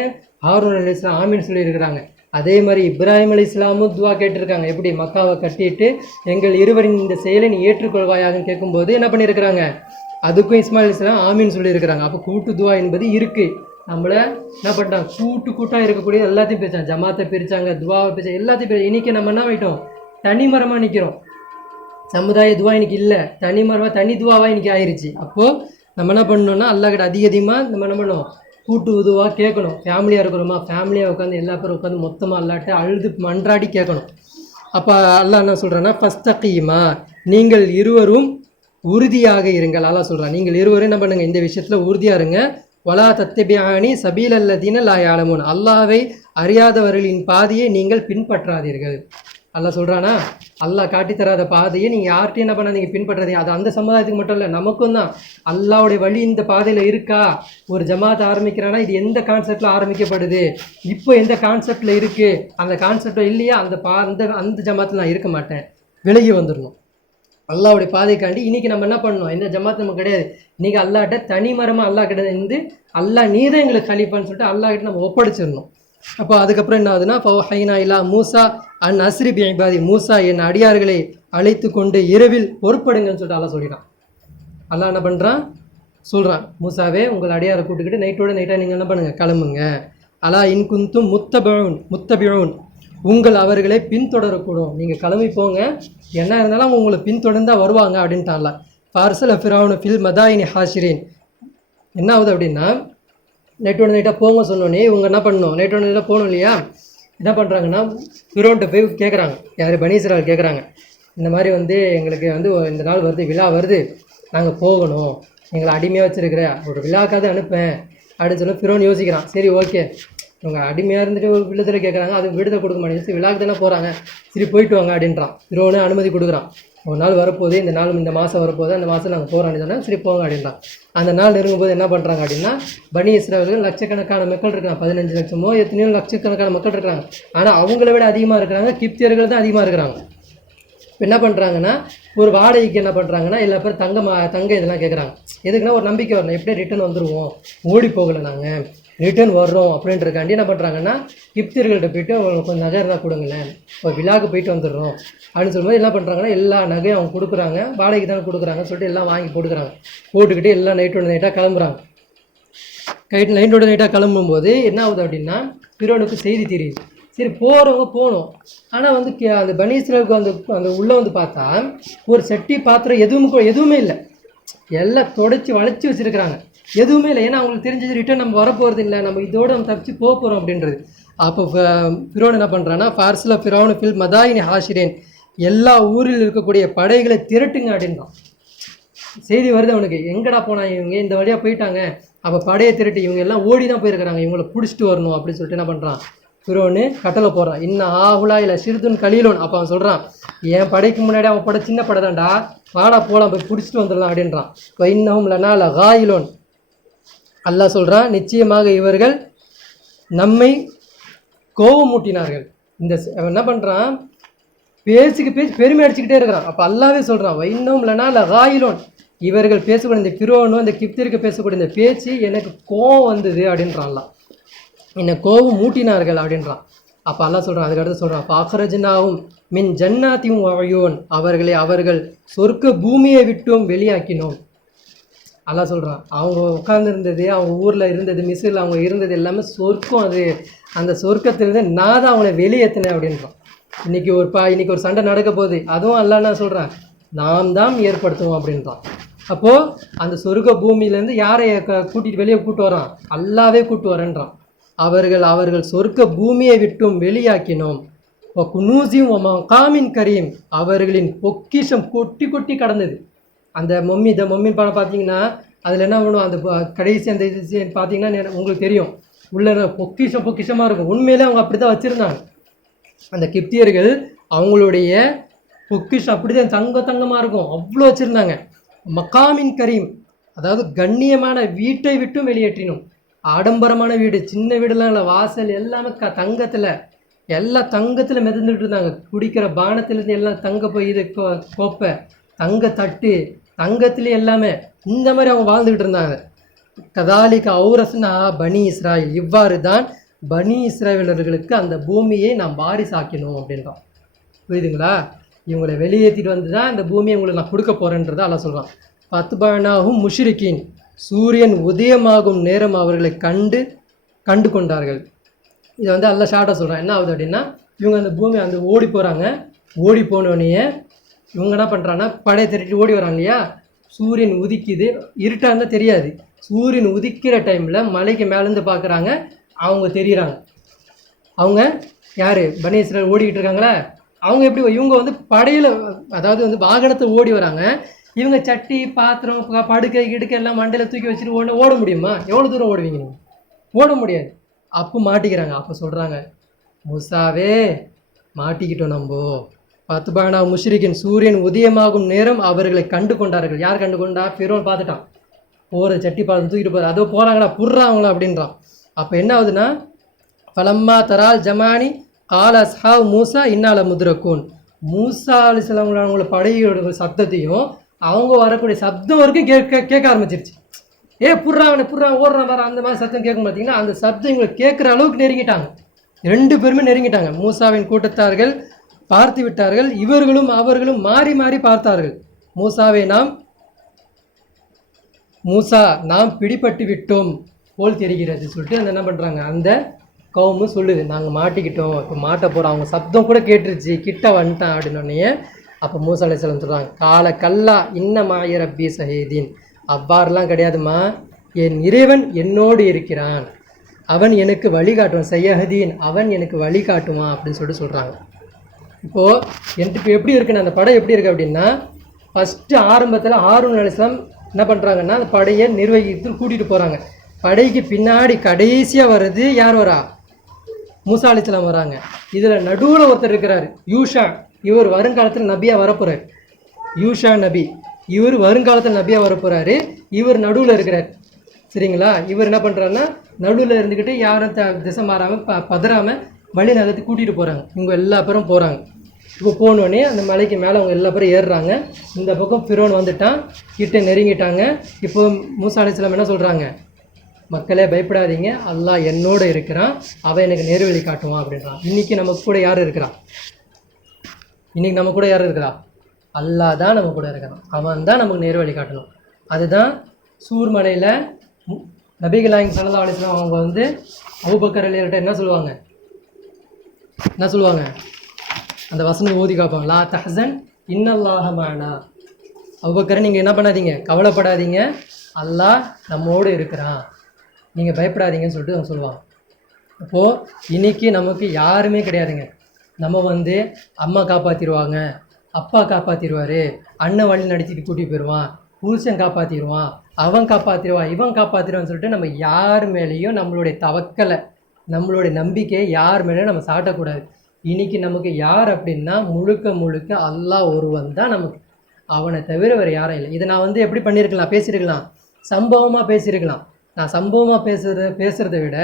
ஹாரூன் அலைஹிஸ்ஸலாம் ஆமின்னு சொல்லியிருக்கிறாங்க. அதே மாதிரி இப்ராஹிம் அலைஹிஸ்ஸலாமும் துவா கேட்டிருக்காங்க, எப்படி மக்காவை கட்டிட்டு எங்கள் இருவரின் இந்த செயலை நீ ஏற்றுக்கொள்வாயாகன்னு கேட்கும்போது என்ன பண்ணியிருக்கிறாங்க, அதுக்கும் இஸ்மாயில் அலைஹிஸ்ஸலாம் ஆமின்னு சொல்லியிருக்கிறாங்க. அப்போ கூட்டு துவா என்பது இருக்குது. நம்மளை என்ன பண்ணிட்டாங்க, கூட்டாக இருக்கக்கூடிய எல்லாத்தையும் பிரித்தாங்க. ஜமாத்தை பிரித்தாங்க, துவாவை பிரித்தாங்க, எல்லாத்தையும் பிரிச்சு இன்றைக்கி நம்ம என்ன ஆகிட்டோம், தனி மரமாக நிற்கிறோம். சமுதாய துவா இன்றைக்கி இல்லை, தனி மரமாக தனி துவாவாக இன்றைக்கி ஆயிடுச்சு. அப்போது நம்ம என்ன பண்ணணும்னா அல்லாஹ்கிட்ட அதிகமாக நம்ம என்ன பண்ணணும், கூட்டு உதுவாக கேட்கணும். ஃபேமிலியாக இருக்கிறோமா, ஃபேமிலியாக உட்காந்து எல்லா பேரும் உட்காந்து மொத்தமாக அல்லாட்ட அழுது மன்றாடி கேட்கணும். அப்போ அல்லாஹ் என்ன சொல்கிறேன்னா, ஃபஸ்தகீமா, நீங்கள் இருவரும் உறுதியாக இருங்கள். அல்லாஹ் சொல்கிறான், நீங்கள் இருவரும் என்ன பண்ணுங்கள், இந்த விஷயத்தில் உறுதியாக இருங்க. வலா தத்தபியானி சபீலல்லதீன லா யாலமூன், அல்லாஹ்வை அறியாதவர்களின் பாதையை நீங்கள் பின்பற்றாதீர்கள். அல்லாஹ் சொல்கிறானா, அல்லாஹ் காட்டித்தராத பாதையை நீங்கள் யார்கிட்டையும் என்ன பண்ணாதீங்க, பின்பற்றாதீங்க. அது அந்த சமுதாயத்துக்கு மட்டும் இல்லை, நமக்கும் தான். அல்லாஹ்வுடைய வழி இந்த பாதையில் இருக்கா, ஒரு ஜமாத் ஆரம்பிக்கிறானா இது எந்த கான்செப்டில் ஆரம்பிக்கப்படுது, இப்போ எந்த கான்செப்டில் இருக்குது, அந்த கான்செப்டில் இல்லையா, அந்த ஜமாத்தில் நான் இருக்க மாட்டேன், விலகி வந்துடணும். அல்லாஹ்வுடைய பாதைக்காண்டி இன்றைக்கி நம்ம என்ன பண்ணணும், இந்த ஜமாத் நம்ம கிடையாது, இன்றைக்கி அல்லாஹ்கிட்ட தனி மரமாக அல்லாஹ் கிட்ட இருந்து அல்லாஹ் நீதான் எங்களுக்கு கலிப்பான்னு சொல்லிட்டு அல்லாஹ்கிட்ட நம்ம ஒப்படைச்சிடணும். அப்போ அதுக்கப்புறம் என்ன ஆகுதுன்னா, ஃபௌஹைனா இலா மூசா அன் அஸ்ரி பி இபாதி, மூசா என் அடியார்களை அழைத்து கொண்டு இரவில் பொறுப்படுங்கன்னு சொல்லிட்டு அல்லாஹ் சொல்லிட்டான். அல்லாஹ் என்ன பண்ணுறான், சொல்கிறான், மூசாவே உங்கள் அடியாரை கூட்டுக்கிட்டு நைட்டாக நீங்கள் என்ன பண்ணுங்கள், கிளம்புங்க. அலா இன் குந்தும் முத்தபியூன், உங்கள் அவர்களை பின்தொடரக்கூடும், நீங்கள் கிளம்பி போங்க, என்ன இருந்தாலும் அவங்க உங்களை பின்தொடர்ந்தால் வருவாங்க அப்படின்ட்டான்ல. பார்சல் ஃபிரௌன் ஃபில் மதாயினி ஹாஷிரின். என்ன ஆகுது அப்படின்னா, நைட்டாக போங்க சொன்னோன்னே இவங்க என்ன பண்ணணும், நைட்டாக போகணும் இல்லையா, என்ன பண்ணுறாங்கன்னா ஃபிரௌன்ட்ட போய் கேட்குறாங்க, யார் பனி இஸ்ராயேல் கேட்குறாங்க, இந்த மாதிரி எங்களுக்கு இந்த நாள் வருது, விழா வருது, நாங்கள் போகணும், எங்களை அடிமையாக வச்சுருக்கிற ஒரு விழாக்காவது அனுப்பேன் அப்படின்னு சொல்லி ஃபிரௌன் யோசிக்கிறான். சரி ஓகே, இவங்க அடிமையாக இருந்துட்டு ஒரு விடுதலை கேட்குறாங்க, அது விடுதலை கொடுக்க மாட்டேங்குது, விழாக்கு தானே போகிறாங்க, சரி போயிட்டு வாங்க அப்படின்றான். ஃபிரௌனு அனுமதி கொடுக்குறான். ஒரு நாள் வரப்போகுது, இந்த மாதம் வரப்போகுது, அந்த மாதம் நாங்கள் போகிறோம் அப்படின்னு சொன்னால் சரி போங்க அப்படின்றான். அந்த நாள் நெருங்கும்போது என்ன பண்ணுறாங்க அப்படின்னா, பனி இஸ்ராயேல்கள் லட்சக்கணக்கான மக்கள் இருக்காங்க, 15 லட்சமோ எத்தனையோ லட்சக்கணக்கான மக்கள் இருக்கிறாங்க. ஆனால் அவங்கள விட அதிகமாக இருக்கிறாங்க, கிப்தியர்கள் தான் அதிகமாக இருக்கிறாங்க. இப்போ என்ன பண்ணுறாங்கன்னா, ஒரு வாடகைக்கு என்ன பண்ணுறாங்கன்னா எல்லா பேரும் தங்க இதெல்லாம் கேட்குறாங்க. எதுக்குன்னா ஒரு நம்பிக்கை வரணும், எப்படியே ரிட்டர்ன் வந்துடுவோம், ஓடி போகலை, நாங்கள் ரிட்டர்ன் வர்றோம் அப்படின்றக்காண்டி என்ன பண்ணுறாங்கன்னா, கிப்தியர்கள்ட்ட போய்ட்டு அவங்களுக்கு கொஞ்சம் நகை இருந்தால் கொடுங்களேன், ஒரு விழாவுக்கு போயிட்டு வந்துடுறோம் அப்படின்னு சொல்லும்போது என்ன பண்ணுறாங்கன்னா, எல்லா நகையும் அவங்க கொடுக்குறாங்க, வாடகைக்கு தானே கொடுக்குறாங்கன்னு சொல்லிட்டு எல்லாம் வாங்கி போட்டுக்கிட்டு எல்லாம் நைட்டாக கிளம்புறாங்க. நைட்டாக கிளம்பும்போது என்ன ஆகுது அப்படின்னா, ஃபிரௌனுக்கு செய்தி தெரியுது. சரி போகிறவங்க போகணும், ஆனால் அந்த பனி இஸ்ராயேலுக்கு அந்த உள்ளே பார்த்தா ஒரு சட்டி பாத்திரம் எதுவுமே இல்லை, எல்லாம் தொடச்சி வளைச்சி வச்சுருக்கிறாங்க, எதுவுமே இல்லை. ஏன்னா அவங்களுக்கு தெரிஞ்சது ரிட்டர்ன் நம்ம வரப்போகிறது இல்லை, நம்ம இதோடு நம்ம தப்பிச்சு போக போகிறோம் அப்படின்றது. அப்போ ஃபிரௌன் என்ன பண்ணுறான்னா, பார்சல ஃபிரௌன் ஃபில் மதாயினி ஹாஷிரேன், எல்லா ஊரில் இருக்கக்கூடிய படைகளை திரட்டுங்க அப்படின்றான். செய்தி வருது அவனுக்கு, எங்கடா போனாங்க இவங்க, இந்த வழியாக போயிட்டாங்க, அப்போ படையை திரட்டி இவங்க எல்லாம் ஓடி தான் போயிருக்கிறாங்க, இவங்களை பிடிச்சிட்டு வரணும் அப்படின்னு சொல்லிட்டு என்ன பண்ணுறான், ஃபிரௌனு கட்டளை போடுறான். இன்னும் ஆகுலா இல்லை சிறுதுன் கலீலோன். அப்போ அவன் சொல்கிறான், என் படைக்கு முன்னாடி அவன் படை சின்ன படை தான்டா, வாடா போகலாம், போய் பிடிச்சிட்டு வந்துடலாம் அப்படின்றான். இப்போ இன்னும் லனா லகாயிலோன், அல்லாஹ் சொல்கிறான், நிச்சயமாக இவர்கள் நம்மை கோபமூட்டினார்கள். என்ன பண்ணுறான், பேச்சு பெருமை அடிச்சுக்கிட்டே இருக்கிறான். அப்போ அல்லாவே சொல்கிறான், வைன்னும் லனா லகாயிலோன், இவர்கள் பேசக்கூடிய இந்த ஃபிரௌனும் இந்த கிப்தியருக்கு பேசக்கூடிய இந்த பேச்சு எனக்கு கோபம் வந்தது அப்படின்றான்ல, என்னை கோபம் மூட்டினார்கள் அப்படின்றான். அப்போ அல்லாஹ் சொல்கிறான், அதுக்கடுத்து சொல்கிறான், பாக்ரஜனாவும் மின் ஜன்னாத்தியும் வகையோன், அவர்கள் சொர்க்க பூமியை விட்டும் வெளியாக்கினோம். அல்லாஹ் சொல்கிறான், அவங்க உட்காந்துருந்தது, அவங்க ஊரில் இருந்தது, மிஸ்ரில் அவங்க இருந்தது எல்லாமே சொர்க்கம், அது அந்த சொர்க்கத்திலிருந்து நான் தான் அவங்களை வெளியேற்றினேன் அப்படின்றான். இன்றைக்கி ஒரு சண்டை நடக்க போகுது, அதுவும் அல்லாஹ் என்ன சொல்கிறான், நாம் தான் ஏற்படுத்துவோம் அப்படின்றான். அப்போது அந்த சொர்க்க பூமியிலேருந்து யாரை வெளியே கூட்டு வரான், அல்லாவே கூட்டு வரேன்றான். அவர்கள் சொர்க்க பூமியை விட்டும் வெளியாக்கினோம். குனூசியும் காமின் கரீம், அவர்களின் பொக்கிஷம் கொட்டி கடந்தது. அந்த மொம்மின்னு படம் பார்த்தீங்கன்னா அதில் என்ன பண்ணுவோம், அந்த கடைசி அந்த இது பார்த்தீங்கன்னா உங்களுக்கு தெரியும், உள்ள பொக்கிஷமாக இருக்கும். உண்மையிலே அவங்க அப்படி தான் வச்சுருந்தாங்க. அந்த கிப்தியர்கள் அவங்களுடைய பொக்கிஷம் அப்படி தான் தங்கமாக இருக்கும், அவ்வளோ வச்சுருந்தாங்க. மக்காமின் கரீம், அதாவது கண்ணியமான வீட்டை விட்டும் வெளியேற்றினோம். ஆடம்பரமான வீடு, சின்ன வீடுலாம் இல்லை, வாசல் எல்லாமே தங்கத்தில் மிதந்துட்டு இருந்தாங்க. குடிக்கிற பானத்திலேருந்து எல்லாம் தங்க இது கோப்பை, தங்க தட்டு, தங்கத்திலே எல்லாமே, இந்த மாதிரி அவங்க வாழ்ந்துக்கிட்டு இருந்தாங்க. கதாலிக்கு அவுரஸ்னா பனி இஸ்ராயில், இவ்வாறு தான் பனி இஸ்ராயலர்களுக்கு அந்த பூமியை நாம் வாரிசாக்கணும் அப்படின்றான். புரியுதுங்களா, இவங்களை வெளியேற்றிட்டு வந்து தான் இந்த பூமியை உங்களுக்கு நான் கொடுக்க போகிறேன்றதை அல்லாஹ் சொல்கிறான். பத்பானாகும் முஷ்ரிக்கின், சூரியன் உதயமாகும் நேரம் அவர்களை கண்டு கண்டு கொண்டார்கள். இதை வந்து அல்ல ஷார்ட்டாக சொல்கிறான். என்ன ஆகுது அப்படின்னா, இவங்க அந்த பூமி அந்த ஓடி போகிறாங்க. ஓடி போனோடனே இவங்க என்ன பண்ணுறாங்கன்னா படையை திரட்டி ஓடி வராங்க இல்லையா. சூரியன் உதிக்குது, இருட்டாக இருந்தால் தெரியாது. சூரியன் உதிக்கிற டைமில் மலைக்கு மேலேருந்து பார்க்குறாங்க, அவங்க தெரியுறாங்க. அவங்க யார்? பனி இஸ்ராயேல் ஓடிக்கிட்டு இருக்காங்களே, அவங்க எப்படி இவங்க வந்து படையில், அதாவது வந்து வாகனத்தை ஓடி வராங்க. இவங்க சட்டி பாத்திரம் படுக்கை கிடுக்கை எல்லாம் மண்டையில் தூக்கி வச்சுட்டு ஓட முடியுமா? எவ்வளோ தூரம் ஓடுவீங்க நீங்கள்? ஓட முடியாது. அப்போ மாட்டிக்கிறாங்க. அப்போ சொல்கிறாங்க, மூசாவே மாட்டிக்கிட்டோம் நம்ம. பத்துபானா முஷ்ரிக்கின் சூரியன் உதயமாகும் நேரம் அவர்களை கண்டு கொண்டார்கள். யார் கண்டு கொண்டா? ஃபிரௌன் பார்த்துட்டான். போகிற சட்டி பாத்திரம் தூக்கிட்டு போகிற அதோ போகிறாங்களா புர்றாங்களா அப்படின்றான். அப்போ என்ன ஆகுதுன்னா, ஃபலம்மா தரால் ஜமானி கால அஸ்ஹாப் மூசா இன்னால முத்ரக்கூன். மூசா அலைஹிஸ்ஸலாம் அவங்களோட படையோட சத்தத்தையும் அவங்க வரக்கூடிய சப்தம் வரைக்கும் கேட்க ஆரம்பிச்சிருச்சு. புர்றாவனை ஓடுறான் வர அந்த மாதிரி சத்தம் கேட்கும். பார்த்தீங்கன்னா அந்த சப்தம் இவங்களை கேட்குற அளவுக்கு நெருங்கிட்டாங்க. 2 பேருமே நெருங்கிட்டாங்க. மூசாவின் கூட்டத்தார்கள் பார்த்து விட்டார்கள், இவர்களும் அவர்களும் மாறி மாறி பார்த்தார்கள். மூசா நாம் பிடிபட்டு விட்டோம் போல் தெரிகிறது சொல்லிட்டு அந்த என்ன பண்ணுறாங்க, அந்த கவுமு சொல்லுது, நாங்கள் மாட்டிக்கிட்டோம், இப்போ மாட்ட போகிறோம். அவங்க சப்தம் கூட கேட்டுருச்சு, கிட்ட வந்துட்டான் அப்படின்னோடனே அப்போ மூசா அலைஹிஸ்ஸலாம் சொல்கிறாங்க, கால கல்லா இன்னமாய ரப்பி சஹீதீன். அவ்வாறுலாம் கிடையாதுமா, என் இறைவன் என்னோடு இருக்கிறான், அவன் எனக்கு வழிகாட்டுவான். சையஹதீன், அவன் எனக்கு வழிகாட்டுவான் அப்படின்னு சொல்லிட்டு சொல்கிறாங்க. இப்போது இப்போ எப்படி இருக்குன்னு அந்த படம் எப்படி இருக்குது அப்படின்னா, ஃபஸ்ட்டு ஆரம்பத்தில் ஹாரூன் அலைஹிஸ்ஸலாம் என்ன பண்ணுறாங்கன்னா அந்த படையை நிர்வகித்து கூட்டிகிட்டு போகிறாங்க. படைக்கு பின்னாடி கடைசியாக வர்றது யார் வரா? மூசா அலைஹிஸ்ஸலாம் வராங்க. இதில் நடுவில் ஒருத்தர் இருக்கிறார், யூஷா. இவர் வருங்காலத்தில் நபியாக வரப்போகிறார். யூஷா நபி, இவர் வருங்காலத்தில் நபியாக வரப்போகிறாரு. இவர் நடுவில் இருக்கிறார். சரிங்களா? இவர் என்ன பண்ணுறாருன்னா நடுவில் இருந்துக்கிட்டு யாரும் திசை மாறாமல் பதறாமல் வழி நகர்த்து கூட்டிகிட்டு போகிறாங்க. இவங்க எல்லா பேரும் போகிறாங்க. இப்போ போனோடனே அந்த மலைக்கு மேலே அவங்க எல்லா பேரும் ஏறுறாங்க. இந்த பக்கம் ஃபிரௌன் வந்துட்டான், கிட்ட நெருங்கிட்டாங்க. இப்போ மூசா அலைஹிஸ்ஸலாம் என்ன சொல்கிறாங்க, மக்களே பயப்படாதீங்க, அல்லாஹ் என்னோடு இருக்கிறான், அவன் எனக்கு நேர்வழி காட்டுவான் அப்படின்றான். இன்றைக்கி நமக்கு கூட யார் இருக்கிறா? இன்றைக்கி நம்ம கூட யார் இருக்கிறா? அல்லாஹ் தான் நம்ம கூட இருக்கிறான், அவன் தான் நமக்கு நேர்வழி காட்டணும். அதுதான் சூர்மலையில் நபிகள் நாயகம் ஸல்லல்லாஹு அலைஹி வஸல்லம் அவங்க வந்து அபூபக்கர் ரலியல்லாஹு என்ன சொல்லுவாங்க, அந்த வசனம் ஓதி காப்பாங்க, லா தஹ்சன் இன்னல்லாஹ மஅனா. அபூபக்கர் நீங்கள் என்ன பண்ணாதீங்க, கவலைப்படாதீங்க, அல்லாஹ் நம்மோடு இருக்கிறான், நீங்கள் பயப்படாதீங்கன்னு சொல்லிட்டு அவங்க சொல்லுவாங்க. அப்போது இன்றைக்கி நமக்கு யாருமே கிடையாதுங்க. நம்ம வந்து அம்மா காப்பாற்றிடுவாங்க, அப்பா காப்பாற்றிடுவார், அண்ணன் வழி நடத்திட்டு கூட்டிகிட்டு போயிடுவான், புருஷன் காப்பாற்றிடுவான், அவன் காப்பாற்றிடுவான், இவன் காப்பாற்றிடுவான்னு சொல்லிட்டு நம்ம யார் மேலேயும் நம்மளுடைய தவக்கலை, நம்மளுடைய நம்பிக்கையை யார் மேலேயும் நம்ம சாட்டக்கூடாது. இன்றைக்கி நமக்கு யார் அப்படின்னா முழுக்க அல்லாஹ் ஒருவன் தான் நமக்கு, அவனை தவிர வேறு யாரும் இல்லை. இதை நான் வந்து எப்படி பண்ணியிருக்கலாம், பேசியிருக்கலாம், சம்பவமாக பேசியிருக்கலாம். நான் சம்பவமாக பேசுகிறத விட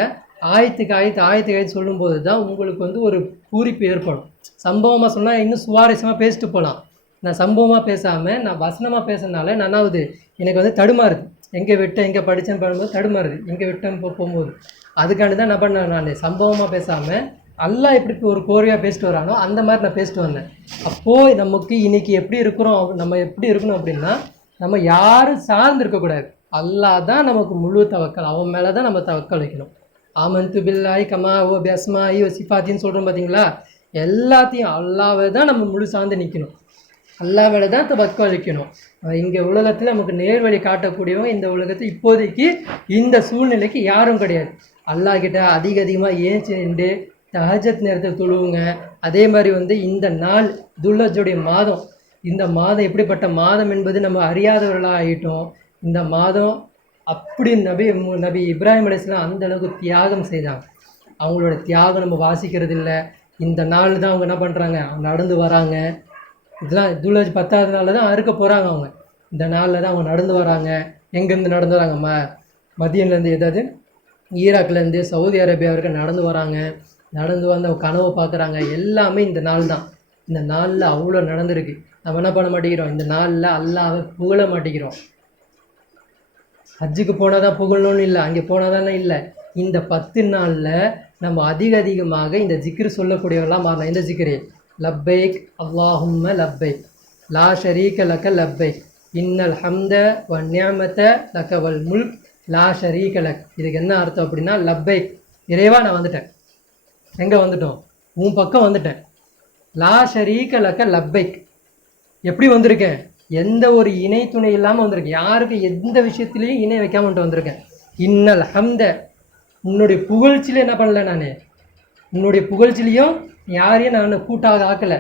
ஆயத்துக்கு சொல்லும்போது தான் உங்களுக்கு வந்து ஒரு பூரிப்பு ஏற்படும். சம்பவமாக சொன்னால் இன்னும் சுவாரஸ்யமாக பேசிட்டு போகலாம். நான் சம்பவமாக பேசாமல் நான் வசனமாக பேசுறதுனால நன்னாவது எனக்கு வந்து தடுமாறுது. எங்கே விட்டேன் எங்கே படித்தேன்னு பண்ணும்போது தடுமாறுது, எங்கே விட்டேன்னு போகும்போது. அதுக்காண்டி தான் நான் பண்ணேன், நான் சம்பவமாக பேசாமல் அல்லாஹ் எப்படி ஒரு கோர்வையாக பேசிட்டு வரானோ அந்த மாதிரி நான் பேசிட்டு வந்தேன். அப்போது நமக்கு இன்றைக்கி எப்படி இருக்கிறோம், நம்ம எப்படி இருக்கணும் அப்படின்னா, நம்ம யாரும் சார்ந்து இருக்கக்கூடாது. அல்லாஹ் தான் நமக்கு முழு தவக்கல், அவன் மேலே தான் நம்ம தவக்கல் வைக்கணும். ஆமன்து பில்லாஹி கமா ஓ பிஸ்மாஹி ஓ சிஃபாத்தின்னு சொல்கிறோம் பார்த்தீங்களா, எல்லாத்தையும் அல்லாஹ்வை தான் நம்ம முழு சார்ந்து நிற்கணும், அல்லாஹ் மேலே தான் தவக்கல் வைக்கணும். இங்கே உலகத்தில் நமக்கு நேர்வழி காட்டக்கூடியவங்க இந்த உலகத்தில் இப்போதைக்கு இந்த சூழ்நிலைக்கு யாரும் கிடையாது. அல்லாஹ் கிட்ட அதிகமாக ஏஞ்சி நின்று தஹஜத் நேரத்தில் தொழுவுங்க. அதே மாதிரி வந்து இந்த நாள் துல்ஹஜ்ஜுடைய மாதம், இந்த மாதம் எப்படிப்பட்ட மாதம் என்பது நம்ம அறியாதவர்களாக ஆகிட்டோம். இந்த மாதம் அப்படி நபி இப்ராஹிம் அலைஹிஸ்ஸலாம் அந்த அளவுக்கு தியாகம் செய்தாங்க. அவங்களோட தியாகம் நம்ம வாசிக்கிறது இல்லை. இந்த நாள் தான் அவங்க என்ன பண்ணுறாங்க, நடந்து வராங்க. இதெல்லாம் துல்ஹஜ் 10வது நாளில் தான் அறுக்க போகிறாங்க அவங்க. இந்த நாளில் தான் அவங்க நடந்து வராங்க. எங்கேருந்து நடந்து வராங்க, மதியன்லேருந்து, ஏதாவது ஈராக்லேருந்து சவுதி அரேபியா வரைக்கும் நடந்து வராங்க. நடந்து வந்து அவங்க கனவை பார்க்குறாங்க. எல்லாமே இந்த நாள் தான். இந்த நாளில் அவ்வளோ நடந்திருக்கு. நம்ம என்ன பண்ண மாட்டேங்கிறோம், இந்த நாளில் அல்லாஹ்வை புகழ மாட்டேங்கிறோம். ஹஜ்ஜுக்கு போனால் தான் புகழணும்னு இல்லை, அங்கே போனால் தானே இல்லை. இந்த 10 நாளில் நம்ம அதிகமாக இந்த ஜிக்ரு சொல்லக்கூடியவர்களாக மாறலாம். இந்த ஜிக்ரு லப்பைக் அல்லாஹும்ம லப்பைக் லா ஷரீக லக்க லப்பைக் இன்னல் ஹம்த வ நிஅமத லக்க வல் முல்க் லா ஷரீக லக். இதுக்கு என்ன அர்த்தம் அப்படின்னா, லப்பைக் இறைவா நான் வந்துட்டேன். எங்கே வந்துட்டோம்? உன் பக்கம் வந்துட்டேன். லா ஷரீக லக்க லப்பைக். எப்படி வந்திருக்கேன்? எந்த ஒரு இணை துணை இல்லாமல் வந்திருக்கேன். யாருக்கு எந்த விஷயத்துலையும் இணை வைக்காமட்டு வந்திருக்கேன். இன்னல் ஹம்த, உன்னுடைய புகழ்ச்சியில் என்ன பண்ணல நான்? உன்னுடைய புகழ்ச்சிலையும் யாரையும் நான் கூட்டாக ஆக்கலை.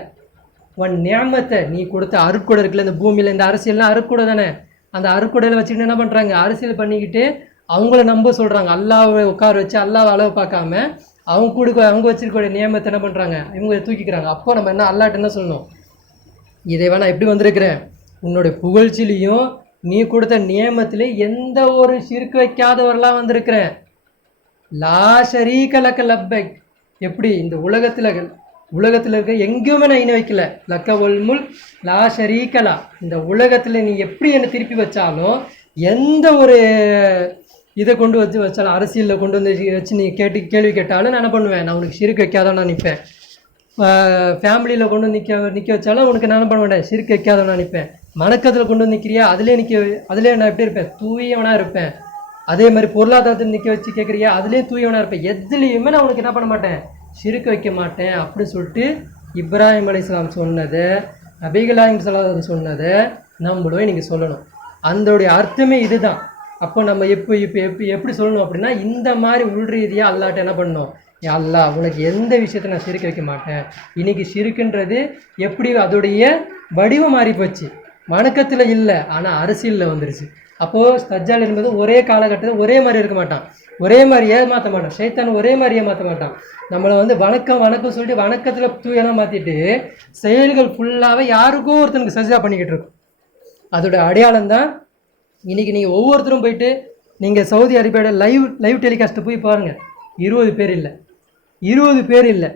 உன் நியாமத்தை, நீ கொடுத்த அருட்கொடை இருக்குல்ல இந்த பூமியில், இந்த அரசியல்லாம் அருட்கொடை தானே. அந்த அருட்கொடையில் வச்சுக்கிட்டு என்ன பண்ணுறாங்க? அரசியல் பண்ணிக்கிட்டு அவங்கள நம்ப சொல்கிறாங்க. அல்லாவை உட்கார வச்சு அல்லாவை அளவு பார்க்காம அவங்க வச்சிருக்கக்கூடிய நியமத்தை என்ன பண்ணுறாங்க? இவங்க தூக்கிக்கிறாங்க. அப்போ நம்ம என்ன அல்லாட்ட என்ன சொல்லணும்? இறைவா நான் எப்படி வந்திருக்கிறேன்? உன்னுடைய புகழ்ச்சிலையும் நீ கொடுத்த நியமத்திலையும் எந்த ஒரு ஷிர்க் வைக்காதவரெலாம் வந்திருக்கிறேன். லா ஷரீக லக்க லப்பைக். எப்படி இந்த உலகத்தில் இருக்க எங்கேயுமே நான் இணை வைக்கல. லக்க ஒல் முல் லா ஷரீகலா. இந்த உலகத்தில் நீ எப்படி என்னை திருப்பி வச்சாலும், எந்த ஒரு இதை கொண்டு வச்சாலும், அரசியலில் கொண்டு வந்து வச்சு நீ கேள்வி கேட்டாலும் நான் என்ன பண்ணுவேன்? நான் உனக்கு ஷிர்க் வைக்காதவன் நான் நிற்பேன். ஃபேமிலியில் கொண்டு வந்து நிற்க வச்சாலும் உனக்கு நான் என்ன பண்ண மாட்டேன்? ஷிர்க் வைக்காதவன் நான் நிற்பேன். மணக்கத்தில் கொண்டு வந்து நிற்கிறியா, அதிலே நான் எப்படி இருப்பேன்? தூயவனாக இருப்பேன். அதே மாதிரி பொருளாதாரத்தில் நிற்க வச்சு கேட்குறியா, அதுலேயும் தூயவனாக இருப்பேன். எதுலேயுமே நான் உனக்கு என்ன பண்ண மாட்டேன்? ஷிர்க் வைக்க மாட்டேன் அப்படின்னு சொல்லிட்டு இப்ராஹிம் அலைஹிஸ்ஸலாம் சொன்னதை, நபிகள் நாயகம் ஸல்லல்லாஹு அலைஹி வஸல்லம் சொன்னதை நம்மளும் இன்றைக்கி சொல்லணும். அதோடைய அர்த்தமே இதுதான். அப்போ நம்ம எப்படி சொல்லணும் அப்படின்னா, இந்த மாதிரி உள்ரீதியாக அல்லாட்ட என்ன பண்ணணும்? யா அல்லாஹ், உனக்கு எந்த விஷயத்தை நான் ஷிர்க் வைக்க மாட்டேன். இன்றைக்கி ஷிர்க்குன்றது எப்படி அதோடைய வடிவம் மாறி போச்சு. வணக்கத்தில் இல்லை, ஆனால் அரசியலில் வந்துருச்சு. அப்போது தஜ்ஜால் என்பது ஒரே காலகட்டத்தில் ஒரே மாதிரி இருக்க மாட்டான், ஒரே மாதிரி ஏமாற்ற மாட்டான். ஷைத்தான் ஒரே மாதிரி ஏமாற்ற மாட்டான். நம்மளை வணக்கம் சொல்லிட்டு வணக்கத்தில் தூயெல்லாம் மாற்றிட்டு செயல்கள் ஃபுல்லாகவே யாருக்கோ ஒருத்தனுக்கு சஜ்ஜா பண்ணிக்கிட்டு இருக்கும். அதோட அடையாளம் தான் இன்றைக்கி நீங்கள் ஒவ்வொருத்தரும் போயிட்டு நீங்கள் சவுதி அரேபியாவோட லைவ் டெலிகாஸ்ட்டை போய் பாருங்கள். 20 பேர் இல்லை.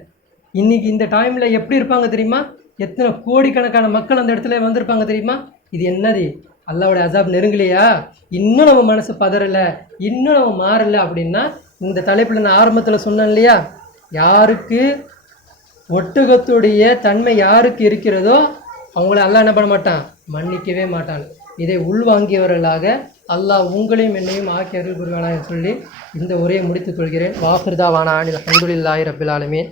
இன்றைக்கி இந்த டைமில் எப்படி இருப்பாங்க தெரியுமா? எத்தனை கோடிக்கணக்கான மக்கள் அந்த இடத்துல வந்திருப்பாங்க தெரியுமா? இது என்னது? அல்லாவோட அசாப் நெருங்கலையா? இன்னும் நம்ம மனசு பதறலை, இன்னும் நம்ம மாறலை அப்படின்னா, இந்த தலைப்பில் நான் ஆரம்பத்தில் சொன்னேன் இல்லையா, யாருக்கு ஒட்டகத்துடைய தன்மை யாருக்கு இருக்கிறதோ அவங்கள அல்லாஹ் என்ன பண்ண மாட்டான்? மன்னிக்கவே மாட்டான். இதை உள்வாங்கியவர்களாக அல்லாஹ் உங்களையும் என்னையும் ஆக்கி அருள் புரிவானாக சொல்லி இந்த உரையை முடித்துக் கொள்கிறேன். வாஃபிர்தாவானா அல்ஹம்துலில்லாஹி ரப்பில் ஆலமீன்.